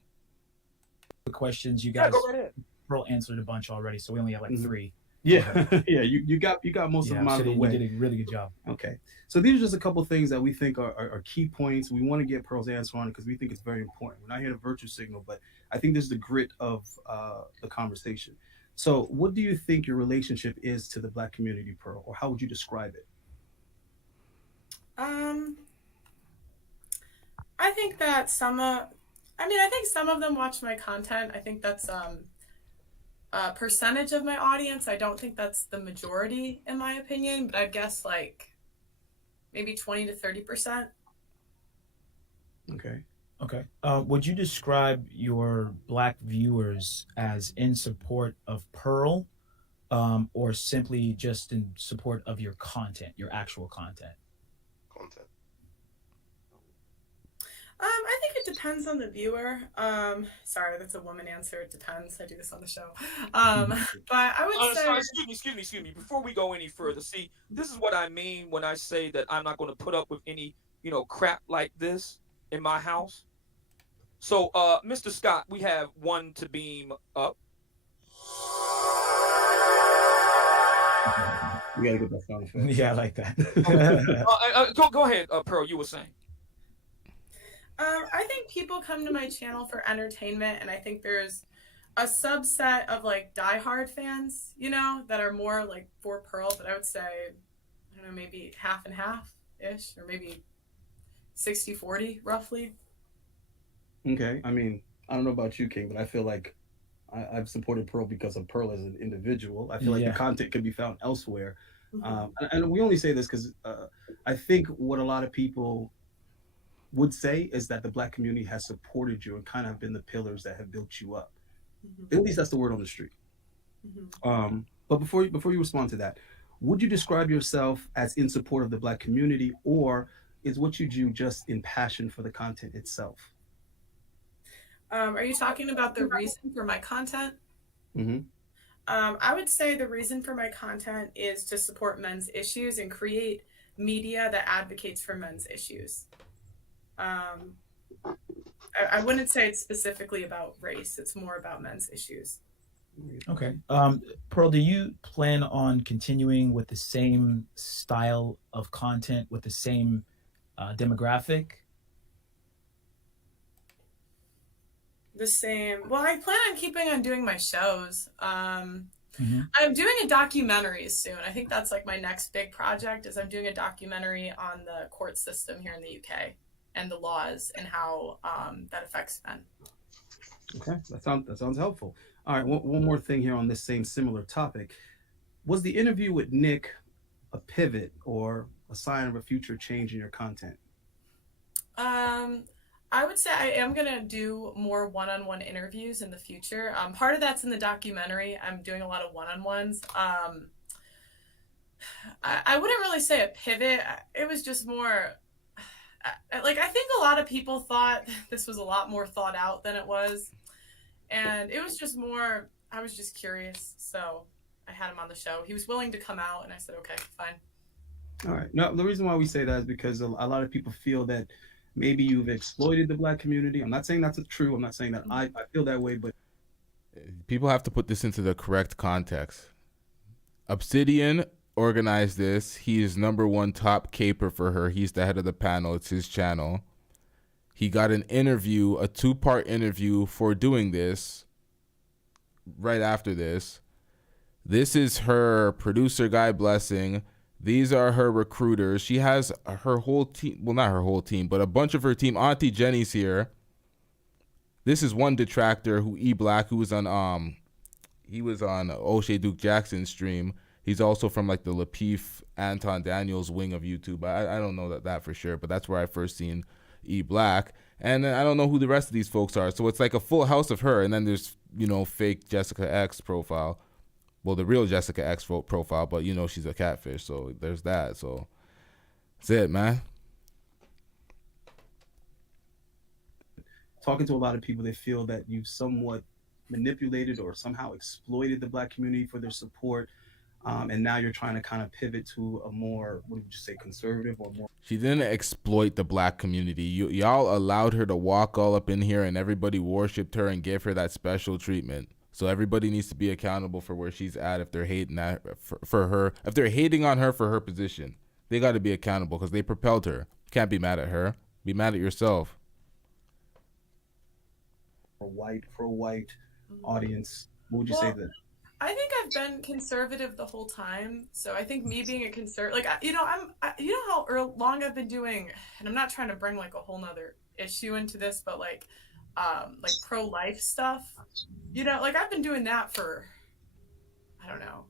Questions, you guys. Go right ahead. Pearl answered a bunch already, so we only have like 3. Yeah, yeah. You got most of them out of the way. You did a really good job. Okay, so these are just a couple things that we think are key points. We want to get Pearl's answer on it because we think it's very important. We're not here to virtue signal, but I think this is the grit of the conversation. So what do you think your relationship is to the Black community, Pearl, or how would you describe it? I think that I think some of them watch my content. I think that's a percentage of my audience. I don't think that's the majority, in my opinion, but I'd guess like maybe 20 to 30%. Okay. Okay. Would you describe your Black viewers as in support of Pearl, or simply just in support of your content, your actual content? it depends on the viewer. Sorry, that's a woman answer. It depends. I do this on the show. But I would say. Sorry, excuse me. Before we go any further, see, this is what I mean when I say that I'm not going to put up with any, crap like this in my house. So, Mr. Scott, we have one to beam up. We gotta get that sound effect. Yeah, I like that. Go ahead, Pearl. You were saying. I think people come to my channel for entertainment, and I think there's a subset of like diehard fans, that are more like for Pearl. But I would say, I don't know, maybe half and half ish, or maybe 60-40 roughly. Okay, I mean, I don't know about you, King, but I feel like I've supported Pearl because of Pearl as an individual. I feel like the content can be found elsewhere. And we only say this because I think what a lot of people would say is that the Black community has supported you and kind of been the pillars that have built you up. At least that's the word on the street. But before you respond to that, would you describe yourself as in support of the Black community, or is what you do just in passion for the content itself? Are you talking about the reason for my content? I would say the reason for my content is to support men's issues and create media that advocates for men's issues. I wouldn't say it's specifically about race. It's more about men's issues. Okay. Pearl, do you plan on continuing with the same style of content with the same demographic? The same. Well, I plan on keeping on doing my shows. I'm doing a documentary soon. I think that's like my next big project. Is I'm doing a documentary on the court system here in the UK and the laws and how that affects men. Okay, that sounds helpful. All right, one more thing here on this same similar topic. Was the interview with Nick a pivot or a sign of a future change in your content? I would say I am going to do more one-on-one interviews in the future. Part of that's in the documentary. I'm doing a lot of one-on-ones. I wouldn't really say a pivot. It was just more, like, I think a lot of people thought this was a lot more thought out than it was. And it was just more, I was just curious. So I had him on the show. He was willing to come out, and I said, okay, fine. All right. No, the reason why we say that is because a lot of people feel that maybe you've exploited the Black community. I'm not saying that's true. I'm not saying that I feel that way, but people have to put this into the correct context. Obsidian organized this. He is #1 top caper for her. He's the head of the panel. It's his channel. He got an interview, a 2-part interview for doing this right after this. This is her producer guy, Blessing. These are her recruiters. She has her whole team. Well, not her whole team, but a bunch of her team. Auntie Jenny's here. This is one detractor who Black, who was on he was on O'Shea Duke Jackson's stream. He's also from like the Lapeef Anton Daniels wing of YouTube. I don't know that for sure, but that's where I first seen Black. And I don't know who the rest of these folks are. So it's like a full house of her. And then there's, fake Jessica X profile. Well, the real Jessica X profile, but she's a catfish, so there's that. So that's it, man. Talking to a lot of people, they feel that you've somewhat manipulated or somehow exploited the Black community for their support. And now you're trying to kind of pivot to a more, what would you say, conservative or more? She didn't exploit the Black community. Y'all allowed her to walk all up in here and everybody worshipped her and gave her that special treatment. So everybody needs to be accountable for where she's at if they're hating at for her. If they're hating on her for her position, they got to be accountable because they propelled her. Can't be mad at her. Be mad at yourself. Pro-white audience. What would you say that? I think I've been conservative the whole time. So I think me being a conservative, like, you know how long I've been doing, and I'm not trying to bring like a whole nother issue into this, but like pro-life stuff. Like I've been doing that for, I don't know,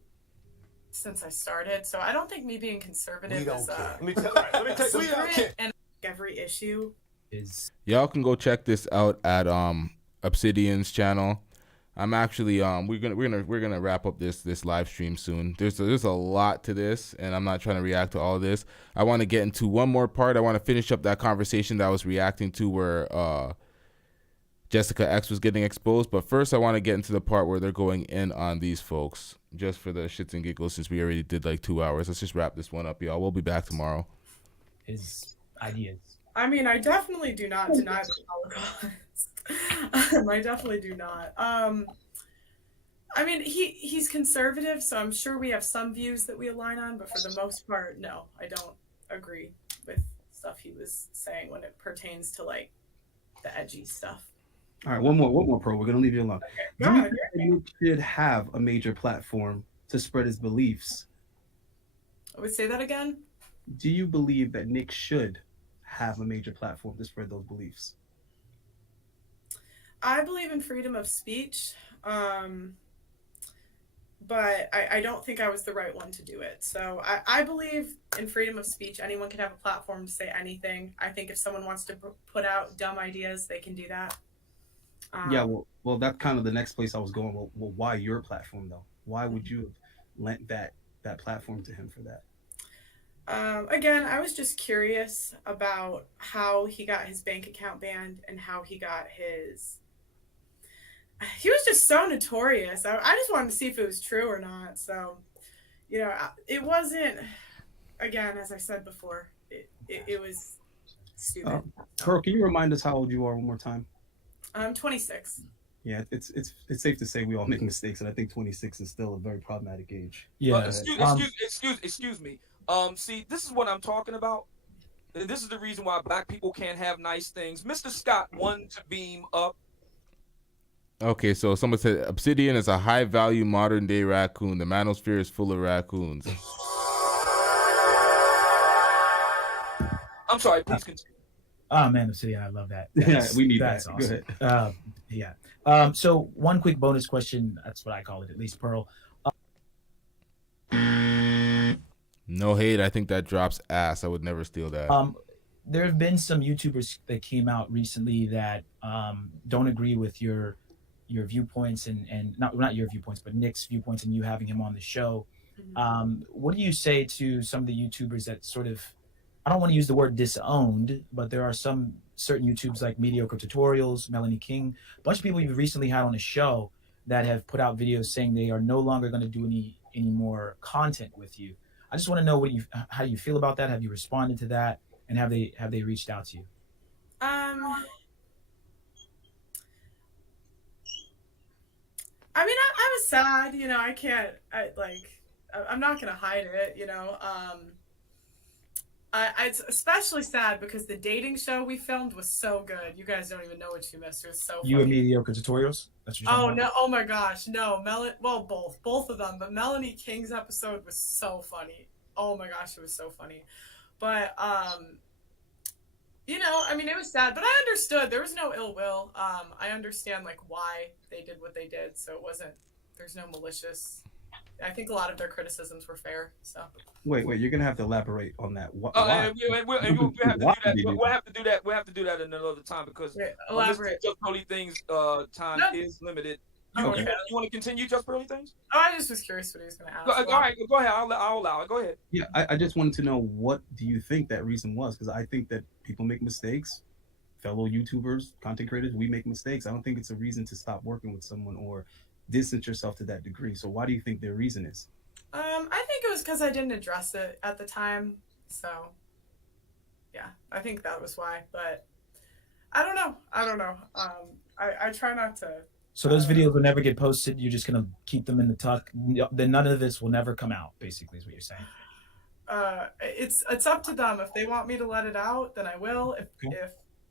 since I started. So I don't think me being conservative is let me tell you, and every issue is. Y'all can go check this out at Obsidian's channel. I'm actually we're gonna wrap up this live stream soon. There's a lot to this, and I'm not trying to react to all of this. I want to get into one more part. I want to finish up that conversation that I was reacting to where Jessica X was getting exposed. But first, I want to get into the part where they're going in on these folks, just for the shits and giggles. Since we already did like 2 hours, let's just wrap this one up, y'all. We'll be back tomorrow. His ideas. I mean, I definitely do not deny the Holocaust. I definitely do not. I mean, he's conservative, so I'm sure we have some views that we align on, but for the most part, no, I don't agree with stuff he was saying when it pertains to like the edgy stuff. All right, one more, Pro. We're gonna leave you alone. Okay. Do you think that Nick should have a major platform to spread his beliefs? I would say that again. Do you believe that Nick should have a major platform to spread those beliefs? I believe in freedom of speech, but I don't think I was the right one to do it. So I believe in freedom of speech. Anyone can have a platform to say anything. I think if someone wants to put out dumb ideas, they can do that. Yeah, well, that's kind of the next place I was going. Well, why your platform though? Why would you have lent that platform to him for that? Again, I was just curious about how he got his bank account banned and how he got his. He was just so notorious. I just wanted to see if it was true or not. So, you know, it wasn't. Again, as I said before, it was stupid. Pearl, can you remind us how old you are one more time? I'm 26. Yeah, it's safe to say we all make mistakes, and I think 26 is still a very problematic age. Yeah. Excuse me. See, this is what I'm talking about. This is the reason why black people can't have nice things. Mr. Scott wanted to beam up. Okay, so someone said obsidian is a high-value modern-day raccoon. The manosphere is full of raccoons. I'm sorry, please continue. Oh man, Obsidian, I love that. Yeah, we need that's that. Awesome. Go ahead. Yeah. So one quick bonus question. That's what I call it, at least, Pearl. No hate. I think that drops ass. I would never steal that. There have been some YouTubers that came out recently that don't agree with your viewpoints and not your viewpoints, but Nick's viewpoints and you having him on the show. What do you say to some of the YouTubers that sort of, I don't want to use the word disowned, but there are some certain YouTubes like Mediocre Tutorials, Melanie King, a bunch of people you've recently had on the show that have put out videos saying they are no longer going to do any more content with you. I just want to know how you feel about that. Have you responded to that, and have they reached out to you? I mean, I was sad. You know, I'm not gonna hide it. You know, it's especially sad because the dating show we filmed was so good. You guys don't even know what you missed. It was so funny. You and Mediocre Tutorials? That's what you're talking about? No! Oh my gosh, no! Both of them. But Melanie King's episode was so funny. Oh my gosh, it was so funny. But you know, I mean, it was sad, but I understood. There was no ill will. I understand like why they did what they did, so it wasn't. There's no malicious. I think a lot of their criticisms were fair. So. Wait, you're gonna have to elaborate on that. We'll have to do that. We'll have to do that another time because elaborate. Just Pearly Things time is limited. You want to continue Just Pearly Things? Oh, I just was curious what he was going to ask. All right, go ahead. I'll allow it. Go ahead. Yeah, I just wanted to know, what do you think that reason was? Because I think that people make mistakes. Fellow YouTubers, content creators, we make mistakes. I don't think it's a reason to stop working with someone or distance yourself to that degree. So why do you think their reason is? I think it was because I didn't address it at the time. So, yeah, I think that was why. But I don't know. I try not to. So those videos will never get posted. You're just gonna keep them in the tuck. Then none of this will never come out. Basically, is what you're saying. It's up to them. If they want me to let it out, then I will. If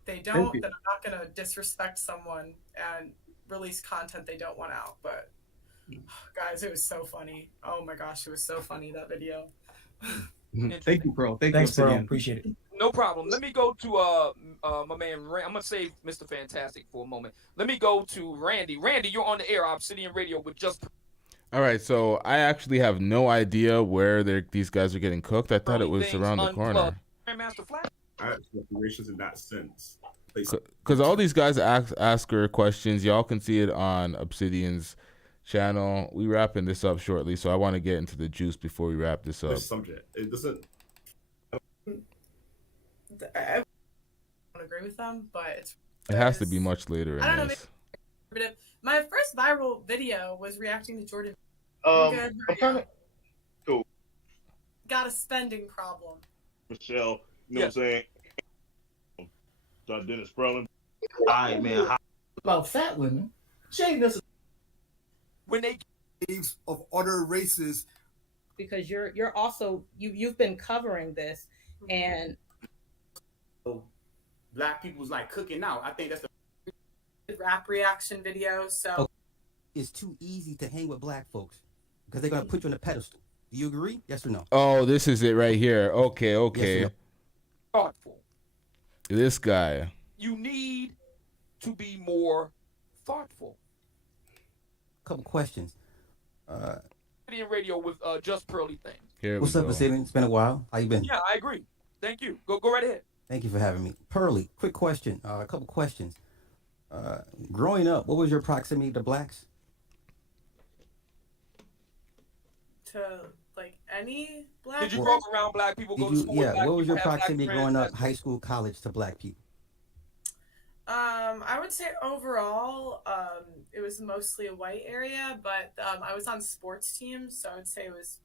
they don't, then I'm not gonna disrespect someone and release content they don't want out. But guys, it was so funny. Oh my gosh, it was so funny, that video. Thank you, Pearl. Thanks, Pearl. Appreciate it. No problem. Let me go to my man. I'm gonna save Mr. Fantastic for a moment. Let me go to Randy. Randy, you're on the air. Obsidian Radio with Just. All right, so I actually have no idea where these guys are getting cooked. I thought it was around the corner. Grandmaster Flash. I have reparations in that sense. Because all these guys ask her questions. Y'all can see it on Obsidian's channel. We wrapping this up shortly, so I want to get into the juice before we wrap this up. This subject, it doesn't. I don't agree with them, but It has to be much later in I don't know. this. Maybe, my first viral video was reacting to Jordan. I'm Good. kind of cool. Got a spending problem. Michelle, you know what I'm saying? Dennis Sperling. All right, man. About fat women, she ain't necessarily. When they of other races, because you're also you've been covering this, and Black people's like cooking out. I think that's the rap reaction video. So it's too easy to hang with black folks because they're gonna put you on a pedestal. Do you agree? Yes or no? Oh, this is it right here. Okay. Yes or no? thoughtful. This guy. You need to be more thoughtful. Couple questions. Radio with Just Pearly thing. What's up, Obsidian? It's been a while. How you been? Yeah, I agree. Thank you. Go right ahead. Thank you for having me. Pearly, quick question. A couple questions. Growing up, what was your proximity to blacks? To like any black. Did you grow up around black people? Go to school with Yeah. black What was your people, have black proximity friends? growing up, high school, college, to black people? I would say overall, it was mostly a white area, but I was on sports teams, so I would say it was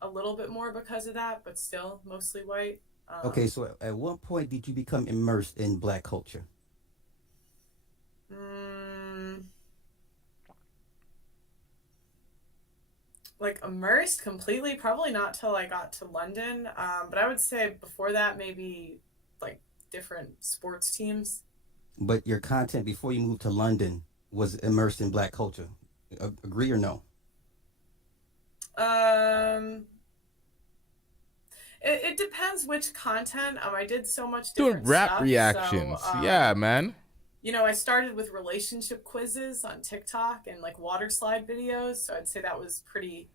a little bit more because of that, but still mostly white. Okay, so at what point did you become immersed in black culture? Like immersed completely, probably not till I got to London. But I would say before that, maybe like different sports teams. But your content before you moved to London was immersed in black culture. Agree or no? It depends which content. I did so much Doing different rap stuff, reactions. so, Yeah, man. You know, I started with relationship quizzes on TikTok and like water slide videos, so I'd say that was pretty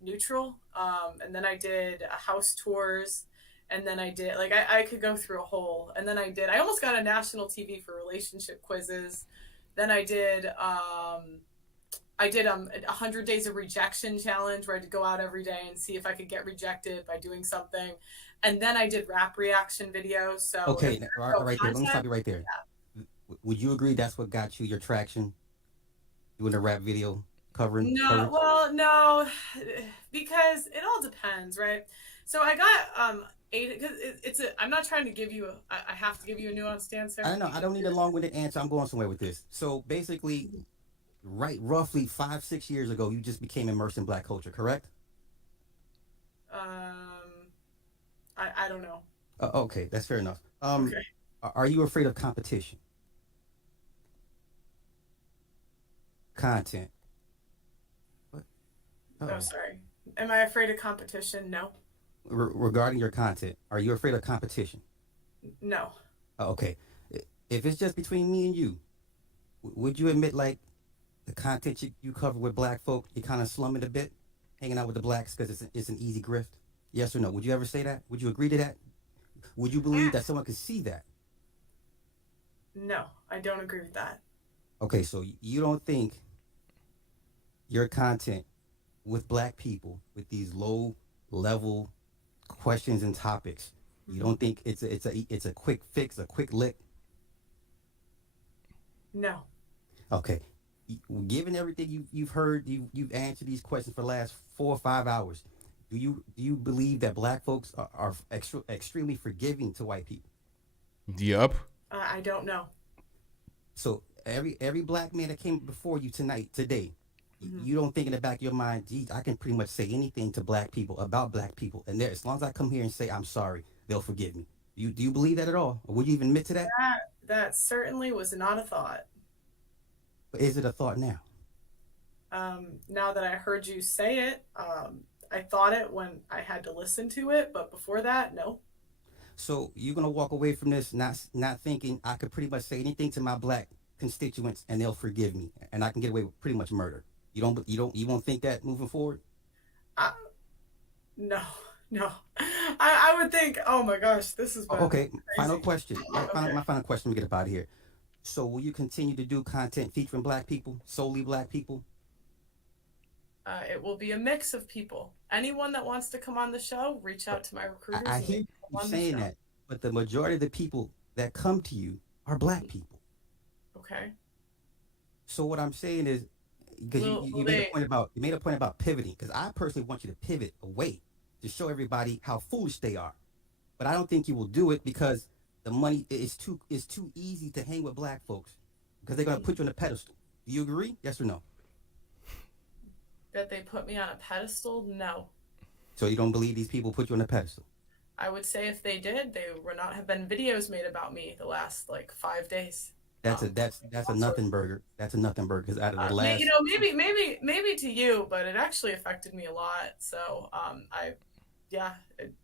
neutral. And then I did house tours, and then I did like I could go through a whole. And then I almost got a national TV for relationship quizzes. Then I did 100 days of rejection challenge where I had to go out every day and see if I could get rejected by doing something. And then I did rap reaction videos. So Okay, right there. Let me stop content, you right there. Would you agree that's what got you your traction? Doing a rap video covering? No, well, no, because it all depends, right? So I got because I'm not trying to give you I have to give you a nuanced answer. I don't know. I don't need a long-winded answer. I'm going somewhere with this. So basically, roughly 5-6 years ago, you just became immersed in black culture, correct? I don't know. Okay, that's fair enough. Okay. Are you afraid of competition? Content. What? Oh, sorry. Am I afraid of competition? No. Regarding your content, are you afraid of competition? No. Okay. If it's just between me and you, would you admit like the content you cover with black folk, you kind of slum it a bit, hanging out with the blacks because it's an easy grift? Yes or no? Would you ever say that? Would you agree to that? Would you believe that someone could see that? No, I don't agree with that. Okay, so you don't think your content with black people, with these low level questions and topics, you don't think it's a quick fix, a quick lick? No. Okay. Given everything you've heard, you've answered these questions for the last 4 or 5 hours. Do you believe that black folks are extremely forgiving to white people? Yup. I don't know. So every black man that came before you today, you don't think in the back of your mind, geez, I can pretty much say anything to black people about black people, and as long as I come here and say I'm sorry, they'll forgive me. Do you believe that at all? Or would you even admit to that? That certainly was not a thought. But is it a thought now? Now that I heard you say it, I thought it when I had to listen to it, but before that, no. So you're gonna walk away from this not thinking I could pretty much say anything to my black constituents and they'll forgive me, and I can get away with pretty much murder. You won't think that moving forward? No. I I would think, oh my gosh, this is bad. Okay, Crazy. final question. Okay. My final question. We get up out of here. So, will you continue to do content featuring Black people, solely Black people? It will be a mix of people. Anyone that wants to come on the show, reach out to my recruiters. I hear you saying that, but the majority of the people that come to you are Black people. Okay. So what I'm saying is, because you made a point about pivoting. Because I personally want you to pivot away to show everybody how foolish they are, but I don't think you will do it because the money is too easy to hang with Black folks because they're gonna put you on a pedestal. Do you agree? Yes or no? That they put me on a pedestal? No. So you don't believe these people put you on a pedestal? I would say if they did, they would not have been videos made about me the last like 5 days. That's a nothing burger. That's a nothing burger because out of the last, you know, maybe to you, but it actually affected me a lot. So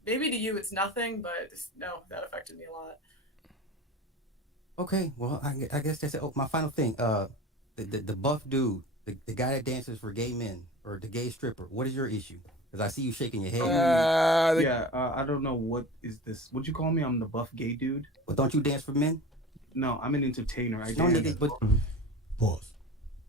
maybe to you it's nothing, but no, that affected me a lot. Okay, well I guess that's it. Oh, my final thing. The buff dude, the guy that dances for gay men or the gay stripper. What is your issue? Because I see you shaking your head. I don't know what is this. What'd you call me? I'm the buff gay dude. But don't you dance for men? No, I'm an entertainer. I No, dance. nigga, but Pause.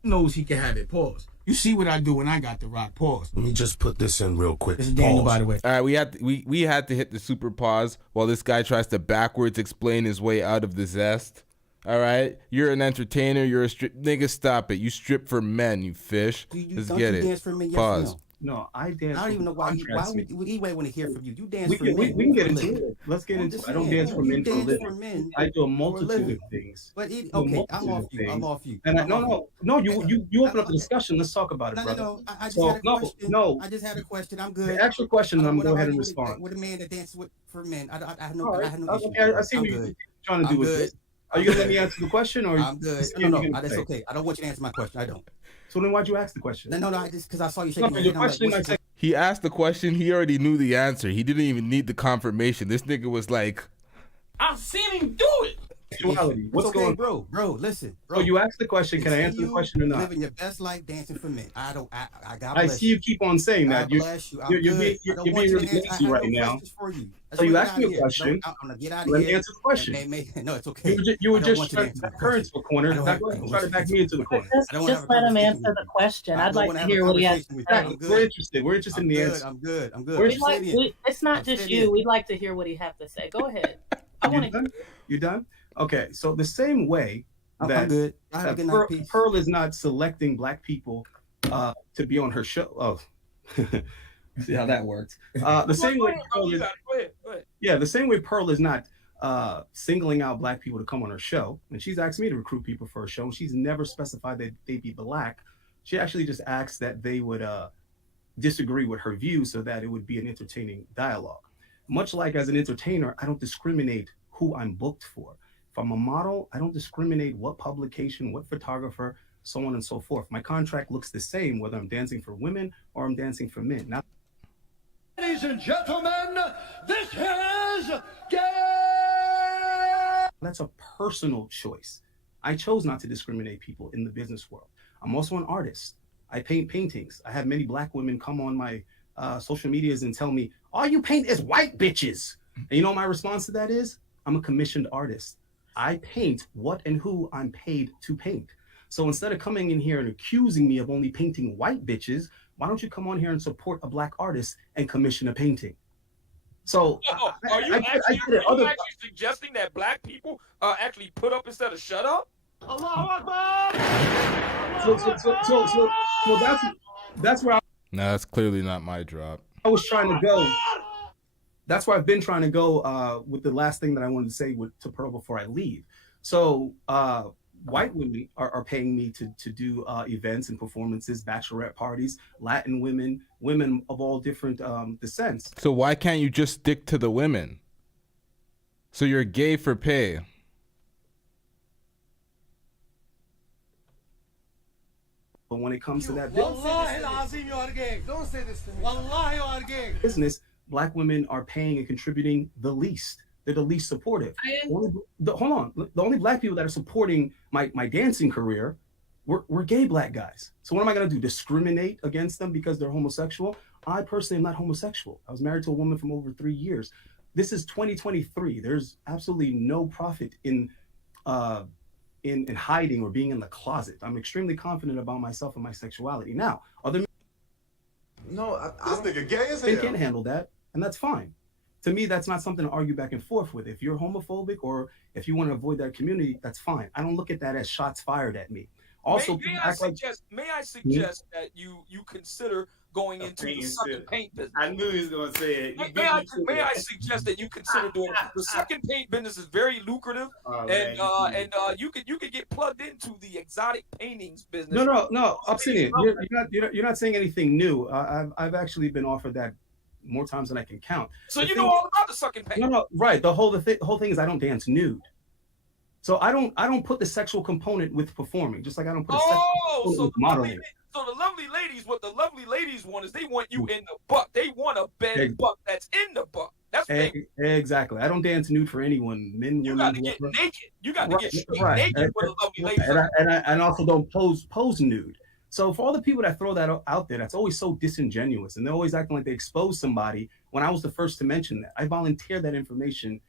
Knows he can have it. Pause. You see what I do when I got the rock. Pause. Let me just put this in real quick. This is Daniel, by the way. All right, we had to hit the super pause while this guy tries to backwards explain his way out of the zest. All right, you're an entertainer. You're a strip nigga. Stop it. You strip for men. You fish. Let's get it. Dance for men, yes Pause. or no? No, I dance. I don't even know why. We want to hear from you. You dance for men. We can get into it. Let's get into it. I don't dance for men for a living. I do a multitude of things. But okay, I'm off you. I'm off you. And no. You open up the discussion. Let's talk about it, brother. No. I just had a question. No. I just had a question. I'm good. The actual question, I'm going to go ahead and respond. With a man that dances for men, I have no issue. I see what you're trying to do with this. Are you going to let me answer the question, or I'm good? No, that's okay. I don't want you to answer my question. I don't. So then why'd you ask the question? No, I just because I saw you shaking your head. He asked the question. He already knew the answer. He didn't even need the confirmation. This nigga was like, I've seen him do it. Sexuality. What's okay, going on? Bro, listen. Bro, you asked the question. Can I answer the question or not? Living your best life dancing for men. I got. I see you keep on saying that. God bless you. You're being really lazy right now. So you asked me a question. I'm gonna get out of here. here. Let me answer the question. No, it's okay. You were just trying to back her into a corner. Try to back me into the corner. Just let him answer the question. I'd like to hear what he has to say. We're interested. We're interested in the answer. I'm good. It's not just you. We'd like to hear what he has to say. Go ahead. You done? Okay. So the same way that Pearl is not selecting Black people to be on her show. Oh. See how that worked. The same way Pearl is not singling out Black people to come on her show, and she's asked me to recruit people for her show, and she's never specified that they be Black. She actually just asked that they would disagree with her views so that it would be an entertaining dialogue. Much like as an entertainer, I don't discriminate who I'm booked for. If I'm a model, I don't discriminate what publication, what photographer, so on and so forth. My contract looks the same whether I'm dancing for women or I'm dancing for men. Now, ladies and gentlemen, this is that's a personal choice. I chose not to discriminate people in the business world. I'm also an artist. I paint paintings. I have many Black women come on my social medias and tell me, all you paint is white bitches. And you know what my response to that is? I'm a commissioned artist. I paint what and who I'm paid to paint. So instead of coming in here and accusing me of only painting white bitches, why don't you come on here and support a Black artist and commission a painting? So are you actually suggesting that Black people actually put up instead of shut up? So that's where that's clearly not my drop. I was trying to go. That's where I've been trying to go with the last thing that I wanted to say to Pearl before I leave. So white women are paying me to do events and performances, bachelorette parties, Latin women of all different descents. So why can't you just stick to the women? So you're gay for pay. But when it comes to that business, Black women are paying and contributing the least. They're the least supportive. The only Black people that are supporting my dancing career were gay Black guys. So what am I going to do? Discriminate against them because they're homosexual? I personally am not homosexual. I was married to a woman for over 3 years. This is 2023. There's absolutely no profit in hiding or being in the closet. I'm extremely confident about myself and my sexuality. Now, other No, This nigga gay as men hell. can't handle that, and that's fine. To me, that's not something to argue back and forth with. If you're homophobic or if you want to avoid that community, that's fine. I don't look at that as shots fired at me. Also, may people I act like suggest that you consider going into the paint suck and shit. paint business? I knew he was gonna say it. You beat May me to it. I suggest that you consider doing it? The suck and paint business is very lucrative, Oh, and man, you could get plugged into the exotic paintings business. no. Obsidian, you're not saying anything new. I've actually been offered that more times than I can count. So you know all about the suck and paint. No, right. The whole thing is I don't dance nude. So I don't put the sexual component with performing, just like I don't put the sexual component with modeling. So the lovely ladies, what the lovely ladies want is they want you in the buck. They want a bed buck that's in the buck. That's Exactly. I don't dance nude for anyone. Men, you women, got to get whoever. naked. You got to get straight Right. naked with a lovely lady. And I also don't pose nude. So for all the people that throw that out there, that's always so disingenuous, and they're always acting like they expose somebody. When I was the first to mention that, I volunteered that information.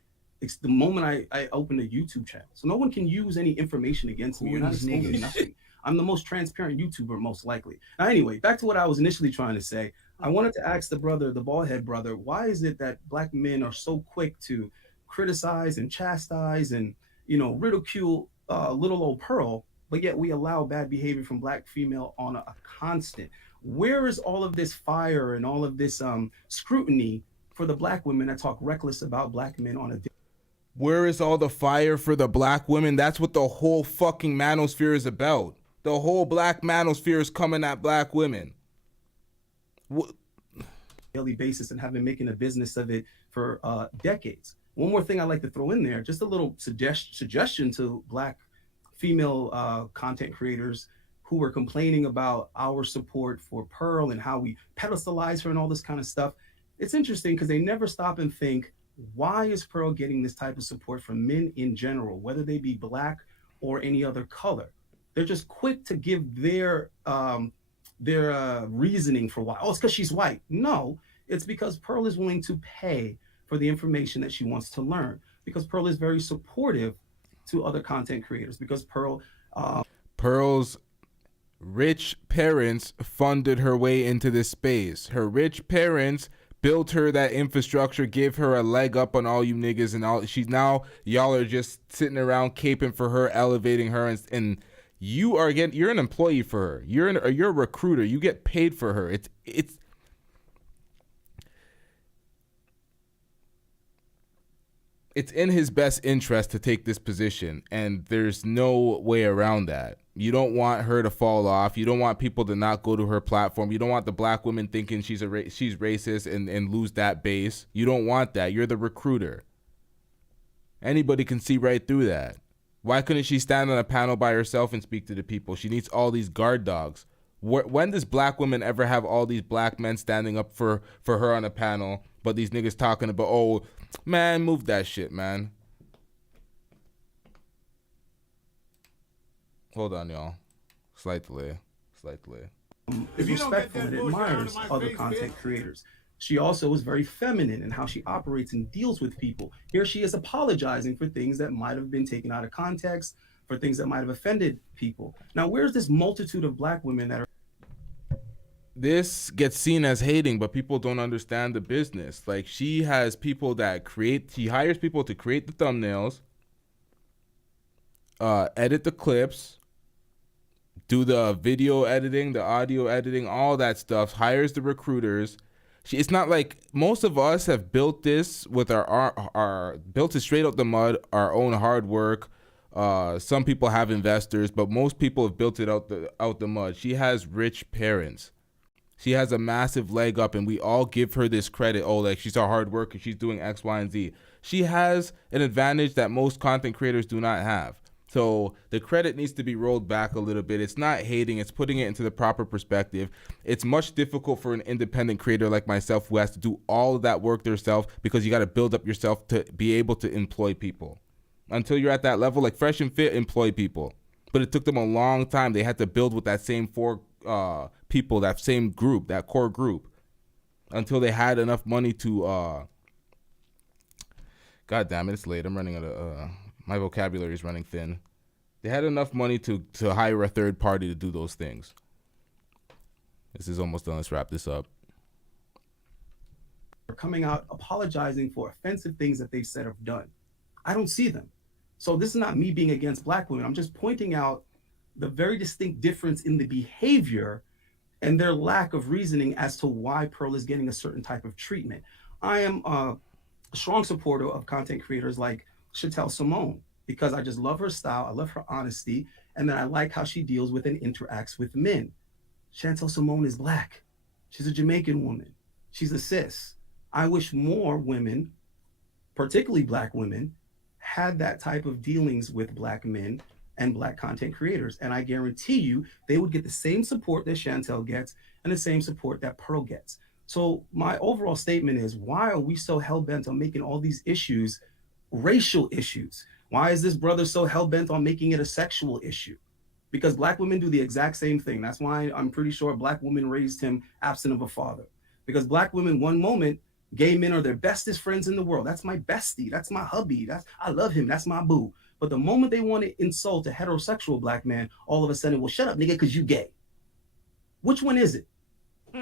It's the moment I opened a YouTube channel, so no one can use any information against me. You're not exposing nothing. I'm the most transparent YouTuber, most likely. Now, anyway, back to what I was initially trying to say. I wanted to ask the bald head brother, why is it that black men are so quick to criticize and chastise and ridicule little old Pearl, but yet we allow bad behavior from black female on a constant? Where is all of this fire and all of this scrutiny for the black women that talk reckless about black men on a daily? Where is all the fire for the black women? That's what the whole fucking manosphere is about. The whole black manosphere is coming at black women. Daily basis and have been making a business of it for decades. One more thing I'd like to throw in there, just a little suggestion to black female content creators who were complaining about our support for Pearl and how we pedestalize her and all this kind of stuff. It's interesting because they never stop and think, why is Pearl getting this type of support from men in general, whether they be black or any other color? They're just quick to give their reasoning for why. Oh, it's because she's white. No, it's because Pearl is willing to pay for the information that she wants to learn, because Pearl is very supportive to other content creators, because Pearl's rich parents funded her way into this space. Her rich parents built her that infrastructure, give her a leg up on all you niggas, and all y'all are just sitting around caping for her, elevating her, and you're an employee for her. You're a recruiter. You get paid for her. It's in his best interest to take this position, and there's no way around that. You don't want her to fall off. You don't want people to not go to her platform. You don't want the black women thinking she's racist and lose that base. You don't want that. You're the recruiter. Anybody can see right through that. Why couldn't she stand on a panel by herself and speak to the people? She needs all these guard dogs. When does black women ever have all these black men standing up for her on a panel, but these niggas talking about, oh, man, move that shit, man. Hold on, y'all. Slight delay. Is respectful and admires other content creators. She also is very feminine in how she operates and deals with people. Here she is apologizing for things that might have been taken out of context, for things that might have offended people. Now, where's this multitude of black women that are... This gets seen as hating, but people don't understand the business. Like, she hires people to create the thumbnails, edit the clips, do the video editing, the audio editing, all that stuff, hires the recruiters. It's not like most of us have built this with our built it straight out the mud, our own hard work. Some people have investors, but most people have built it out the mud. She has rich parents. She has a massive leg up, and we all give her this credit. Oh, like, she's a hard worker. She's doing X, Y, and Z. She has an advantage that most content creators do not have. So the credit needs to be rolled back a little bit. It's not hating. It's putting it into the proper perspective. It's much difficult for an independent creator like myself who has to do all of that work themselves, because you got to build up yourself to be able to employ people. Until you're at that level, like Fresh and Fit employ people. But it took them a long time. They had to build with that same four people, that same group, that core group, until they had enough money to God damn it, it's late. I'm running out of my vocabulary is running thin. They had enough money to hire a third party to do those things. This is almost done. Let's wrap this up. Are coming out apologizing for offensive things that they've said or done. I don't see them. So this is not me being against black women. I'm just pointing out the very distinct difference in the behavior and their lack of reasoning as to why Pearl is getting a certain type of treatment. I am a strong supporter of content creators like Chantel Simone because I just love her style, I love her honesty, and then I like how she deals with and interacts with men. Chantel Simone is black. She's a Jamaican woman. She's a cis. I wish more women, particularly black women, had that type of dealings with black men and black content creators. And I guarantee you they would get the same support that Chantel gets and the same support that Pearl gets. So my overall statement is, why are we so hell-bent on making all these issues racial issues? Why is this brother so hell-bent on making it a sexual issue? Because black women do the exact same thing. That's why I'm pretty sure black women raised him absent of a father. Because black women, one moment, gay men are their bestest friends in the world. That's my bestie. That's my hubby. I love him. That's my boo. But the moment they want to insult a heterosexual black man, all of a sudden, well, shut up, nigga, because you gay. Which one is it?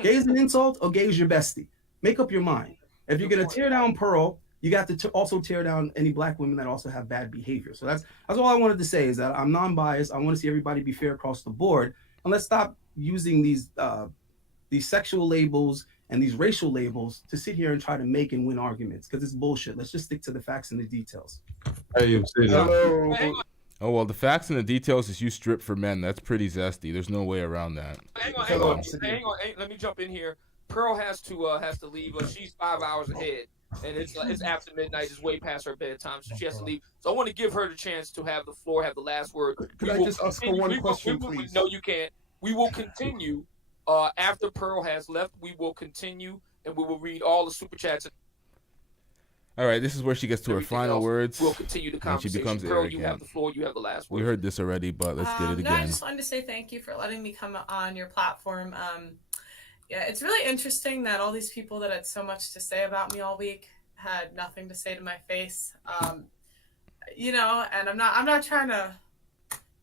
Gay is an insult or gay is your bestie? Make up your mind. If you're going to tear down Pearl, you got to also tear down any black women that also have bad behavior. So that's all I wanted to say, is that I'm non-biased. I want to see everybody be fair across the board. And let's stop using these sexual labels and these racial labels to sit here and try to make and win arguments, because it's bullshit. Let's just stick to the facts and the details. Hey, oh, well, the facts and the details is you strip for men. That's pretty zesty. There's no way around that. Hang on. Let me jump in here. Pearl has to leave. She's 5 hours ahead, and it's after midnight. It's way past her bedtime, so she has to leave. So I want to give her the chance to have the floor, have the last word. Could I just ask her one question, please? No, you can't. We will continue. After Pearl has left, we will continue, and we will read all the super chats. All right, this is where she gets to her final words. We'll continue the conversation. She becomes Pearl, arrogant. you have the floor. You have the last word. We heard this already, but let's get it again. No, I just wanted to say thank you for letting me come on your platform. Yeah, it's really interesting that all these people that had so much to say about me all week had nothing to say to my face. And I'm not trying to.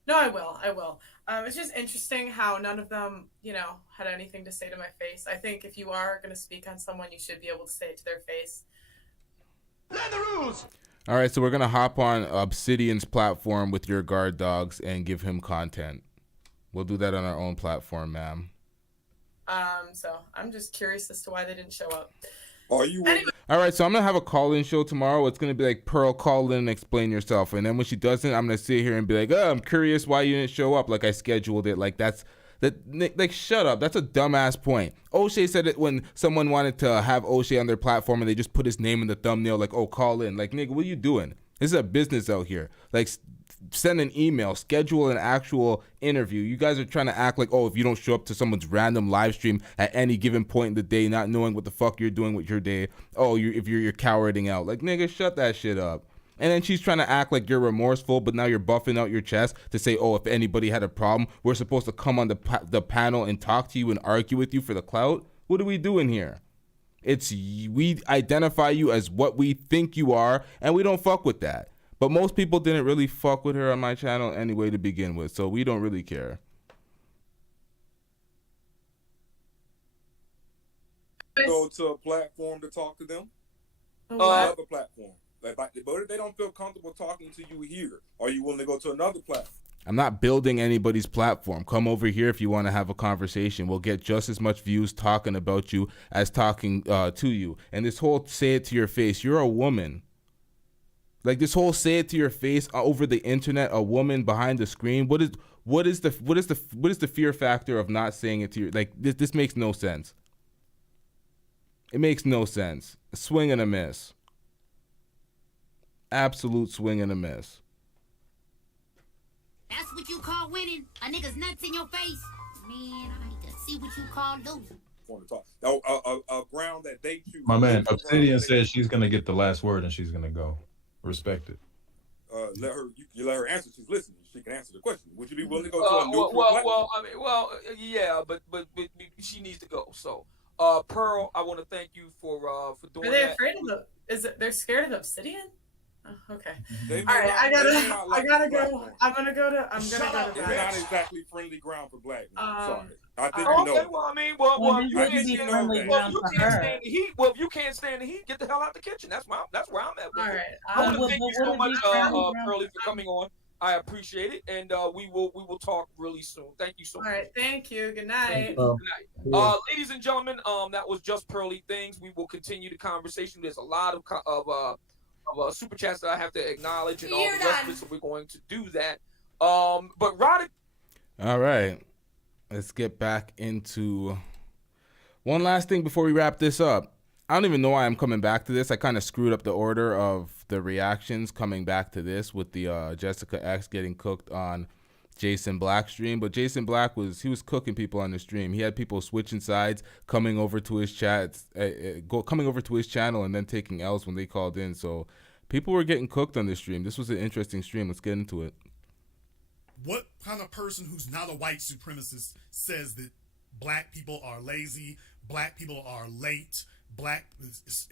No, I will. It's just interesting how none of them, had anything to say to my face. I think if you are going to speak on someone, you should be able to say it to their face. Learn the rules. All right, so we're going to hop on Obsidian's platform with your guard dogs and give him content. We'll do that on our own platform, ma'am. So I'm just curious as to why they didn't show up. Are you? Anyway. All right, so I'm going to have a call-in show tomorrow. It's going to be like, Pearl, call in and explain yourself. And then when she doesn't, I'm going to sit here and be like, I'm curious why you didn't show up, like I scheduled it. Like, shut up. That's a dumbass point. O'Shea said it when someone wanted to have O'Shea on their platform and they just put his name in the thumbnail, like, oh, call in. Like, nigga, what are you doing? This is a business out here. Like, send an email, schedule an actual interview. You guys are trying to act like, if you don't show up to someone's random live stream at any given point in the day, not knowing what the fuck you're doing with your day, if you're cowarding out. Like, nigga, shut that shit up. And then she's trying to act like you're remorseful, but now you're buffing out your chest to say, if anybody had a problem, we're supposed to come on the panel and talk to you and argue with you for the clout. What are we doing here? We identify you as what we think you are, and we don't fuck with that. But most people didn't really fuck with her on my channel anyway to begin with, so we don't really care. Go to a platform to talk to them. Another platform. But if they don't feel comfortable talking to you here, are you willing to go to another platform? I'm not building anybody's platform. Come over here if you want to have a conversation. We'll get just as much views talking about you as talking to you. And this whole say it to your face, you're a woman. Like this whole say it to your face over the internet, a woman behind the screen. What is the fear factor of not saying it to your, like this makes no sense. It makes no sense. A swing and a miss. Absolute swing and a miss. That's what you call winning. A nigga's nuts in your face. Man, I need to see what you call losing. Want to talk? A ground that they choose. My man, Obsidian says she's gonna get the last word and she's gonna go. Respect it. Let her. You let her answer. She's listening. She can answer the question. Would you be willing to go to a neutral platform? Yeah, but she needs to go. So, Pearl, I want to thank you for doing that. Are they afraid of they're scared of Obsidian? Okay. They All may right, not- I they may gotta not like go. the platform. I'm gonna go to They're bed. not exactly friendly ground for black men. I'm sorry. I think all you right. know. Okay, that. well, I mean, Well, if you then can't be stand friendly well, if ground you for can't her. stand the heat, well, if you can't stand the heat, get the hell out the kitchen. That's where I'm at with All it. right, I want to but thank you would so it much, be friendly ground? Pearly, for coming on. I appreciate it, and we will talk really soon. Thank you so much. All right, thank you. Good night. Good night. Ladies and gentlemen, that was Just Pearly Things. We will continue the conversation. There's a lot of super chats that I have to acknowledge and all the rest of it, so we're going to do that. But Roddy, All right, let's get back into one last thing before we wrap this up. I don't even know why I'm coming back to this. I kind of screwed up the order of the reactions coming back to this with the Jessica X getting cooked on Jason Black's stream. But Jason Black was cooking people on the stream. He had people switching sides, coming over to his coming over to his channel and then taking L's when they called in. So people were getting cooked on this stream. This was an interesting stream. Let's get into it. What kind of person who's not a white supremacist says that black people are lazy, black people are late, black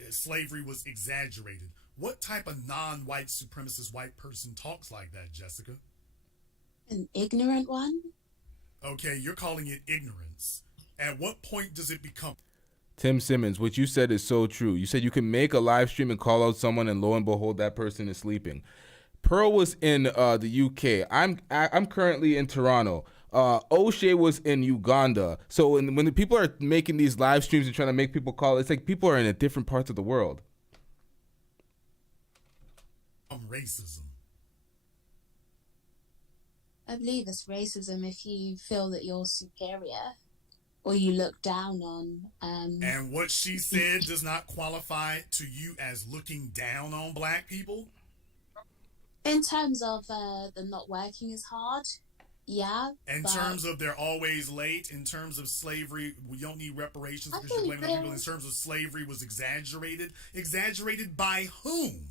slavery was exaggerated? What type of non-white supremacist white person talks like that, Jessica? An ignorant one? Okay, you're calling it ignorance. At what point does it become? Tim Simmons, what you said is so true. You said you can make a live stream and call out someone, and lo and behold, that person is sleeping. Pearl was in the UK. I'm currently in Toronto. O'Shea was in Uganda. So when the people are making these live streams and trying to make people call, it's like people are in a different parts of the world. Racism. I believe it's racism if you feel that you're superior or you look down on. And what she said does not qualify to you as looking down on black people? In terms of them not working as hard, yeah. In terms of they're always late, in terms of slavery, we don't need reparations because you're blaming other people. In terms of slavery was exaggerated. Exaggerated by whom?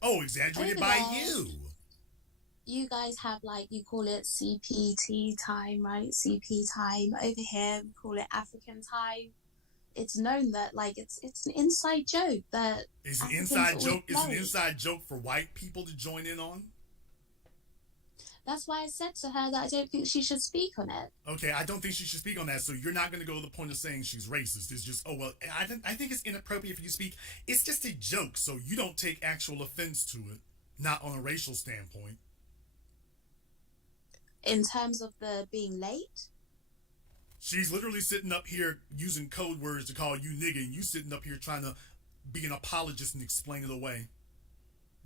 Oh, exaggerated by you. You guys have, like, you call it CPT time, right? CP time. Over here, we call it African time. It's known that, like, it's an inside joke that Is an inside joke? Is an inside joke for white people to join in on? That's why I said to her that I don't think she should speak on it. Okay, I don't think she should speak on that. So you're not going to go to the point of saying she's racist. It's just, oh well, I think it's inappropriate for you to speak. It's just a joke, so you don't take actual offense to it, not on a racial standpoint. In terms of the being late. She's literally sitting up here using code words to call you nigga, and you sitting up here trying to be an apologist and explain it away.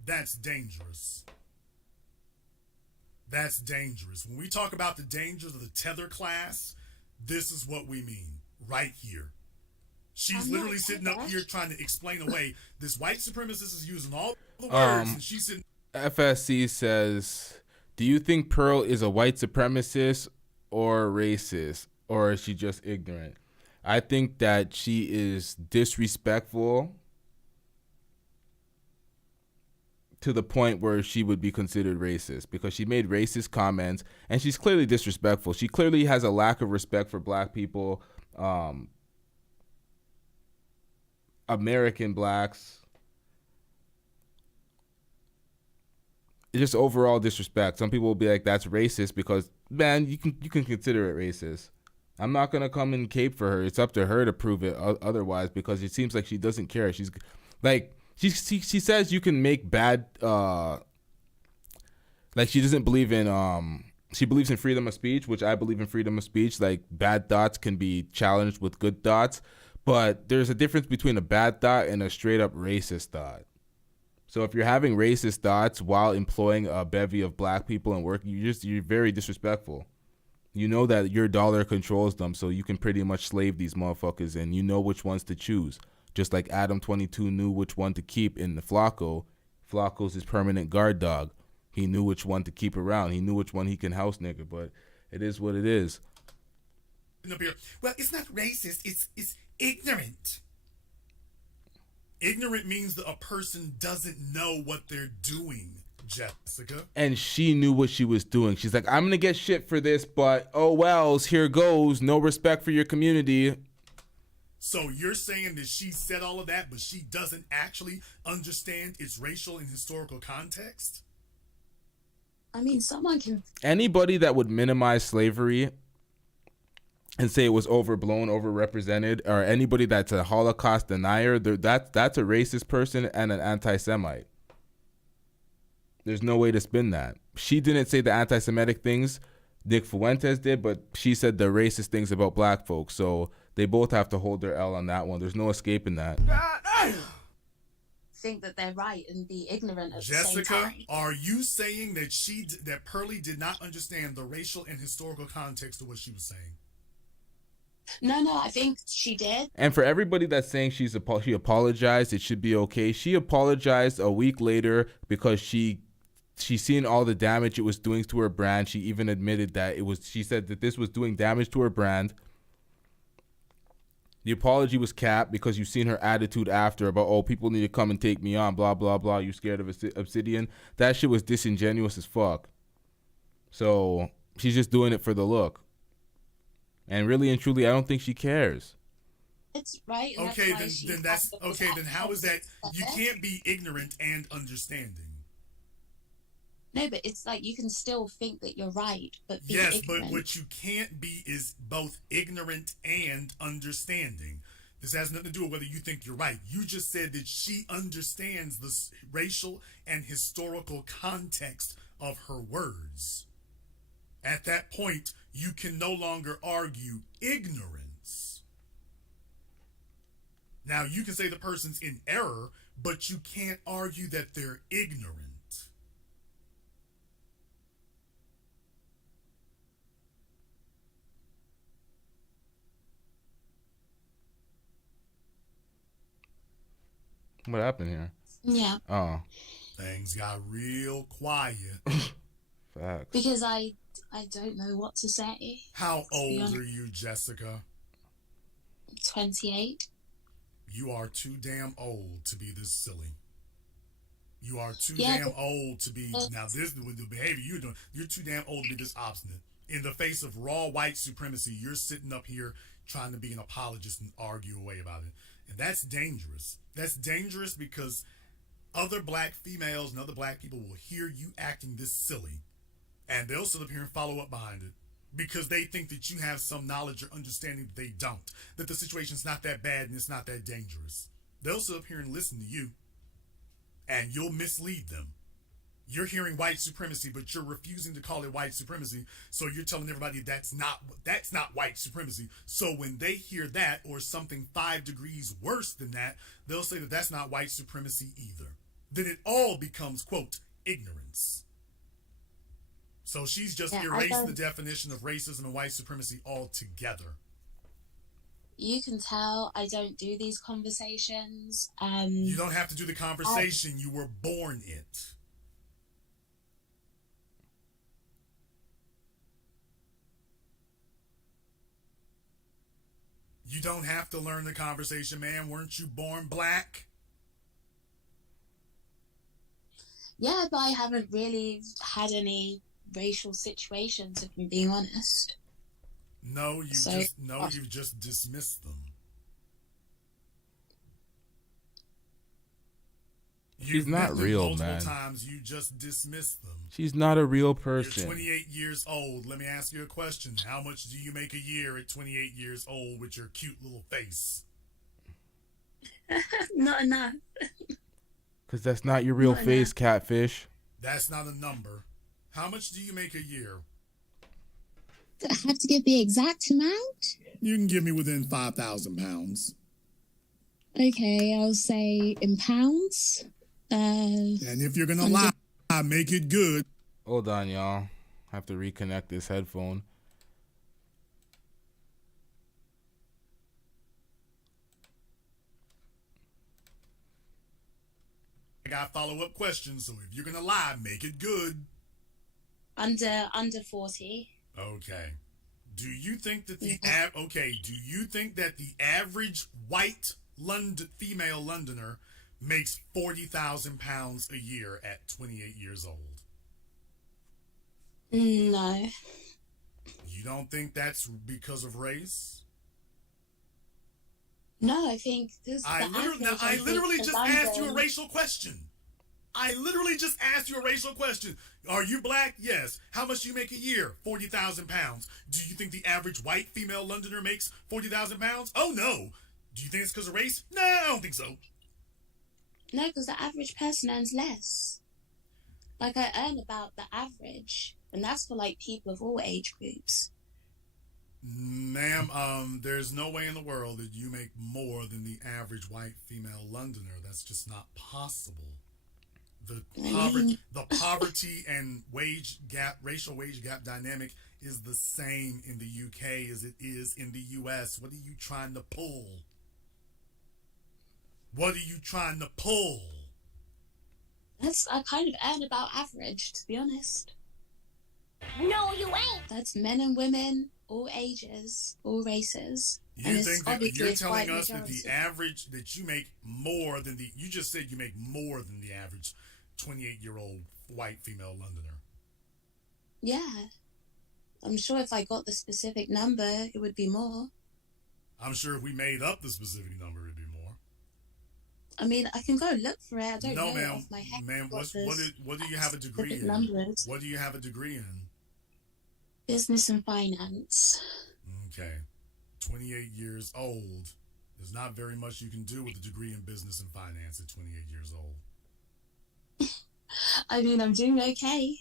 That's dangerous. That's dangerous. When we talk about the dangers of the tether class, this is what we mean right here. She's literally sitting up here trying to explain away. This white supremacist is using all the words, and she's sitting. FSC says, do you think Pearl is a white supremacist or racist, or is she just ignorant? I think that she is disrespectful to the point where she would be considered racist because she made racist comments and she's clearly disrespectful. She clearly has a lack of respect for black people, American blacks. It's just overall disrespect. Some people will be like, that's racist because, man, you can consider it racist. I'm not going to come and cape for her. It's up to her to prove it otherwise because it seems like she doesn't care. She's like, she says you can make bad, like she doesn't believe in, she believes in freedom of speech, which I believe in freedom of speech. Like bad thoughts can be challenged with good thoughts, but there's a difference between a bad thought and a straight up racist thought. So if you're having racist thoughts while employing a bevy of black people and work, you're very disrespectful. You know that your dollar controls them, so you can pretty much slave these motherfuckers, and you know which ones to choose. Just like Adam 22 knew which one to keep in the Flacco. Flacco's his permanent guard dog. He knew which one to keep around. He knew which one he can house nigga, but it is what it is. Well, it's not racist. It's ignorant. Ignorant means that a person doesn't know what they're doing, Jessica. And she knew what she was doing. She's like, I'm going to get shit for this, but oh wells, here goes. No respect for your community. So you're saying that she said all of that, but she doesn't actually understand its racial and historical context? I mean, someone can. Anybody that would minimize slavery and say it was overblown, overrepresented, or anybody that's a Holocaust denier, that's a racist person and an anti-Semite. There's no way to spin that. She didn't say the anti-Semitic things. Nick Fuentes did, but she said the racist things about black folks. So they both have to hold their L on that one. There's no escaping that. Think that they're right and be ignorant at the same Jessica, time. are you saying that Pearly did not understand the racial and historical context of what she was saying? No, I think she did. And for everybody that's saying she apologized, it should be okay. She apologized a week later because she's seen all the damage it was doing to her brand. She even admitted that she said that this was doing damage to her brand. The apology was capped because you've seen her attitude after about, oh, people need to come and take me on, blah, blah, blah. You scared of Obsidian? That shit was disingenuous as fuck. So she's just doing it for the look. And really and truly, I don't think she cares. It's right. Okay, then how is that? You can't be ignorant and understanding. No, but it's like you can still think that you're right, but be yes, ignorant. but what you can't be is both ignorant and understanding. This has nothing to do with whether you think you're right. You just said that she understands the racial and historical context of her words. At that point, you can no longer argue ignorance. Now, you can say the person's in error, but you can't argue that they're ignorant. What happened here? Yeah. Oh. Things got real quiet. Facts. Because I don't know what to say. How old are you, Jessica? 28. You are too damn old to be this silly. You are too damn old to be... Now, this with the behavior you're doing, you're too damn old to be this obstinate. In the face of raw white supremacy, you're sitting up here trying to be an apologist and argue away about it. And that's dangerous. That's dangerous because other black females and other black people will hear you acting this silly, and they'll sit up here and follow up behind it because they think that you have some knowledge or understanding that they don't, that the situation's not that bad and it's not that dangerous. They'll sit up here and listen to you, and you'll mislead them. You're hearing white supremacy, but you're refusing to call it white supremacy, so you're telling everybody that's not white supremacy. So when they hear that or something 5 degrees worse than that, they'll say that that's not white supremacy either. Then it all becomes, quote, ignorance. So she's just erased the definition of racism and white supremacy altogether. You can tell I don't do these conversations. You don't have to do the conversation. You were born it. You don't have to learn the conversation, man. Weren't you born black? Yeah, but I haven't really had any racial situations, if I'm being honest. No, you've just dismissed them. She's not real, man. Times you just dismissed them. She's not a real person. You're 28 years old. Let me ask you a question. How much do you make a year at 28 years old with your cute little face? Not enough. Because that's not your real face, catfish. That's not a number. How much do you make a year? Do I have to give the exact amount? You can give me within 5,000 pounds. Okay, I'll say in pounds. And if you're gonna lie, make it good. Hold on, y'all. I have to reconnect this headphone. I got follow-up questions, so if you're gonna lie, make it good. Under 40. Okay. Do you think that the do you think that the average white female Londoner makes 40,000 pounds a year at 28 years old? No. You don't think that's because of race? No, I think this. I literally just asked you a racial question. I literally just asked you a racial question. Are you black? Yes. How much do you make a year? 40,000 pounds. Do you think the average white female Londoner makes 40,000 pounds? Oh, no. Do you think it's because of race? No, I don't think so. No, because the average person earns less. Like, I earn about the average, and that's for, like, people of all age groups. Ma'am, there's no way in the world that you make more than the average white female Londoner. That's just not possible. The poverty and wage gap, racial wage gap dynamic is the same in the UK as it is in the US. What are you trying to pull? What are you trying to pull? I kind of earn about average, to be honest. No, you ain't. That's men and women, all ages, all races. You think that you're telling us that the average, that you make more than you just said you make more than the average 28-year-old white female Londoner. Yeah. I'm sure if I got the specific number, it would be more. I'm sure if we made up the specific number, it'd be more. I mean, I can go look for it. I don't know ma'am. off my head. Ma'am, what do you have a degree in? Numbers. What do you have a degree in? Business and finance. Okay. 28 years old. There's not very much you can do with a degree in business and finance at 28 years old. I mean, I'm doing okay.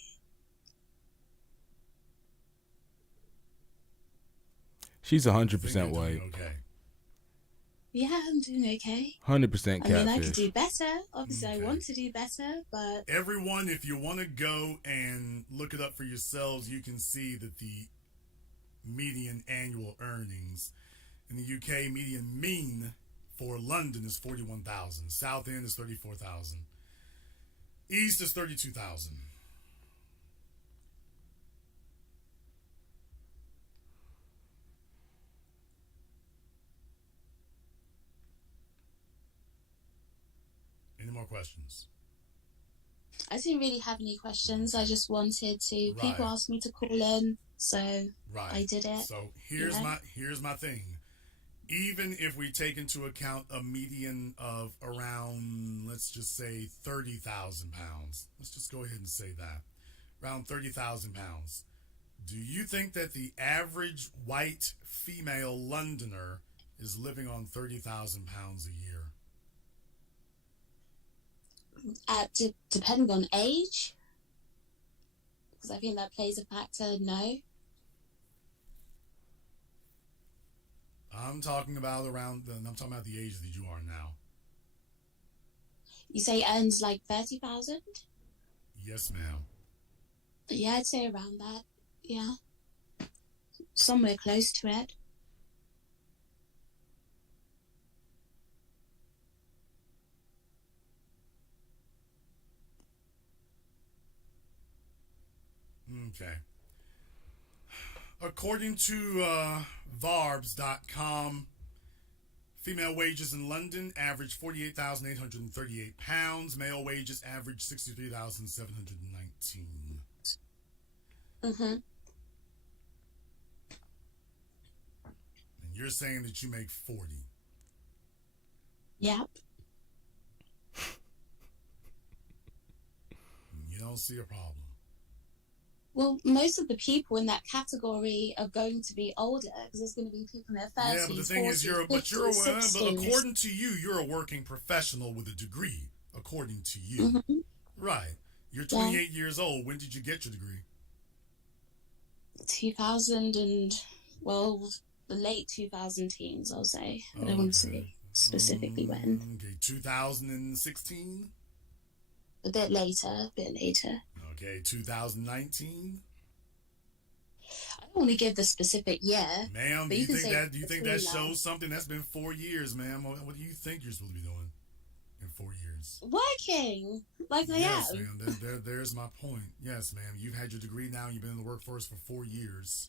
She's 100% white. Okay. Yeah, I'm doing okay. 100% catfish. I mean, I could do better. Obviously, okay. I want to do better, but... Everyone, if you want to go and look it up for yourselves, you can see that the median annual earnings in the UK, median mean for London is 41,000. South End is 34,000. East is 32,000. Any more questions? I didn't really have any questions. I just wanted to. Right. People asked me to call in, so I did it. So here's my thing. Even if we take into account a median of around, let's just say 30,000 pounds. Let's just go ahead and say that. Around 30,000 pounds. Do you think that the average white female Londoner is living on 30,000 pounds a year? Depending on age, because I think that plays a factor. No, I'm talking about the age that you are now. You say earns like 30,000? Yes, ma'am. Yeah, I'd say around that. Yeah, somewhere close to it. Okay. According to Varbs.com, female wages in London average 48,838 pounds. Male wages average 63,719. Mm-hmm. And you're saying that you make 40. Yep. You don't see a problem. Well, most of the people in that category are going to be older because there's going to be people in their 30s. Yeah, but the thing 40s, is, 50s, but according to you, you're a working professional with a degree. According to you, mm-hmm. Right? You're 28 years old. When did you get your degree? 2000 and the late 2000 teens, I'll say. I don't want to say specifically when. Okay, 2016. A bit later. Okay, 2019. I don't want to give the specific year. Ma'am, do you think that shows something? That's been 4 years, ma'am. What do you think you're supposed to be doing in 4 years? Working like I am. Yes, ma'am. There's my point. Yes, ma'am. You've had your degree now. You've been in the workforce for 4 years.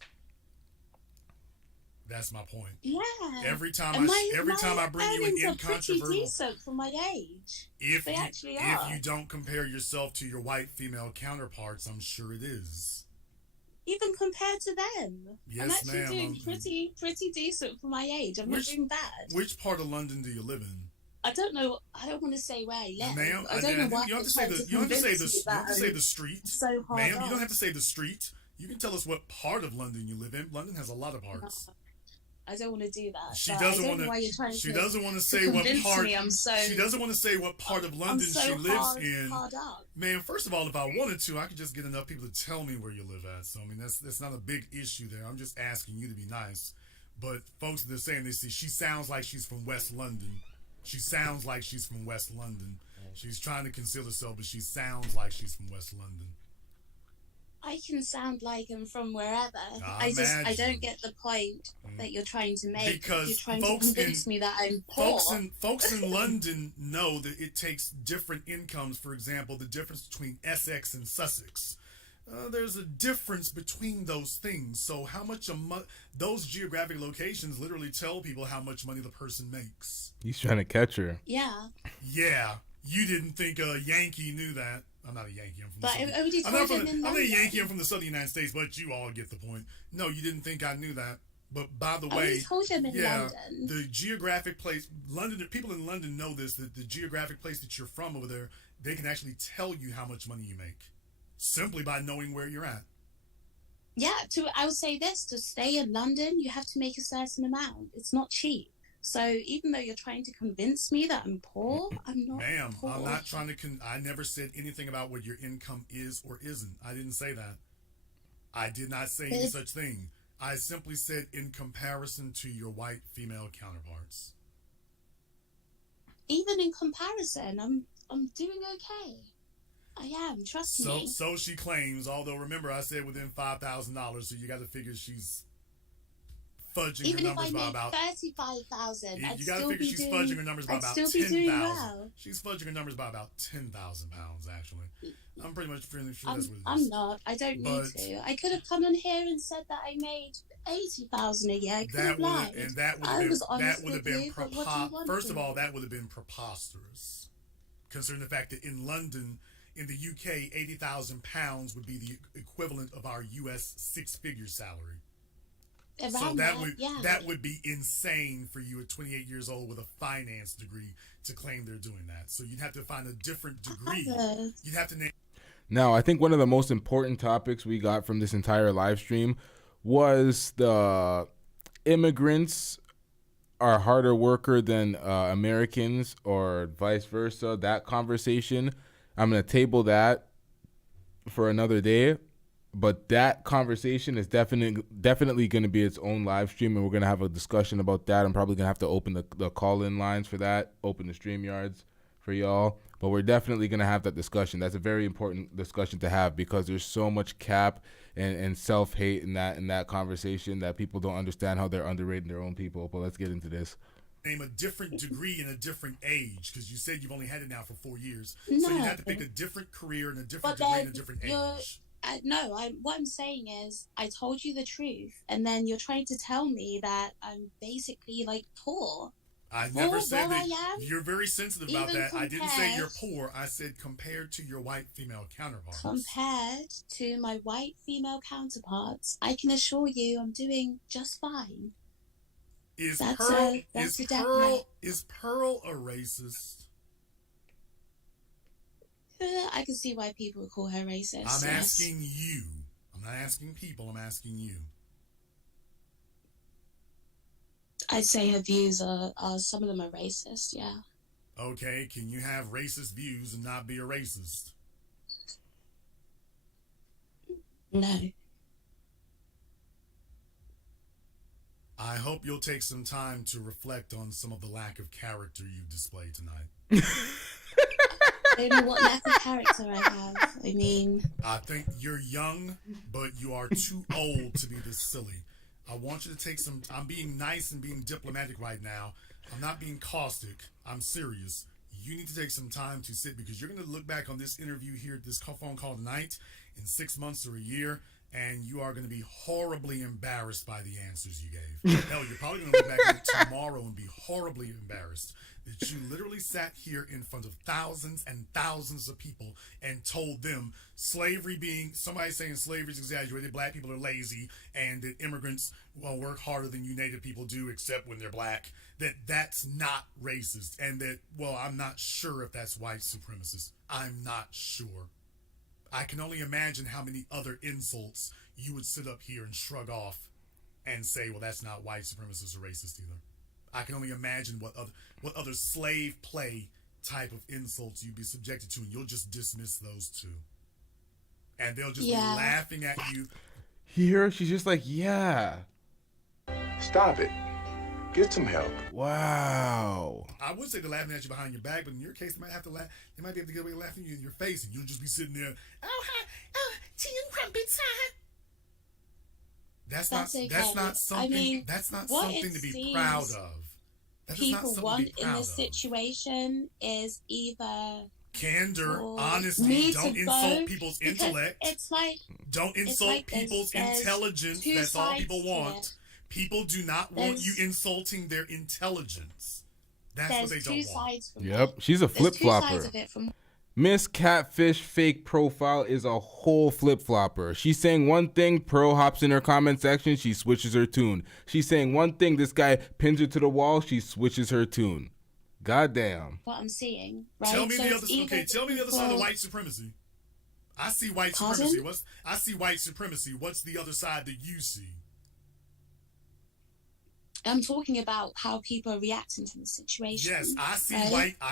That's my point. Yeah. Every time I bring you an incontrovertible, decent for my age. If you don't compare yourself to your white female counterparts, I'm sure it is. even compared to them. I'm Yes, actually ma'am. doing pretty decent for my age. I'm not doing bad. Which part of London do you live in? I don't know. I don't want to say where I live. Ma'am, I don't know why you don't have you're to say trying the. to You don't have to say convince the. me You don't have to that say I'm the street. so hard Ma'am, you on. don't have to say the street. You can tell us what part of London you live in. London has a lot of parts. I don't want to do that. She but doesn't I want don't know why you're to. trying She to, doesn't want to to say what convince part. me I'm so. She doesn't want to say what part of I'm London so she lives hard, in. hard up. Man, first of all, if I wanted to, I could just get enough people to tell me where you live at. So I mean, that's not a big issue there. I'm just asking you to be nice. But folks, they're saying they see she sounds like she's from West London. She sounds like she's from West London. She's trying to conceal herself, but she sounds like she's from West London. I can sound like I'm from wherever. I I don't get the point that you're trying to make. Because you're trying to convince me that I'm poor. Folks in London know that it takes different incomes. For example, the difference between Essex and Sussex. There's a difference between those things. So how much those geographic locations literally tell people how much money the person makes. He's trying to catch her. Yeah. Yeah. You didn't think a Yankee knew that. I'm not a Yankee. I'm not a Yankee. I'm from the southern United States, but you all get the point. No, you didn't think I knew that. But by the way, told him in London. The geographic place, London. People in London know this. That the geographic place that you're from over there, they can actually tell you how much money you make, simply by knowing where you're at. Yeah. I would say this: to stay in London, you have to make a certain amount. It's not cheap. So even though you're trying to convince me that I'm poor, I'm not. Ma'am, poor. I'm not trying to. I never said anything about what your income is or isn't. I didn't say that. I did not say any such thing. I simply said in comparison to your white female counterparts. Even in comparison, I'm doing okay. I am. Trust me. So she claims. Although remember, I said within $5,000, so you got to figure she's fudging Even her numbers by about 35,000. You got to figure she's fudging her numbers by about 10,000. Well. She's fudging her numbers by about 10,000 pounds. Actually, I'm pretty much feeling sure that's what it is. I'm not. I don't need to. I could have come on here and said that I made 80,000 a year. I could have lied. And that would have been preposterous. First of all, that would have been preposterous, considering the fact that in London, in the UK, 80,000 pounds would be the equivalent of our US six-figure salary. So that would be insane for you at 28 years old with a finance degree to claim they're doing that. So you'd have to find a different degree. You'd have to name. Now, I think one of the most important topics we got from this entire live stream was the immigrants are harder worker than Americans or vice versa. That conversation, I'm going to table that for another day. But that conversation is definitely going to be its own live stream, and we're going to have a discussion about that. I'm probably going to have to open the call-in lines for that, open the StreamYards for y'all. But we're definitely going to have that discussion. That's a very important discussion to have because there's so much cap and self-hate in that conversation that people don't understand how they're underrating their own people. But let's get into this. Name a different degree in a different age because you said you've only had it now for 4 years. No. So you have to pick a different career and a different degree in a different age. What I'm saying is, I told you the truth, and then you're trying to tell me that I'm basically like poor. I never said that. You're very sensitive about that. I didn't say you're poor. I said compared to your white female counterparts. Compared to my white female counterparts, I can assure you I'm doing just fine. Is Pearl a racist? I can see why people would call her racist. I'm asking you. I'm not asking people. I'm asking you. I'd say her views are some of them are racist, yeah. Okay, can you have racist views and not be a racist? No. I hope you'll take some time to reflect on some of the lack of character you've displayed tonight. I don't know what lack of character I have. I mean, I think you're young, but you are too old to be this silly. I want you to take some. I'm being nice and being diplomatic right now. I'm not being caustic. I'm serious. You need to take some time to sit because you're going to look back on this interview here, this phone call tonight, in 6 months or a year, and you are going to be horribly embarrassed by the answers you gave. Hell, you're probably going to look back at it tomorrow and be horribly embarrassed that you literally sat here in front of thousands and thousands of people and told them somebody saying slavery is exaggerated, black people are lazy, and that immigrants work harder than you native people do except when they're black, that's not racist, and that, I'm not sure if that's white supremacist. I'm not sure. I can only imagine how many other insults you would sit up here and shrug off and say, well, that's not white supremacist or racist either. I can only imagine what other slave play type of insults you'd be subjected to, and you'll just dismiss those too. And they'll just be laughing at you. Here, she's just like, yeah. Stop it. Get some help. Wow. I would say they're laughing at you behind your back, but in your case, they might have to laugh. They might be able to get away with laughing at you in your face, and you'll just be sitting there. Tea and crumpets, huh? That's not something. That's not something to be proud of. People want in this situation is either candor, honesty. Don't insult people's intellect. It's like don't insult people's intelligence. That's all people want. People do not want you insulting their intelligence. That's what they don't want. Yep, she's a flip flopper. Miss Catfish fake profile is a whole flip flopper. She's saying one thing, Pearl hops in her comment section, she switches her tune. She's saying one thing, this guy pins her to the wall, she switches her tune. Goddamn. What I'm seeing, right? Tell me the other side of white supremacy. I see white supremacy. I see white supremacy. What's the other side that you see? I'm talking about how people are reacting to the situation. Yes, I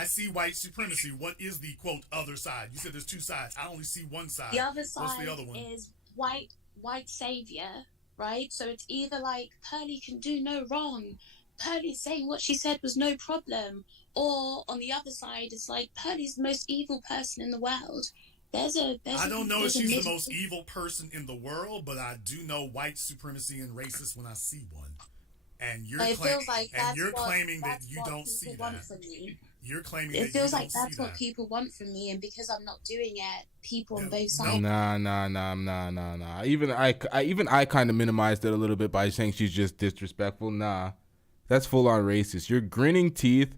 see white supremacy. What is the quote other side? You said there's two sides. I only see one side. The other side What's the other one? is white savior, right? So it's either like Pearly can do no wrong. Pearly saying what she said was no problem. Or on the other side, it's like Pearly's the most evil person in the world. I don't know if she's the most evil person in the world, but I do know white supremacy and racist when I see one. And you're claiming that you don't see that. You're claiming that you don't see that. It feels like that's what people want from me, and because I'm not doing it, people on both sides. Nah. Even I kind of minimized it a little bit by saying she's just disrespectful. Nah, that's full on racist. You're grinning teeth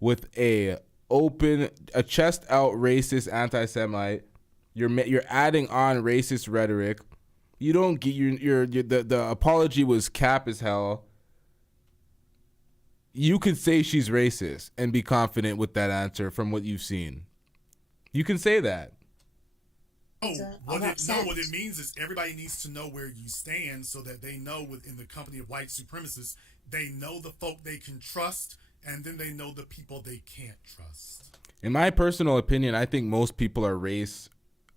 with a chest out racist anti-Semite. You're adding on racist rhetoric. You don't get the apology was cap as hell. You could say she's racist and be confident with that answer from what you've seen. You can say that. What it means is everybody needs to know where you stand so that they know within the company of white supremacists, they know the folk they can trust, and then they know the people they can't trust. In my personal opinion, I think most people are race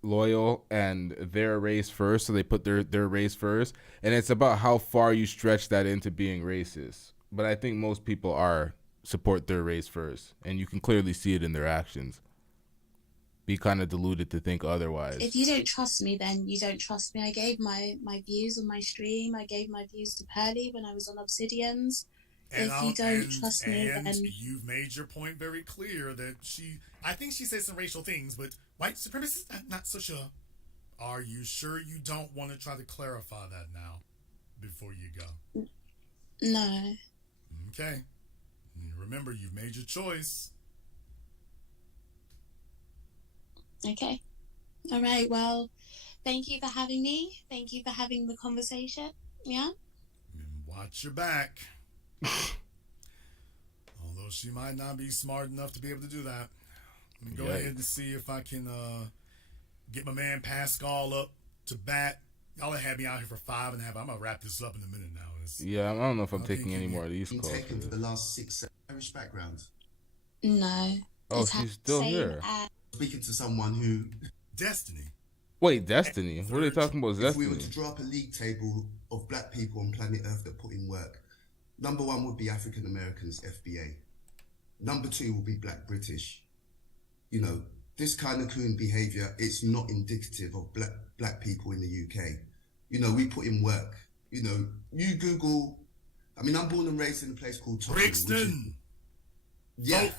loyal and their race first, so they put their race first, and it's about how far you stretch that into being racist. But I think most people support their race first, and you can clearly see it in their actions. Be kind of deluded to think otherwise. If you don't trust me, then you don't trust me. I gave my views on my stream. I gave my views to Pearly when I was on Obsidians. If you don't trust me, then you've made your point very clear that I think she said some racial things, but white supremacists, not so sure. Are you sure you don't want to try to clarify that now before you go? No. Okay. Remember, you've made your choice. Okay. All right. Well, thank you for having me. Thank you for having the conversation. Yeah. Watch your back. Although she might not be smart enough to be able to do that. Let me go ahead and see if I can get my man Pascal up to bat. Y'all have had me out here for 5.5. I'm gonna wrap this up in a minute now. I don't know if I'm taking any more of these calls. Taken for the last 6 Irish backgrounds. No. Oh, she's still here. Speaking to someone who Destiny. Wait, Destiny? What are they talking about? Destiny? If we were to draw up a league table of black people on planet Earth that put in work, number 1 would be African Americans, FBA. Number 2 would be Black British. You know, this kind of coon behavior, it's not indicative of black people in the UK. You know, we put in work. You know, you Google. I mean, I'm born and raised in a place called Tottenham, Brixton.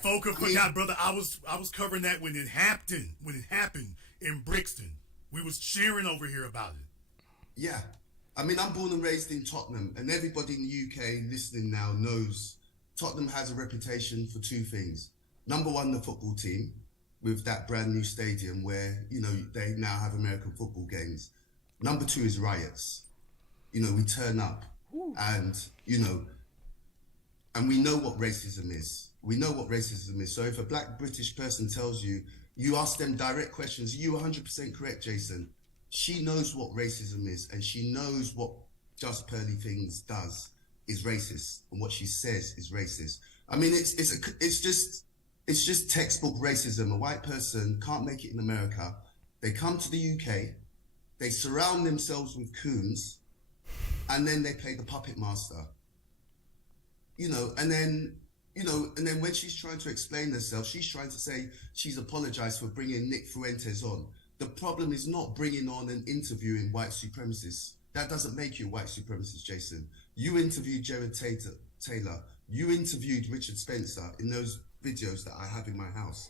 Folk forgot, brother. I was covering that when it happened in Brixton. We was cheering over here about it. Yeah. I mean, I'm born and raised in Tottenham, and everybody in the UK listening now knows Tottenham has a reputation for two things. Number one, the football team, with that brand new stadium where, you know, they now have American football games. Number two is riots. You know, we turn up and, you know, and we know what racism is. We know what racism is. So if a black British person tells you, you ask them direct questions, you 100% correct, Jason. She knows what racism is, and she knows what Just Pearly Things does is racist, and what she says is racist. I mean, it's just textbook racism. A white person can't make it in America. They come to the UK, they surround themselves with coons, and then they play the puppet master. You know, and then when she's trying to explain herself, she's trying to say she's apologized for bringing Nick Fuentes on. The problem is not bringing on and interviewing white supremacists. That doesn't make you a white supremacist, Jason. You interviewed Jared Taylor. You interviewed Richard Spencer in those videos that I have in my house.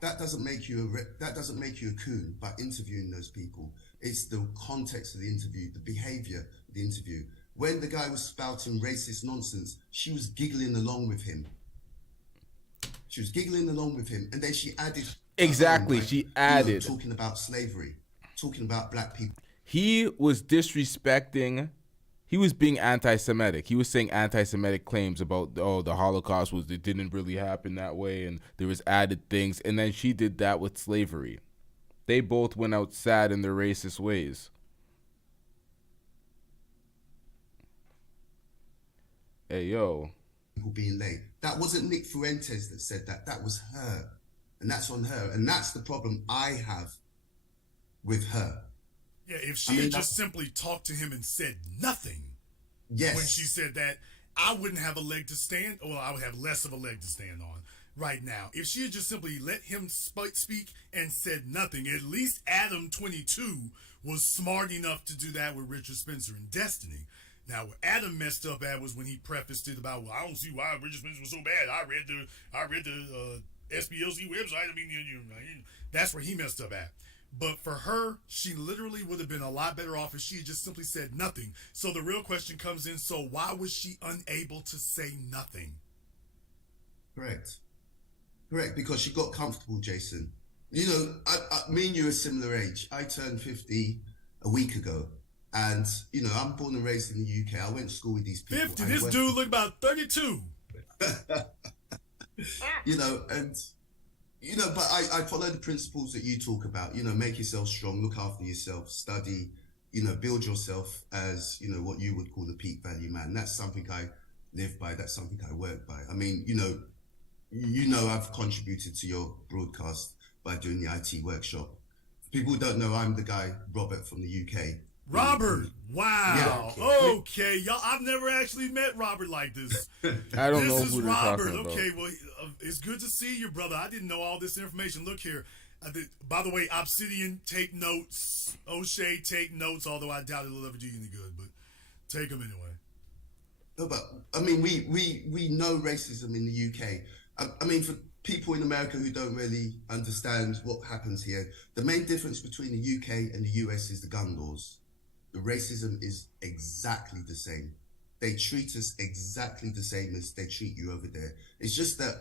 That doesn't make you a coon by interviewing those people. It's the context of the interview, the behavior of the interview. When the guy was spouting racist nonsense, she was giggling along with him. And then she added. Exactly, she added. Talking about slavery, talking about black people. He was disrespecting. He was being anti-Semitic. He was saying anti-Semitic claims about, oh, the Holocaust it didn't really happen that way, and there was added things. And then she did that with slavery. They both went out sad in their racist ways. Hey, yo. People being late. That wasn't Nick Fuentes that said that. That was her. And that's on her. And that's the problem I have with her. Yeah, if she had just simply talked to him and said nothing when she said that, I wouldn't have a leg to stand. Well, I would have less of a leg to stand on right now. If she had just simply let him speak and said nothing, at least Adam 22 was smart enough to do that with Richard Spencer and Destiny. Now, what Adam messed up at was when he prefaced it about, well, I don't see why Richard Spencer was so bad. I read the SPLC website. I mean, that's where he messed up at. But for her, she literally would have been a lot better off if she had just simply said nothing. So the real question comes in, so why was she unable to say nothing? Correct, because she got comfortable, Jason. You know, me and you are similar age. I turned 50 a week ago. And, you know, I'm born and raised in the UK. I went to school with these people. 50, this dude looked about 32. You know, but I follow the principles that you talk about. You know, make yourself strong, look after yourself, study, you know, build yourself as, you know, what you would call the peak value man. That's something I live by. That's something I work by. I mean, you know, I've contributed to your broadcast by doing the IT workshop. People don't know I'm the guy, Robert, from the UK. Robert, wow. Yeah. Okay, y'all. I've never actually met Robert like this. I don't know who This is they're Robert. talking about. Okay, well, it's good to see you, brother. I didn't know all this information. Look here. By the way, Obsidian, take notes. O'Shea, take notes. Although I doubt it'll ever do you any good, but take them anyway. No, but I mean, we know racism in the UK. I mean, for people in America who don't really understand what happens here, the main difference between the UK and the US is the gun laws. The racism is exactly the same. They treat us exactly the same as they treat you over there. It's just that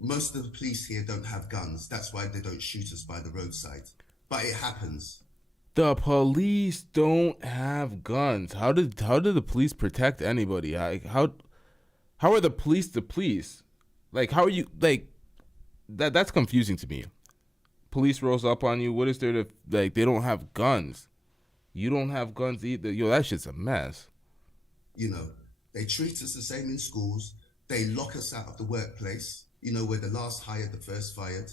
most of the police here don't have guns. That's why they don't shoot us by the roadside. But it happens. The police don't have guns. How did the police protect anybody? How are the police the police? Like, how are you, like, that's confusing to me. Police rolls up on you. What is there to, like, they don't have guns. You don't have guns either. Yo, that shit's a mess. You know, they treat us the same in schools. They lock us out of the workplace. You know, we're the last hired, the first fired.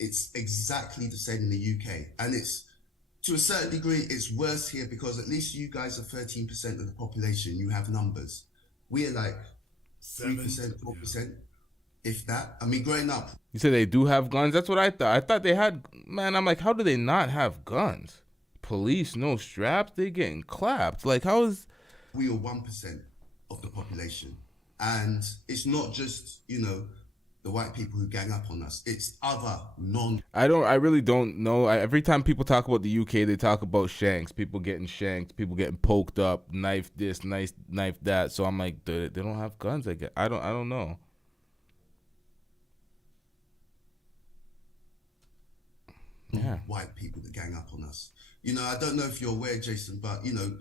It's exactly the same in the UK. And it's, to a certain degree, it's worse here because at least you guys are 13% of the population. You have numbers. We're like 3%, 4%, if that. I mean, growing up. You said they do have guns? That's what I thought. I thought they had, man, I'm like, how do they not have guns? Police, no straps, they getting clapped. Like, how is... We are 1% of the population. And it's not just, you know, the white people who gang up on us. It's other non. I really don't know. Every time people talk about the UK, they talk about shanks, people getting shanked, people getting poked up, knife this, knife that. So I'm like, they don't have guns. I don't know. Yeah. White people that gang up on us. You know, I don't know if you're aware, Jason, but, you know,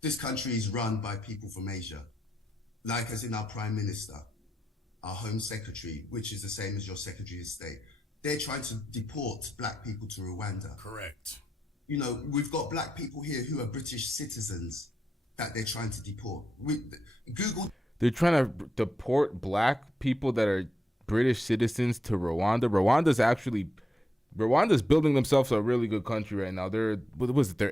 this country is run by people from Asia. Like as in our Prime Minister, our Home Secretary, which is the same as your Secretary of State. They're trying to deport black people to Rwanda. Correct. You know, we've got black people here who are British citizens that they're trying to deport. Google. They're trying to deport black people that are British citizens to Rwanda. Rwanda's building themselves a really good country right now. Their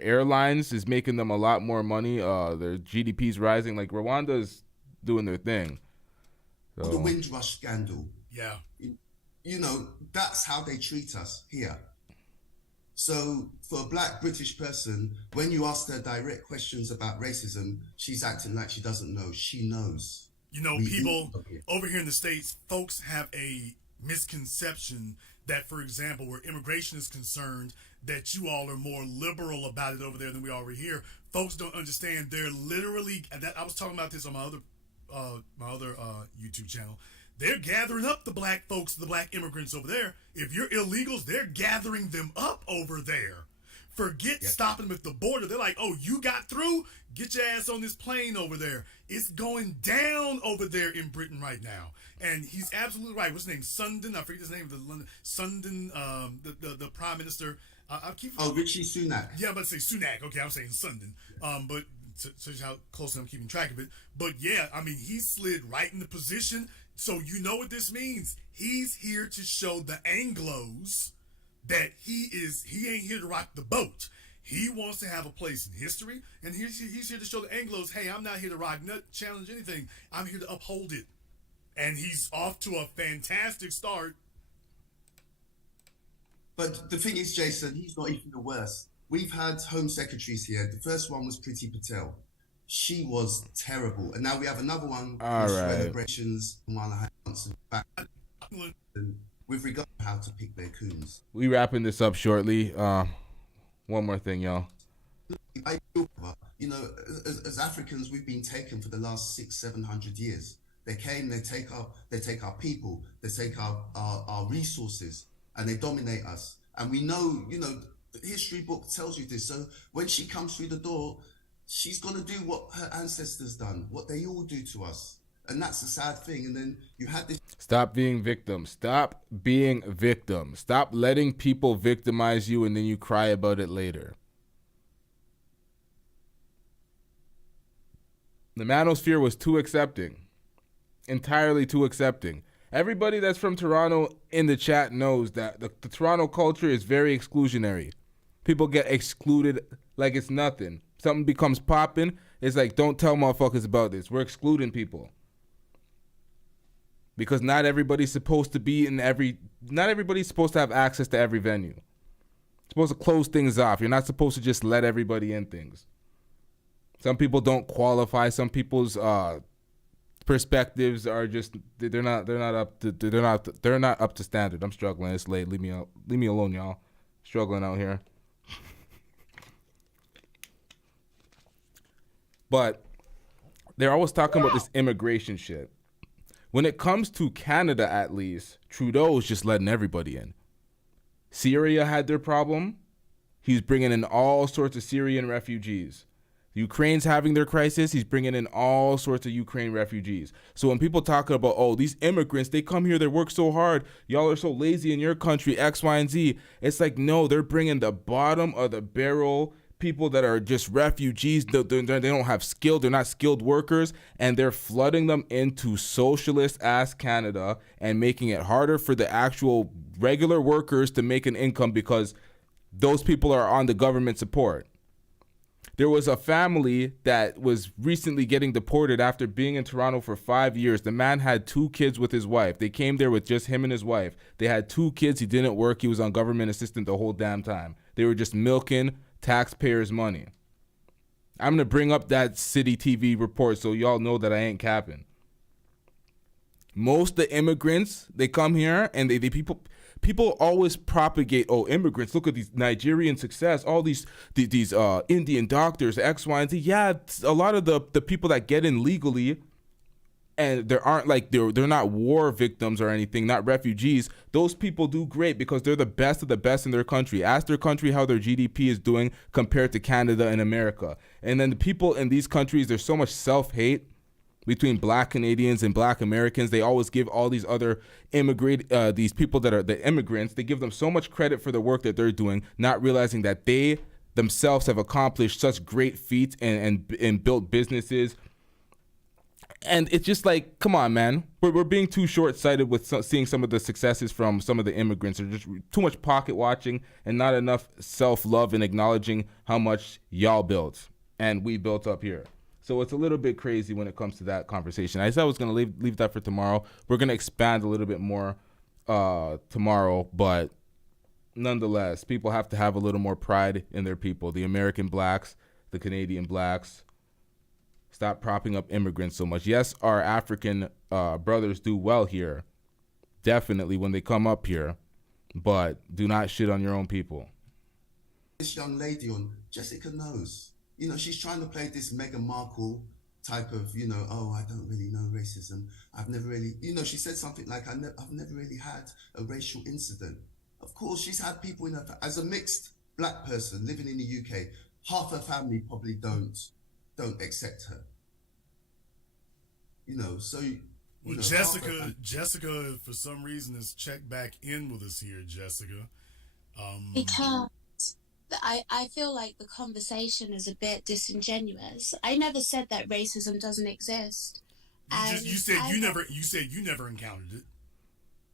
airlines is making them a lot more money. Their GDP's rising. Like Rwanda's doing their thing. So. The Windrush scandal. Yeah. You know, that's how they treat us here. So for a black British person, when you ask her direct questions about racism, she's acting like she doesn't know. She knows. You know, people over here in the States, folks have a misconception that, for example, where immigration is concerned, that you all are more liberal about it over there than we are over here. Folks don't understand. They're literally, I was talking about this on my other YouTube channel. They're gathering up the black folks, the black immigrants over there. If you're illegals, they're gathering them up over there. Forget stopping them at the border. They're like, oh, you got through? Get your ass on this plane over there. It's going down over there in Britain right now. And he's absolutely right. What's his name? Sundon. I forget his name. Sundon, the Prime Minister. I keep. Oh, Richez Sunak. Yeah, I'm about to say Sunak. Okay, I'm saying Sundon. But so how close I'm keeping track of it. But yeah, I mean, he slid right in the position. So you know what this means. He's here to show the Anglos that he ain't here to rock the boat. He wants to have a place in history, and he's here to show the Anglos, hey, I'm not here to rock, not challenge anything. I'm here to uphold it. And he's off to a fantastic start. But the thing is, Jason, he's not even the worst. We've had home secretaries here. The first one was Priti Patel. She was terrible. And now we have another one with celebrations with regard to how to pick their coons. We wrapping this up shortly. One more thing, y'all. You know, as Africans, we've been taken for the last 600-700 years. They came, they take our people, they take our resources, and they dominate us. And we know, you know, the history book tells you this. So when she comes through the door, she's gonna do what her ancestors done, what they all do to us. And that's a sad thing. And then you had this. Stop being victims. Stop being victims. Stop letting people victimize you and then you cry about it later. The manosphere was too accepting. Entirely too accepting. Everybody that's from Toronto in the chat knows that the Toronto culture is very exclusionary. People get excluded like it's nothing. Something becomes popping, it's like, don't tell motherfuckers about this. We're excluding people. Because not everybody's supposed to be not everybody's supposed to have access to every venue. You're supposed to close things off. You're not supposed to just let everybody in things. Some people don't qualify. Some people's perspectives are just they're not up to standard. I'm struggling. It's late. Leave me alone, y'all. Struggling out here. But they're always talking about this immigration shit. When it comes to Canada, at least, Trudeau's just letting everybody in. Syria had their problem. He's bringing in all sorts of Syrian refugees. Ukraine's having their crisis. He's bringing in all sorts of Ukraine refugees. So when people talk about, oh, these immigrants, they come here, they work so hard. Y'all are so lazy in your country, X, Y, and Z. It's like, no, they're bringing the bottom of the barrel people that are just refugees. They don't have skill. They're not skilled workers. And they're flooding them into socialist-ass Canada and making it harder for the actual regular workers to make an income because those people are on the government support. There was a family that was recently getting deported after being in Toronto for 5 years. The man had 2 kids with his wife. They came there with just him and his wife. They had 2 kids. He didn't work. He was on government assistance the whole damn time. They were just milking taxpayers' money. I'm going to bring up that City TV report so y'all know that I ain't capping. Most of the immigrants, they come here and they people always propagate, oh, immigrants, look at these Nigerian success, all these Indian doctors, X, Y, and Z. Yeah, a lot of the people that get in legally and there aren't like they're not war victims or anything, not refugees. Those people do great because they're the best of the best in their country. Ask their country how their GDP is doing compared to Canada and America. And then the people in these countries, there's so much self-hate between Black Canadians and Black Americans. They always give all these other these people that are the immigrants, they give them so much credit for the work that they're doing, not realizing that they themselves have accomplished such great feats and built businesses. And it's just like, come on, man. We're being too short-sighted with seeing some of the successes from some of the immigrants. There's just too much pocket watching and not enough self-love and acknowledging how much y'all built and we built up here. So it's a little bit crazy when it comes to that conversation. I said I was going to leave that for tomorrow. We're going to expand a little bit more tomorrow, but nonetheless, people have to have a little more pride in their people. The American Blacks, the Canadian Blacks. Stop propping up immigrants so much. Yes, our African brothers do well here, definitely when they come up here, but do not shit on your own people. This young lady on Jessica knows. You know, she's trying to play this Meghan Markle type of, you know, oh, I don't really know racism. I've never really, you know, she said something like, I've never really had a racial incident. Of course, she's had people in her, as a mixed Black person living in the UK, half her family probably don't accept her. You know, so well, Jessica for some reason has checked back in with us here, Jessica. Because I feel like the conversation is a bit disingenuous. I never said that racism doesn't exist. You said you never encountered it.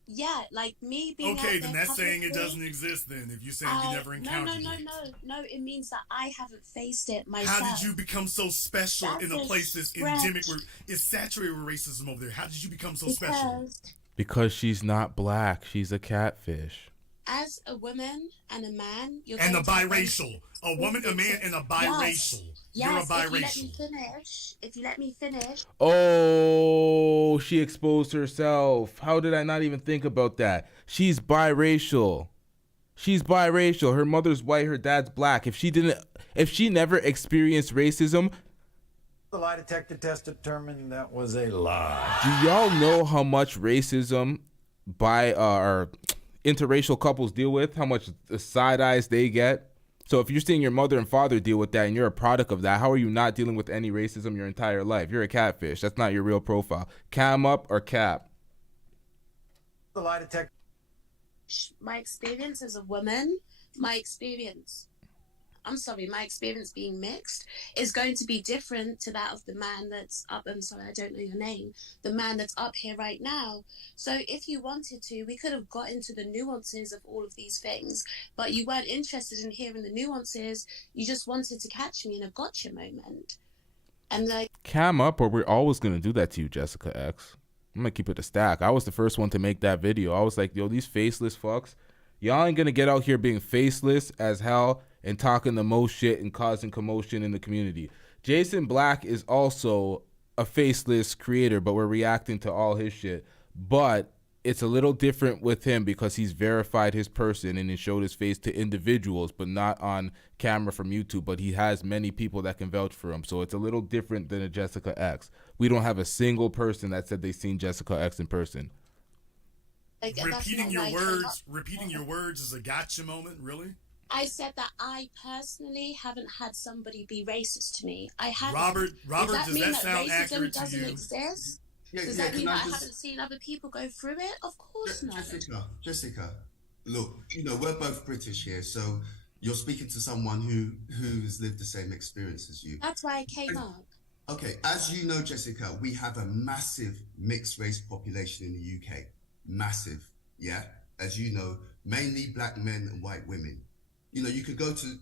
Yeah, like me being okay, out then there that's saying it publicly, doesn't exist then, if you're saying you never encountered it. No, it means that I haven't faced it myself. How did you become so special That's in a place that's endemic, where it's saturated with racism over there? How did you become so special? Because she's not Black, she's a catfish. As a woman and a man, you're and a biracial. A woman, a man, and a biracial. Yes, you're a biracial. If you let me finish. Oh, she exposed herself. How did I not even think about that? She's biracial. She's biracial. Her mother's white, her dad's Black. If she never experienced racism, the lie detector test determined that was a lie. Do y'all know how much racism or interracial couples deal with? How much side eyes they get? So if you're seeing your mother and father deal with that and you're a product of that, how are you not dealing with any racism your entire life? You're a catfish. That's not your real profile. Cam up or cap? The lie detector. My experience as a woman, my experience being mixed is going to be different to that of the man that's up. I'm sorry, I don't know your name. The man that's up here right now. So if you wanted to, we could have got into the nuances of all of these things, but you weren't interested in hearing the nuances. You just wanted to catch me in a gotcha moment. And like, cam up, or we're always going to do that to you, Jessica X. I'm going to keep it a stack. I was the first one to make that video. I was like, yo, these faceless fucks, y'all ain't going to get out here being faceless as hell and talking the most shit and causing commotion in the community. Jason Black is also a faceless creator, but we're reacting to all his shit. But it's a little different with him because he's verified his person and he showed his face to individuals, but not on camera from YouTube. But he has many people that can vouch for him. So it's a little different than a Jessica X. We don't have a single person that said they've seen Jessica X in person. Like, repeating your words is a gotcha moment, really? I said that I personally haven't had somebody be racist to me. I haven't. Robert, does that sound accurate to you? Does that mean that racism doesn't exist? Does that mean that I haven't seen other people go through it? Of course not. Jessica, look, you know, we're both British here, so you're speaking to someone who's lived the same experience as you. That's why I came up. Okay, as you know, Jessica, we have a massive mixed race population in the UK. Massive, yeah? As you know, mainly Black men and white women. You know, you could go to,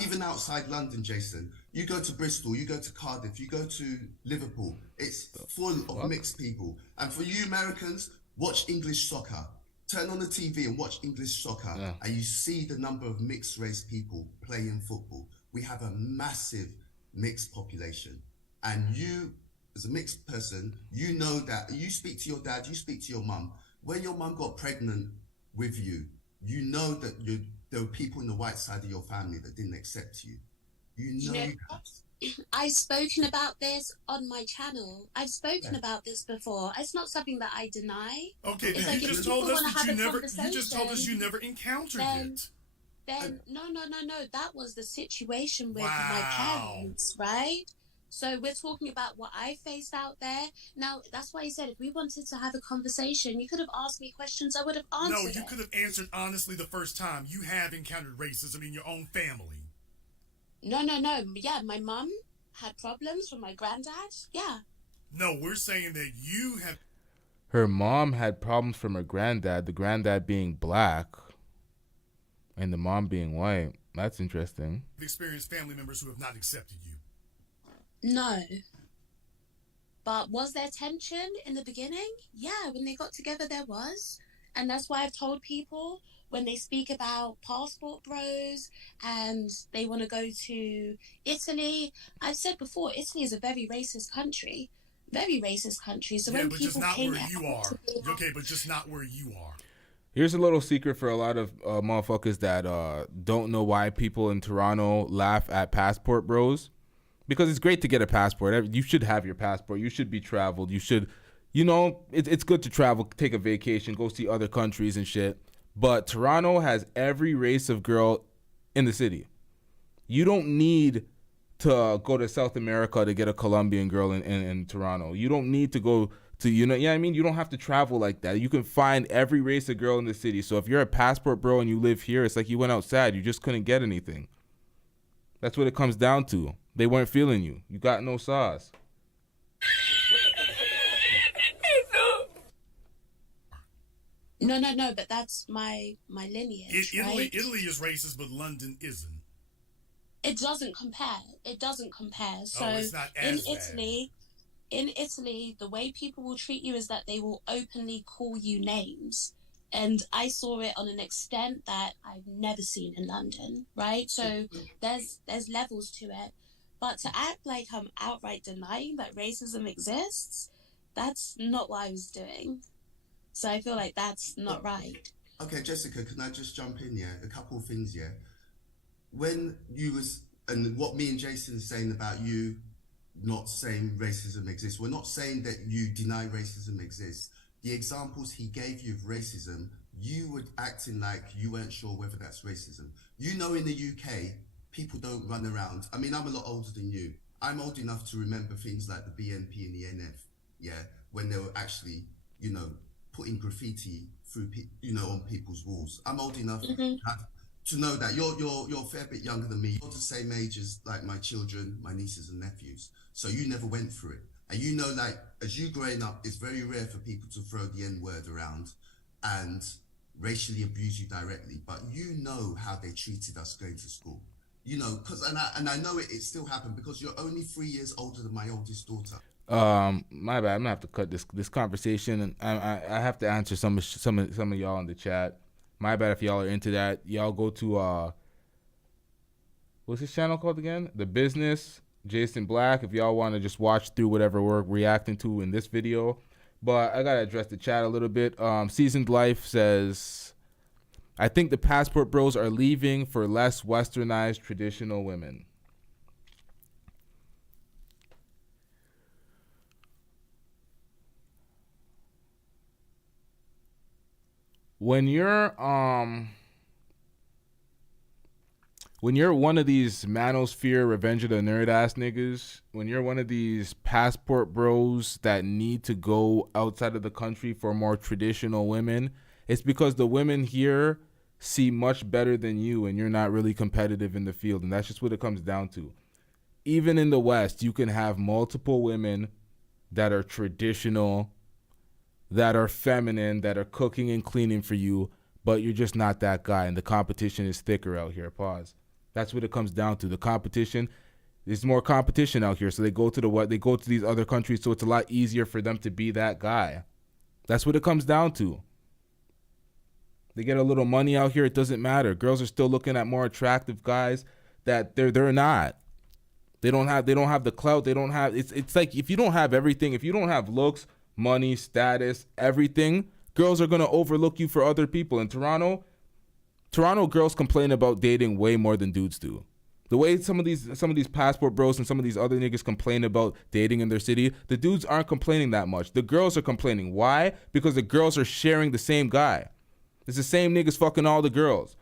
even outside London, Jason, you go to Bristol, you go to Cardiff, you go to Liverpool, it's full of mixed people. And for you Americans, watch English soccer. Turn on the TV and watch English soccer, and you see the number of mixed race people playing football. We have a massive mixed population. And you as a mixed person, you know that you speak to your dad, you speak to your mum. When your mum got pregnant with you, you know that there were people in the white side of your family that didn't accept you. You know that. I've spoken about this on my channel. I've spoken about this before. It's not something that I deny. Okay, It's then like you if just people told us wanna that have you a never. You just told us conversation, you never encountered then, it. Then no. That was the situation with my Wow. parents, right? So we're talking about what I faced out there. Now that's why I said if we wanted to have a conversation, you could have asked me questions. I would have answered. No, you could have answered honestly the first time. You have encountered racism in your own family. No. Yeah, my mum had problems with my granddad. Yeah. No, we're saying that you have Her mom had problems from her granddad, the granddad being black and the mom being white. That's interesting. experienced family members who have not accepted you. No. But was there tension in the beginning? Yeah, when they got together there was. And that's why I've told people when they speak about passport bros and they want to go to Italy. I've said before, Italy is a very racist country. Very racist country. So Yeah, when but people just not came where out you are. to be- Okay, but just not where you are. Here's a little secret for a lot of motherfuckers that don't know why people in Toronto laugh at passport bros. Because it's great to get a passport. You should have your passport. You should be traveled. You should, it's good to travel, take a vacation, go see other countries and shit. But Toronto has every race of girl in the city. You don't need to go to South America to get a Colombian girl in Toronto. You don't need to go to, you don't have to travel like that. You can find every race of girl in the city. So if you're a passport bro and you live here, it's like you went outside. You just couldn't get anything. That's what it comes down to. They weren't feeling you. You got no sauce. No, but that's my lineage, right? Italy is racist, but London isn't. It doesn't compare. So it's not in as bad. Italy, the way people will treat you is that they will openly call you names. And I saw it on an extent that I've never seen in London, right? So there's levels to it. But to act like I'm outright denying that racism exists, that's not what I was doing. So I feel like that's not right. Okay, Jessica, can I just jump in? Yeah, a couple of things. Yeah, when you was and what me and Jason is saying about you not saying racism exists. We're not saying that you deny racism exists. The examples he gave you of racism, you were acting like you weren't sure whether that's racism. You know, in the UK, people don't run around. I mean, I'm a lot older than you. I'm old enough to remember things like the BNP and the NF, yeah, when they were actually, putting graffiti through, on people's walls. I'm old enough to know that. You're a fair bit younger than me. You're the same age as like my children, my nieces and nephews. So you never went through it. And like, as you growing up, it's very rare for people to throw the N-word around and racially abuse you directly. But you know how they treated us going to school. And I know it still happened because you're only 3 years older than my oldest daughter. My bad. I'm gonna have to cut this conversation, and I have to answer some of y'all in the chat. My bad if y'all are into that. Y'all go to what's his channel called again? The Business, Jason Black. If y'all want to just watch through whatever we're reacting to in this video, but I gotta address the chat a little bit. Seasoned Life says, I think the passport bros are leaving for less westernized traditional women. When you're one of these Manosphere Revenge of the Nerd ass niggas, when you're one of these passport bros that need to go outside of the country for more traditional women, it's because the women here see much better than you and you're not really competitive in the field, and that's just what it comes down to. Even in the West, you can have multiple women that are traditional, that are feminine, that are cooking and cleaning for you, but you're just not that guy, and the competition is thicker out here. Pause. That's what it comes down to. The competition, there's more competition out here, so they go to these other countries, so it's a lot easier for them to be that guy. That's what it comes down to. They get a little money out here, it doesn't matter. Girls are still looking at more attractive guys that they're not. They don't have the clout. They don't have it's like if you don't have everything, if you don't have looks, money, status, everything, girls are gonna overlook you for other people. In Toronto girls complain about dating way more than dudes do. The way some of these passport bros and some of these other niggas complain about dating in their city, the dudes aren't complaining that much. The girls are complaining. Why? Because the girls are sharing the same guy. It's the same niggas fucking all the girls.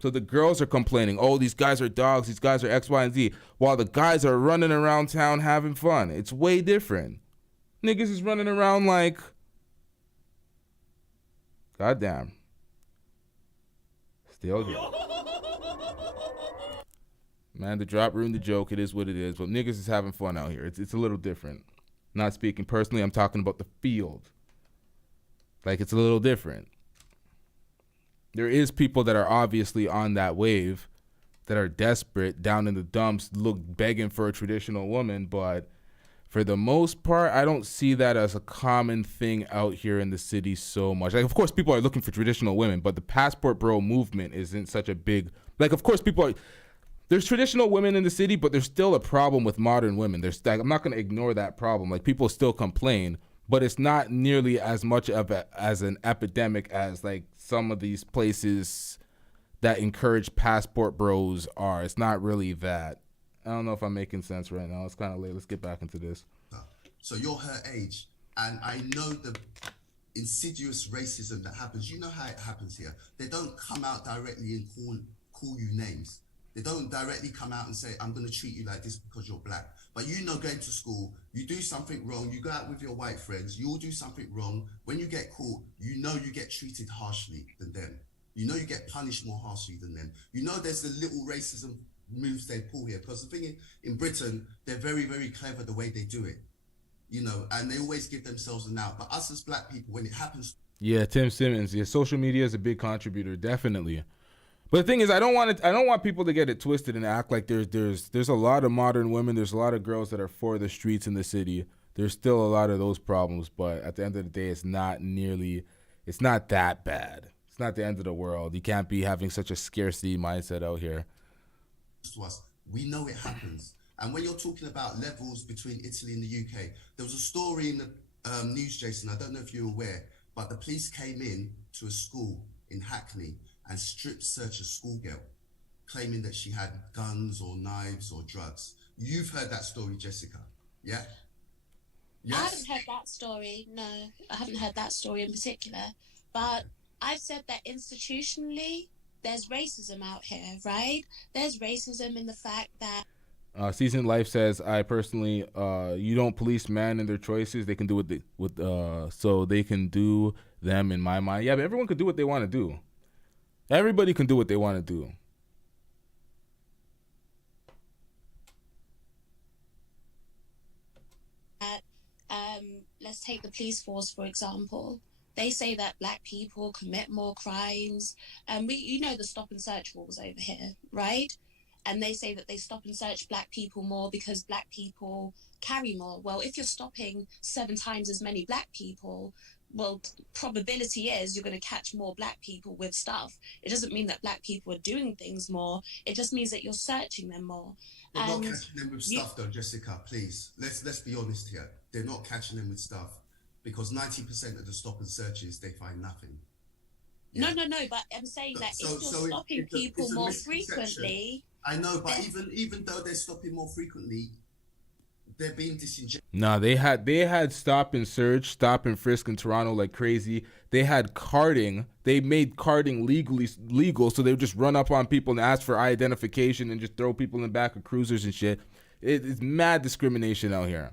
So the girls are complaining, oh, these guys are dogs, these guys are X, Y, and Z, while the guys are running around town having fun. It's way different. Niggas is running around like, goddamn. Still here. Man, the drop ruined the joke. It is what it is. But niggas is having fun out here. It's a little different. Not speaking personally, I'm talking about the field. Like, it's a little different. There is people that are obviously on that wave that are desperate, down in the dumps, begging for a traditional woman. But for the most part, I don't see that as a common thing out here in the city so much. Like, of course, people are looking for traditional women, but the passport bro movement isn't such a big... Like, of course, there's traditional women in the city, but there's still a problem with modern women. I'm not going to ignore that problem. Like, people still complain, but it's not nearly as much of as an epidemic as like some of these places that encourage passport bros are. It's not really that. I don't know if I'm making sense right now. It's kind of late. Let's get back into this. So you're her age, and I know the insidious racism that happens. You know how it happens here. They don't come out directly and call you names. They don't directly come out and say, I'm going to treat you like this because you're black. But you know, going to school, you do something wrong, you go out with your white friends, you all do something wrong. When you get caught, you know you get treated harshly than them. You know you get punished more harshly than them. You know there's the little racism moves they pull here. Because the thing in Britain, they're very, very clever the way they do it. You know, and they always give themselves an out. But us as black people, when it happens... Yeah, Tim Simmons. Yeah, social media is a big contributor, definitely. But the thing is, I don't want people to get it twisted and act like there's a lot of modern women. There's a lot of girls that are for the streets in the city. There's still a lot of those problems, but at the end of the day, it's not that bad. It's not the end of the world. You can't be having such a scarcity mindset out here. To us, we know it happens. And when you're talking about levels between Italy and the UK, there was a story in the news, Jason, I don't know if you're aware, but the police came in to a school in Hackney and strip search a schoolgirl, claiming that she had guns or knives or drugs. You've heard that story, Jessica, yeah? Yes? I haven't heard that story, no. I haven't heard that story in particular. But I've said that institutionally, there's racism out here, right? There's racism in the fact that... Seasoned Life says, I personally, you don't police men and their choices. They can do so they can do them in my mind. Yeah, but everyone can do what they want to do. Everybody can do what they want to do. Let's take the police force, for example. They say that black people commit more crimes. And you know the stop and search rules over here, right? And they say that they stop and search black people more because black people carry more. Well, if you're stopping 7 times as many black people, well, probability is you're going to catch more black people with stuff. It doesn't mean that black people are doing things more. It just means that you're searching them more. They're not catching them with stuff, though, Jessica, please. Let's be honest here. They're not catching them with stuff because 90% of the stop and searches, they find nothing. Yeah. No, but I'm saying that if you're stopping people more frequently... I know, but even though they're stopping more frequently, they're being disingenuous. No, they had stop and search, stop and frisk in Toronto like crazy. They had carding. They made carding legal, so they would just run up on people and ask for identification and just throw people in the back of cruisers and shit. It's mad discrimination out here.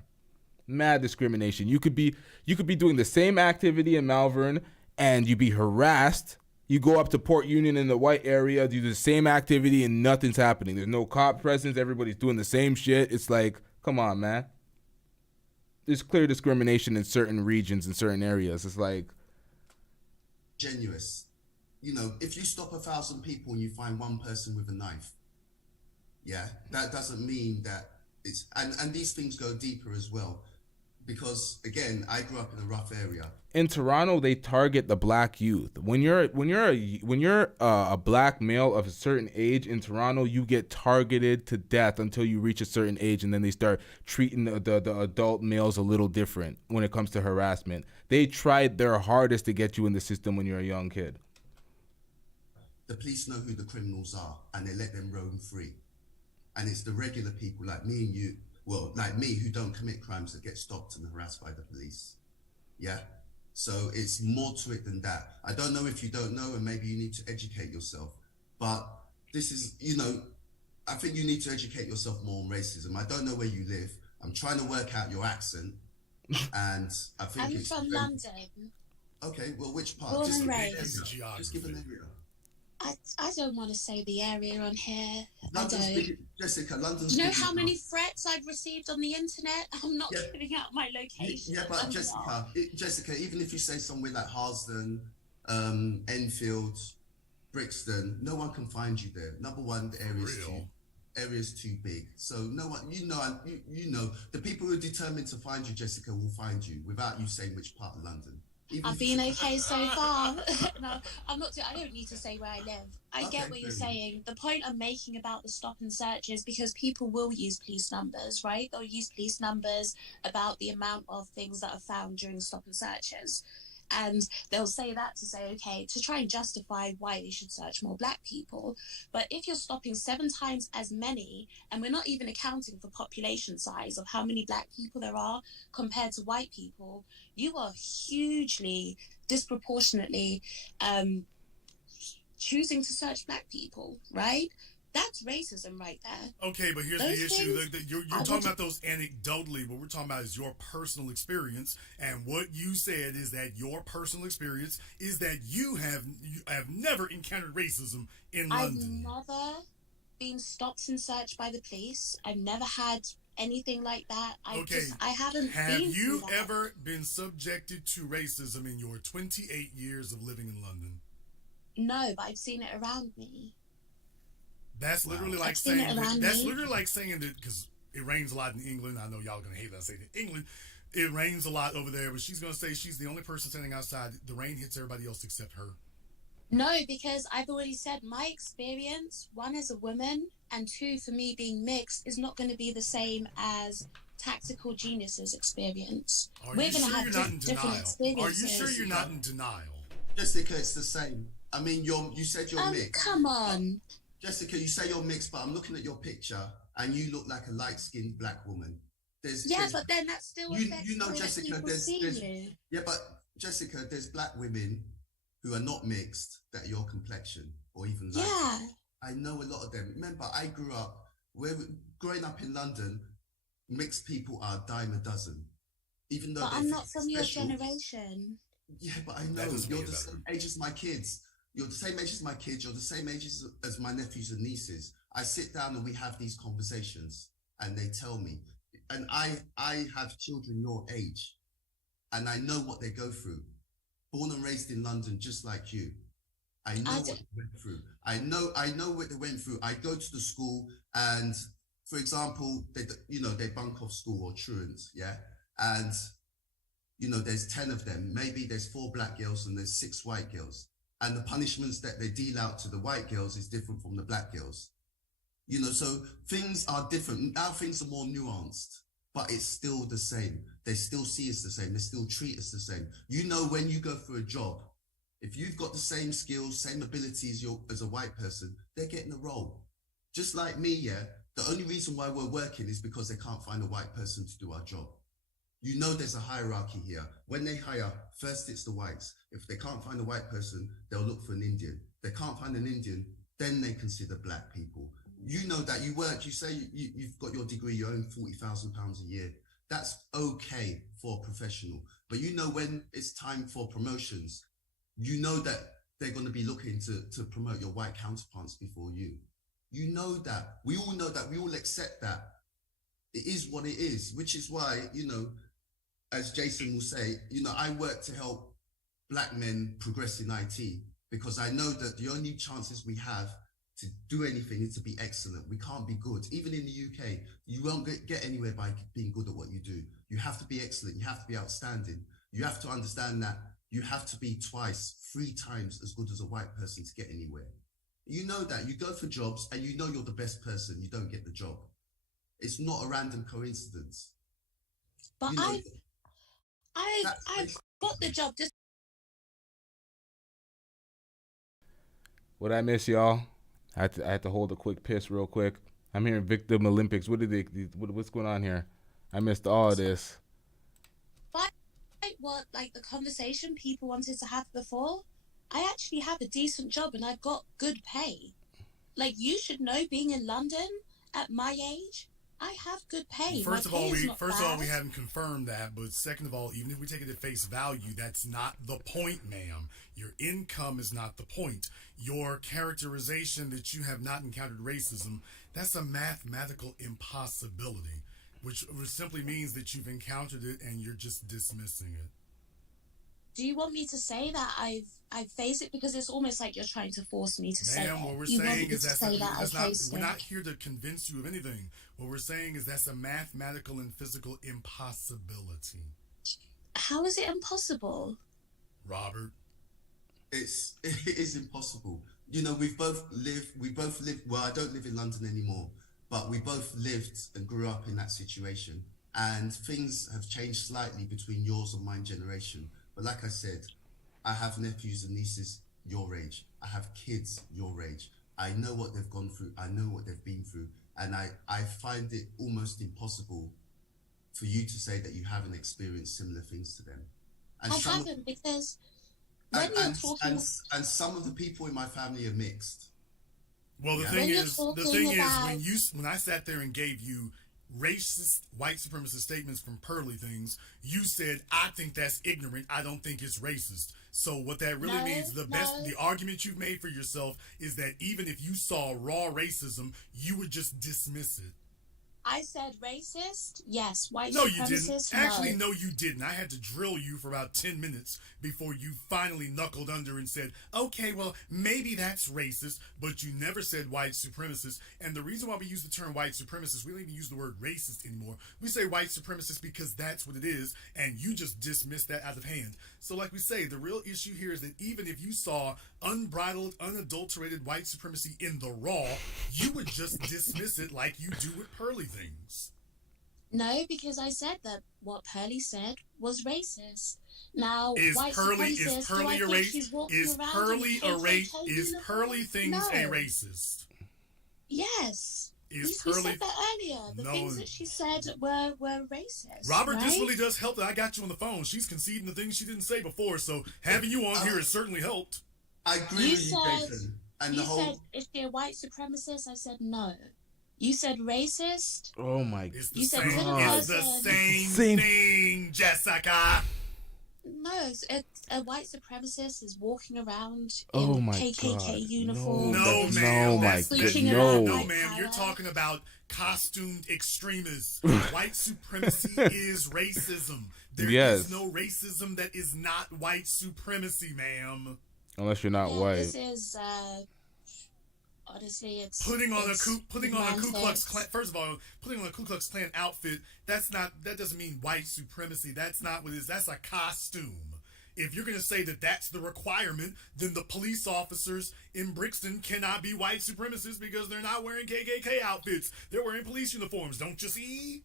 Mad discrimination. You could be doing the same activity in Malvern and you'd be harassed. You go up to Port Union in the white area, do the same activity, and nothing's happening. There's no cop presence. Everybody's doing the same shit. It's like, come on, man. There's clear discrimination in certain regions, in certain areas. It's like... Genuous. You know, if you stop 1,000 people and you find one person with a knife, yeah, that doesn't mean that it's... And these things go deeper as well. because again, I grew up in a rough area. In Toronto, they target the black youth. When you're a black male of a certain age in Toronto, you get targeted to death until you reach a certain age, and then they start treating the adult males a little different when it comes to harassment. They tried their hardest to get you in the system when you're a young kid. The police know who the criminals are, and they let them roam free. And it's the regular people like me and you, well, like me, who don't commit crimes that get stopped and harassed by the police. Yeah? So it's more to it than that. I don't know if you don't know, and maybe you need to educate yourself. But this is, you know, I think you need to educate yourself more on racism. I don't know where you live. I'm trying to work out your accent. And I think I'm it's from London. Okay, well, which part? Born Just and give an raised. area. Just give an area. I don't want to say the area on here. London's I don't. big, Jessica, London's Do you know big how enough. many threats I've received on the internet? I'm not giving out my location. Yeah, but I'm not. Jessica, even if you say somewhere like Harsden, Enfield, Brixton, no one can find you there. Number one, the area's too big. So no one, you know, the people who are determined to find you, Jessica, will find you without you saying which part of London. I've been okay so far. No, I'm not. I don't need to say where I live. I get what you're saying. The point I'm making about the stop and search is because people will use police numbers, right? They'll use police numbers about the amount of things that are found during stop and searches. And they'll say that to say, okay, to try and justify why they should search more black people. But if you're stopping 7 times as many, and we're not even accounting for population size of how many black people there are compared to white people, you are hugely, disproportionately choosing to search black people, right? That's racism right there. Okay, but here's Those the issue. things, You're talking about those anecdotally. What we're talking about is your personal experience. And what you said is that your personal experience is that you have never encountered racism in London. I've never been stopped and searched by the police. I've never had anything like that. I haven't Have been you through that. ever been subjected to racism in your 28 years of living in London? No, but I've seen it around me. That's literally like saying that because it rains a lot in England. I know y'all are gonna hate that I say that England. It rains a lot over there, but she's gonna say she's the only person standing outside. The rain hits everybody else except her. No, because I've already said my experience, 1 as a woman, and 2 for me being mixed, is not going to be the same as Tactical Genius's experience. Are We're you going to sure have you're not in different denial? experiences. Are you sure you're not in denial? Jessica, it's the same. I mean, you said you're mixed. Come on. Jessica, you say you're mixed, but I'm looking at your picture and you look like a light-skinned black woman. But then that still affects you know, the way Jessica, that people see you. Yeah, but Jessica, there's black women who are not mixed that are your complexion or even light. Yeah. I know a lot of them. Remember, I grew up growing up in London. Mixed people are a dime a dozen. Even though But I'm not from your generation. Yeah, but I know you're the same age as my kids. You're the same age as my kids. You're the same age as my nephews and nieces. I sit down and we have these conversations, and they tell me. And I have children your age, and I know what they go through. Born and raised in London, just like you. I know what they went through. I know what they went through. I go to the school, and for example, they bunk off school or truants, yeah, and there's 10 of them. Maybe there's 4 black girls and there's 6 white girls. And the punishments that they deal out to the white girls is different from the black girls. So things are different. Now things are more nuanced, but it's still the same. They still see us the same. They still treat us the same. When you go for a job, if you've got the same skills, same abilities as a white person, they're getting a role. Just like me, yeah? The only reason why we're working is because they can't find a white person to do our job. There's a hierarchy here. When they hire, first it's the whites. If they can't find a white person, they'll look for an Indian. If they can't find an Indian, then they consider black people. You know that you work, you say you've got your degree, you earn £40,000 a year. That's okay for a professional. But when it's time for promotions, that they're going to be looking to promote your white counterparts before you. You know that. We all know that. We all accept that. It is what it is, which is why, as Jason will say, I work to help black men progress in IT because I know that the only chances we have to do anything is to be excellent. We can't be good. Even in the UK, you won't get anywhere by being good at what you do. You have to be excellent. You have to be outstanding. You have to understand that you have to be 3 times as good as a white person to get anywhere. You know that. You go for jobs and you know you're the best person. You don't get the job. It's not a random coincidence. But You know, I've got the job. Just What I miss, y'all? I had to hold a quick piss real quick. I'm hearing Victim Olympics. What's going on here? I missed all of this. what like the conversation people wanted to have before. I actually have a decent job and I've got good pay. Like, you should know, being in London at my age, I have good pay. First of all, we haven't confirmed that, but second of all, even if we take it at face value, that's not the point, ma'am. Your income is not the point. Your characterization that you have not encountered racism, that's a mathematical impossibility, which simply means that you've encountered it and you're just dismissing it. Do you want me to say that I've faced it? Because it's almost like you're trying to force me to say Ma'am, what we're saying is we're not here to convince you of anything. What we're saying is that's a mathematical and physical impossibility. How is it impossible? Robert. It is impossible. You know, we both live, well, I don't live in London anymore, but we both lived and grew up in that situation. And things have changed slightly between yours and my generation. But like I said, I have nephews and nieces your age. I have kids your age. I know what they've gone through. I know what they've been through. And I find it almost impossible for you to say that you haven't experienced similar things to them. And I haven't, because when you're talking... And some of the people in my family are mixed. Well, the thing is, when I sat there and gave you racist white supremacist statements from Pearly things, you said, I think that's ignorant. I don't think it's racist. So what that really means, the argument you've made for yourself is that even if you saw raw racism, you would just dismiss it. I said racist, yes. White no, supremacist, you didn't. Actually, no, you didn't. I had to drill you for about 10 minutes before you finally knuckled under and said, okay, well, maybe that's racist, but you never said white supremacist. And the reason why we use the term white supremacist, we don't even use the word racist anymore. We say white supremacist because that's what it is, and you just dismissed that out of hand. So like we say, the real issue here is that even if you saw unbridled, unadulterated white supremacy in the raw, you would just dismiss it like you do with Pearly things. No, because I said that what Pearly said was racist. Now, is white Pearly supremacist, a racist? Is Pearly no. a racist? Yes. We said that earlier. The things that she said were racist. Robert, right? This really does help that I got you on the phone. She's conceding the things she didn't say before, so having you on here has certainly helped. I agree with you, Jason. And you said, is she a white supremacist? I said no. You said racist. Oh my God. It's the same thing, Jessica. No, a white supremacist is walking around in KKK uniform. No, ma'am. You're talking about costumed extremists. White supremacy is racism. There is no racism that is not white supremacy, ma'am. Unless you're not white. This is honestly, it's putting on a Ku Klux Klan. First of all, putting on a Ku Klux Klan outfit. That doesn't mean white supremacy. That's not what it is. That's a costume. If you're going to say that that's the requirement, then the police officers in Brixton cannot be white supremacists because they're not wearing KKK outfits. They're wearing police uniforms. Don't you see?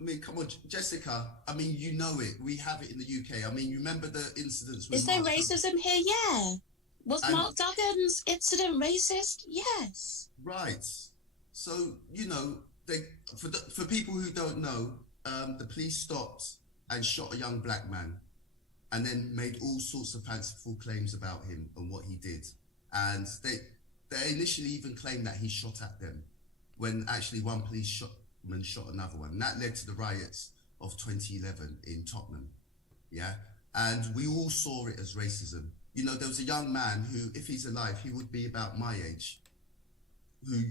I mean, come on, Jessica. I mean, you know it. We have it in the UK. I mean, you remember the incidents? Is there racism here? Yeah. Was Mark Duggan's incident racist? Yes. Right. So, you know, for people who don't know, the police stopped and shot a young black man and then made all sorts of fanciful claims about him and what he did. And they initially even claimed that he shot at them when actually one policeman shot another one. And that led to the riots of 2011 in Tottenham. Yeah. And we all saw it as racism. You know, there was a young man who, if he's alive, he would be about my age, who,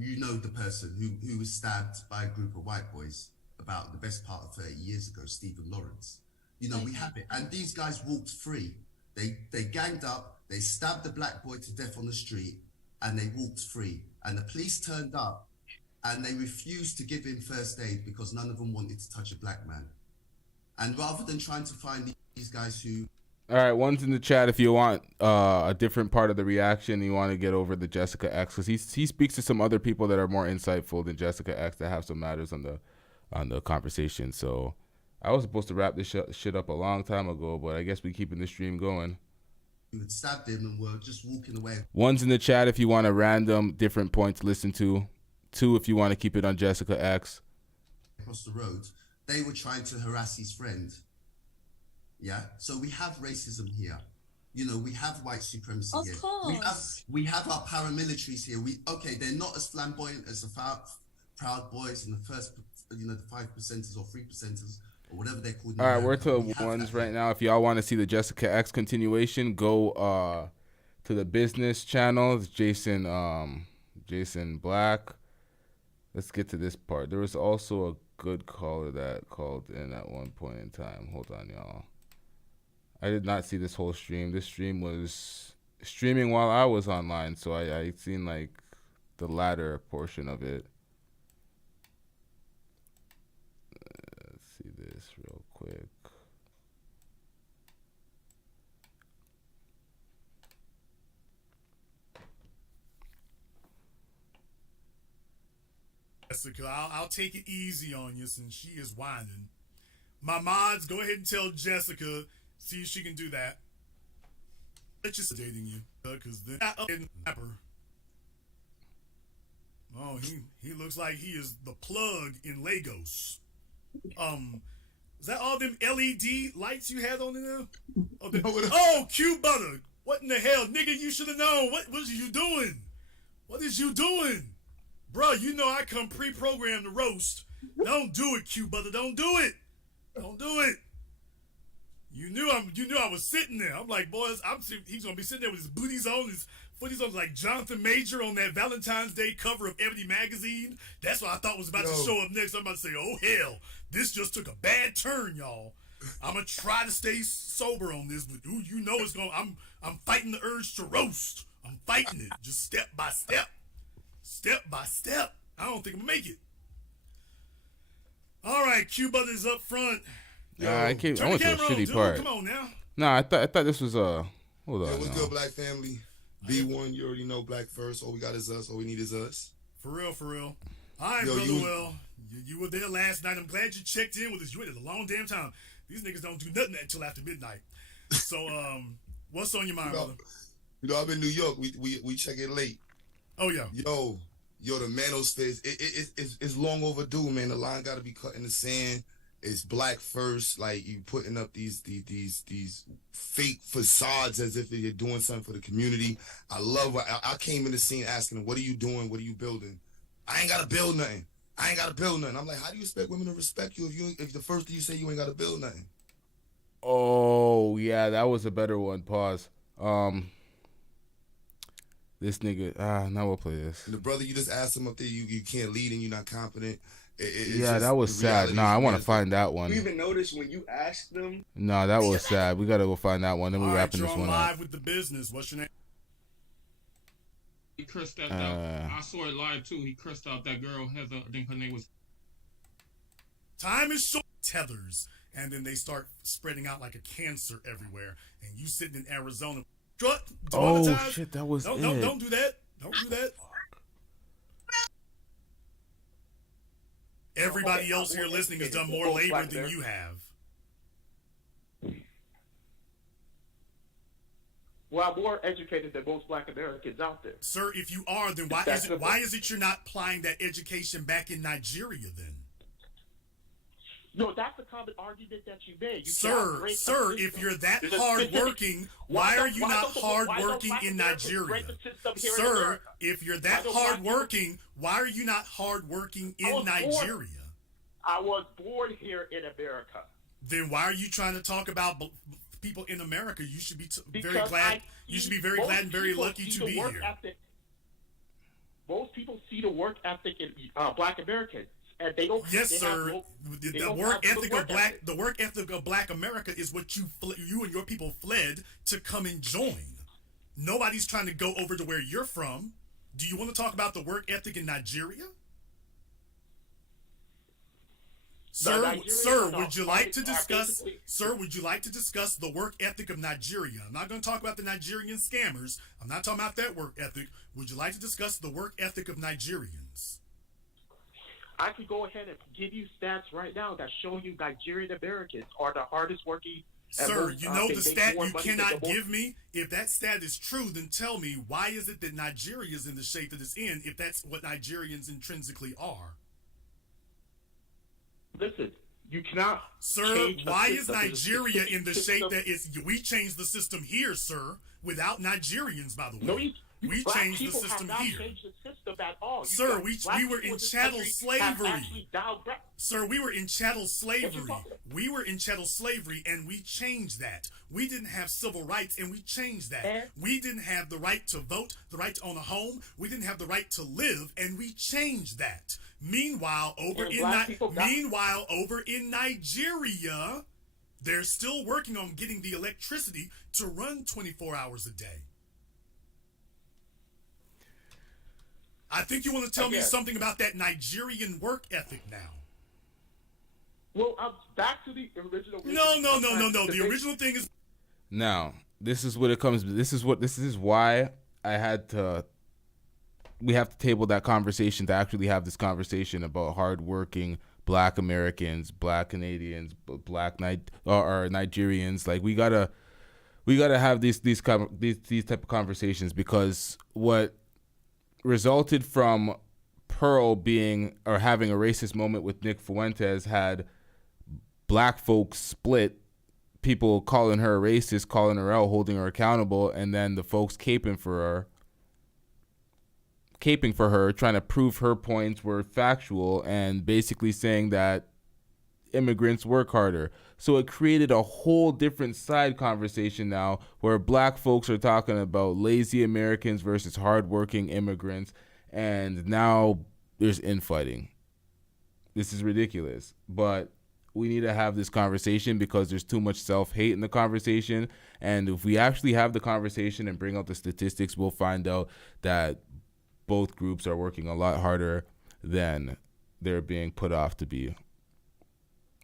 you know, the person who was stabbed by a group of white boys about the best part of 30 years ago, Stephen Lawrence. You know, we have it. And these guys walked free. They ganged up, they stabbed the black boy to death on the street, and they walked free. And the police turned up and they refused to give him first aid because none of them wanted to touch a black man. And rather than trying to find these guys who... All right, one's in the chat if you want a different part of the reaction. You want to get over the Jessica X, because he speaks to some other people that are more insightful than Jessica X that have some matters on the conversation. So I was supposed to wrap this shit up a long time ago, but I guess we keeping the stream going. who had stabbed him and were just walking away. One's in the chat if you want a random different point to listen to. Two if you want to keep it on Jessica X. Across the road, they were trying to harass his friend. Yeah, so we have racism here. You know, we have white supremacy Of here. course. We have our paramilitaries here. They're not as flamboyant as the Proud Boys and the first, the 5%ers or 3%ers or whatever they're called. All right, we're to ones right now. If y'all want to see the Jessica X continuation, go to the business channel. It's Jason Black. Let's get to this part. There was also a good caller that called in at one point in time. Hold on, y'all. I did not see this whole stream. This stream was streaming while I was online, so I seen like the latter portion of it. Let's see this real quick. Jessica, I'll take it easy on you since she is whining. My mods, go ahead and tell Jessica, see if she can do that. It's just dating you, because then oh, he looks like he is the plug in Lagos. Is that all them LED lights you had on in there? Oh, Q Butter. What in the hell, nigga? You should have known. What was you doing? What is you doing? Bro, you know I come pre-programmed to roast. Don't do it, Q Butter. Don't do it. Don't do it. You knew I was sitting there. I'm like, boys, he's gonna be sitting there with his booties on, his footies on, like Jonathan Major on that Valentine's Day cover of Ebony magazine. That's what I thought was about to show up next. I'm about to say, oh hell, this just took a bad turn, y'all. I'm gonna try to stay sober on this, but you know it's gonna. I'm fighting the urge to roast. I'm fighting it, just step by step. Step by step. I don't think I'm gonna make it. All right, Q Brothers up front. I went to a shitty part. Come on now. Nah, I thought this was hold on. What's good, Black family? B1, you already know Black first. All we got is us. All we need is us. For real, for real. All right, brother. You were there last night. I'm glad you checked in with us. You waited a long damn time. These niggas don't do nothing until after midnight. So, what's on your mind, brother? You know, I'm in New York. We check it late. Oh yeah. Yo, the manosphere, it's long overdue, man. The line got to be cut in the sand. It's Black first, like you putting up these fake facades as if you're doing something for the community. I came in the scene asking them, what are you doing? What are you building? I ain't got to build nothing. I'm like, how do you expect women to respect you if the first thing you say you ain't got to build nothing? Oh yeah, that was a better one. Pause. This nigga, now we'll play this. And the brother, you just asked him up there, you can't lead and you're not competent. Yeah, that was sad. Nah, I want to find that one. You even notice when you asked them? Nah, that was sad. We gotta go find that one. Then we wrapping this one live up. with the business. What's your name? He cursed that out. I saw it live too. He cursed out that girl Heather. I think her name was. Time is short. Tethers, and then they start spreading out like a cancer everywhere. And you sitting in Arizona. Oh shit, that was Don't do that. Don't do that. Everybody else here listening has done more labor than you have. Well, I'm more educated than most Black Americans out there. Sir, if you are, then why is it you're not applying that education back in Nigeria then? No, that's the common argument that you made. Sir, if you're that hardworking, why are you not hardworking in Nigeria? Sir, if you're that hardworking, why are you not hardworking in Nigeria? I was born here in America. Then why are you trying to talk about people in America? You should be very glad. You should be very glad and very lucky to be here. Most people see the work ethic in Black Americans. And they don't. Yes, sir. The work ethic of Black America is what you and your people fled to come and join. Nobody's trying to go over to where you're from. Do you want to talk about the work ethic in Nigeria? Sir, would you like to discuss the work ethic of Nigeria? I'm not going to talk about the Nigerian scammers. I'm not talking about that work ethic. Would you like to discuss the work ethic of Nigerians? I could go ahead and give you stats right now that show you Nigerian Americans are the hardest working. Sir, you know the stat you cannot give me? If that stat is true, then tell me, why is it that Nigeria is in the shape that it's in if that's what Nigerians intrinsically are? Listen, you cannot. Sir, why is Nigeria in the shape that it's? We changed the system here, sir, without Nigerians, by the way. No, we changed the system here. Sir, we were in chattel slavery. Sir, we were in chattel slavery. We were in chattel slavery, and we changed that. We didn't have civil rights, and we changed that. We didn't have the right to vote, the right to own a home. We didn't have the right to live, and we changed that. Meanwhile, over in Nigeria, they're still working on getting the electricity to run 24 hours a day. I think you want to tell me something about that Nigerian work ethic now. Well, back to the original. No. The original thing is. Now, this is what it comes. This is why I had to. We have to table that conversation to actually have this conversation about hardworking Black Americans, Black Canadians, Black or Nigerians. Like we gotta have these type of conversations, because what resulted from Pearl being or having a racist moment with Nick Fuentes had Black folks split, people calling her a racist, calling her out, holding her accountable, and then the folks caping for her, trying to prove her points were factual and basically saying that immigrants work harder. So it created a whole different side conversation now where Black folks are talking about lazy Americans versus hardworking immigrants, and now there's infighting. This is ridiculous, but we need to have this conversation because there's too much self-hate in the conversation, and if we actually have the conversation and bring out the statistics, we'll find out that both groups are working a lot harder than they're being put off to be.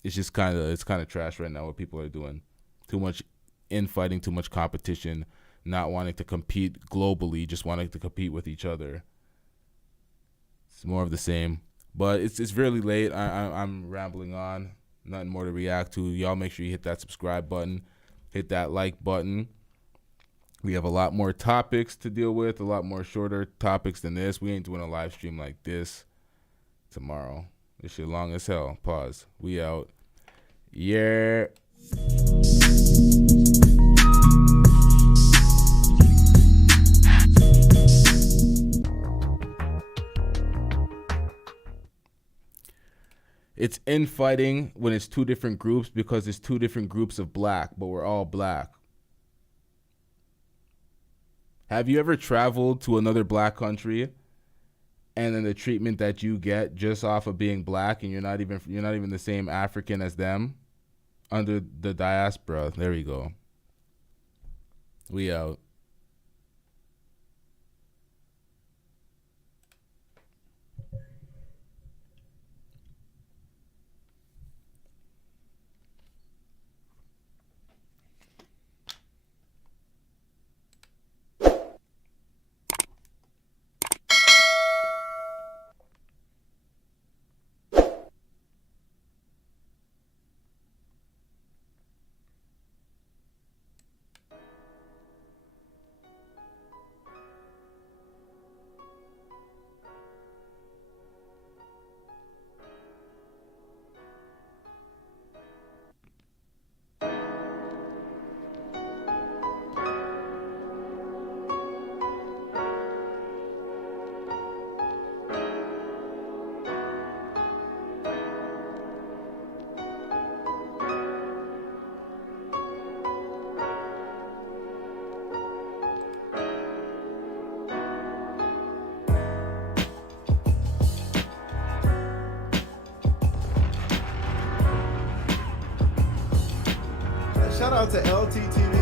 It's just kind of trash right now what people are doing. Too much infighting, too much competition, not wanting to compete globally, just wanting to compete with each other. It's more of the same. But it's really late. I'm rambling on. Nothing more to react to. Y'all make sure you hit that subscribe button, hit that like button. We have a lot more topics to deal with, a lot more shorter topics than this. We ain't doing a live stream like this tomorrow. This shit long as hell. Pause. We out. Yeah. It's infighting when it's two different groups because it's two different groups of Black, but we're all Black. Have you ever traveled to another Black country and then the treatment that you get just off of being Black, and you're not even the same African as them under the diaspora? There we go. We out. Shout out to LTTV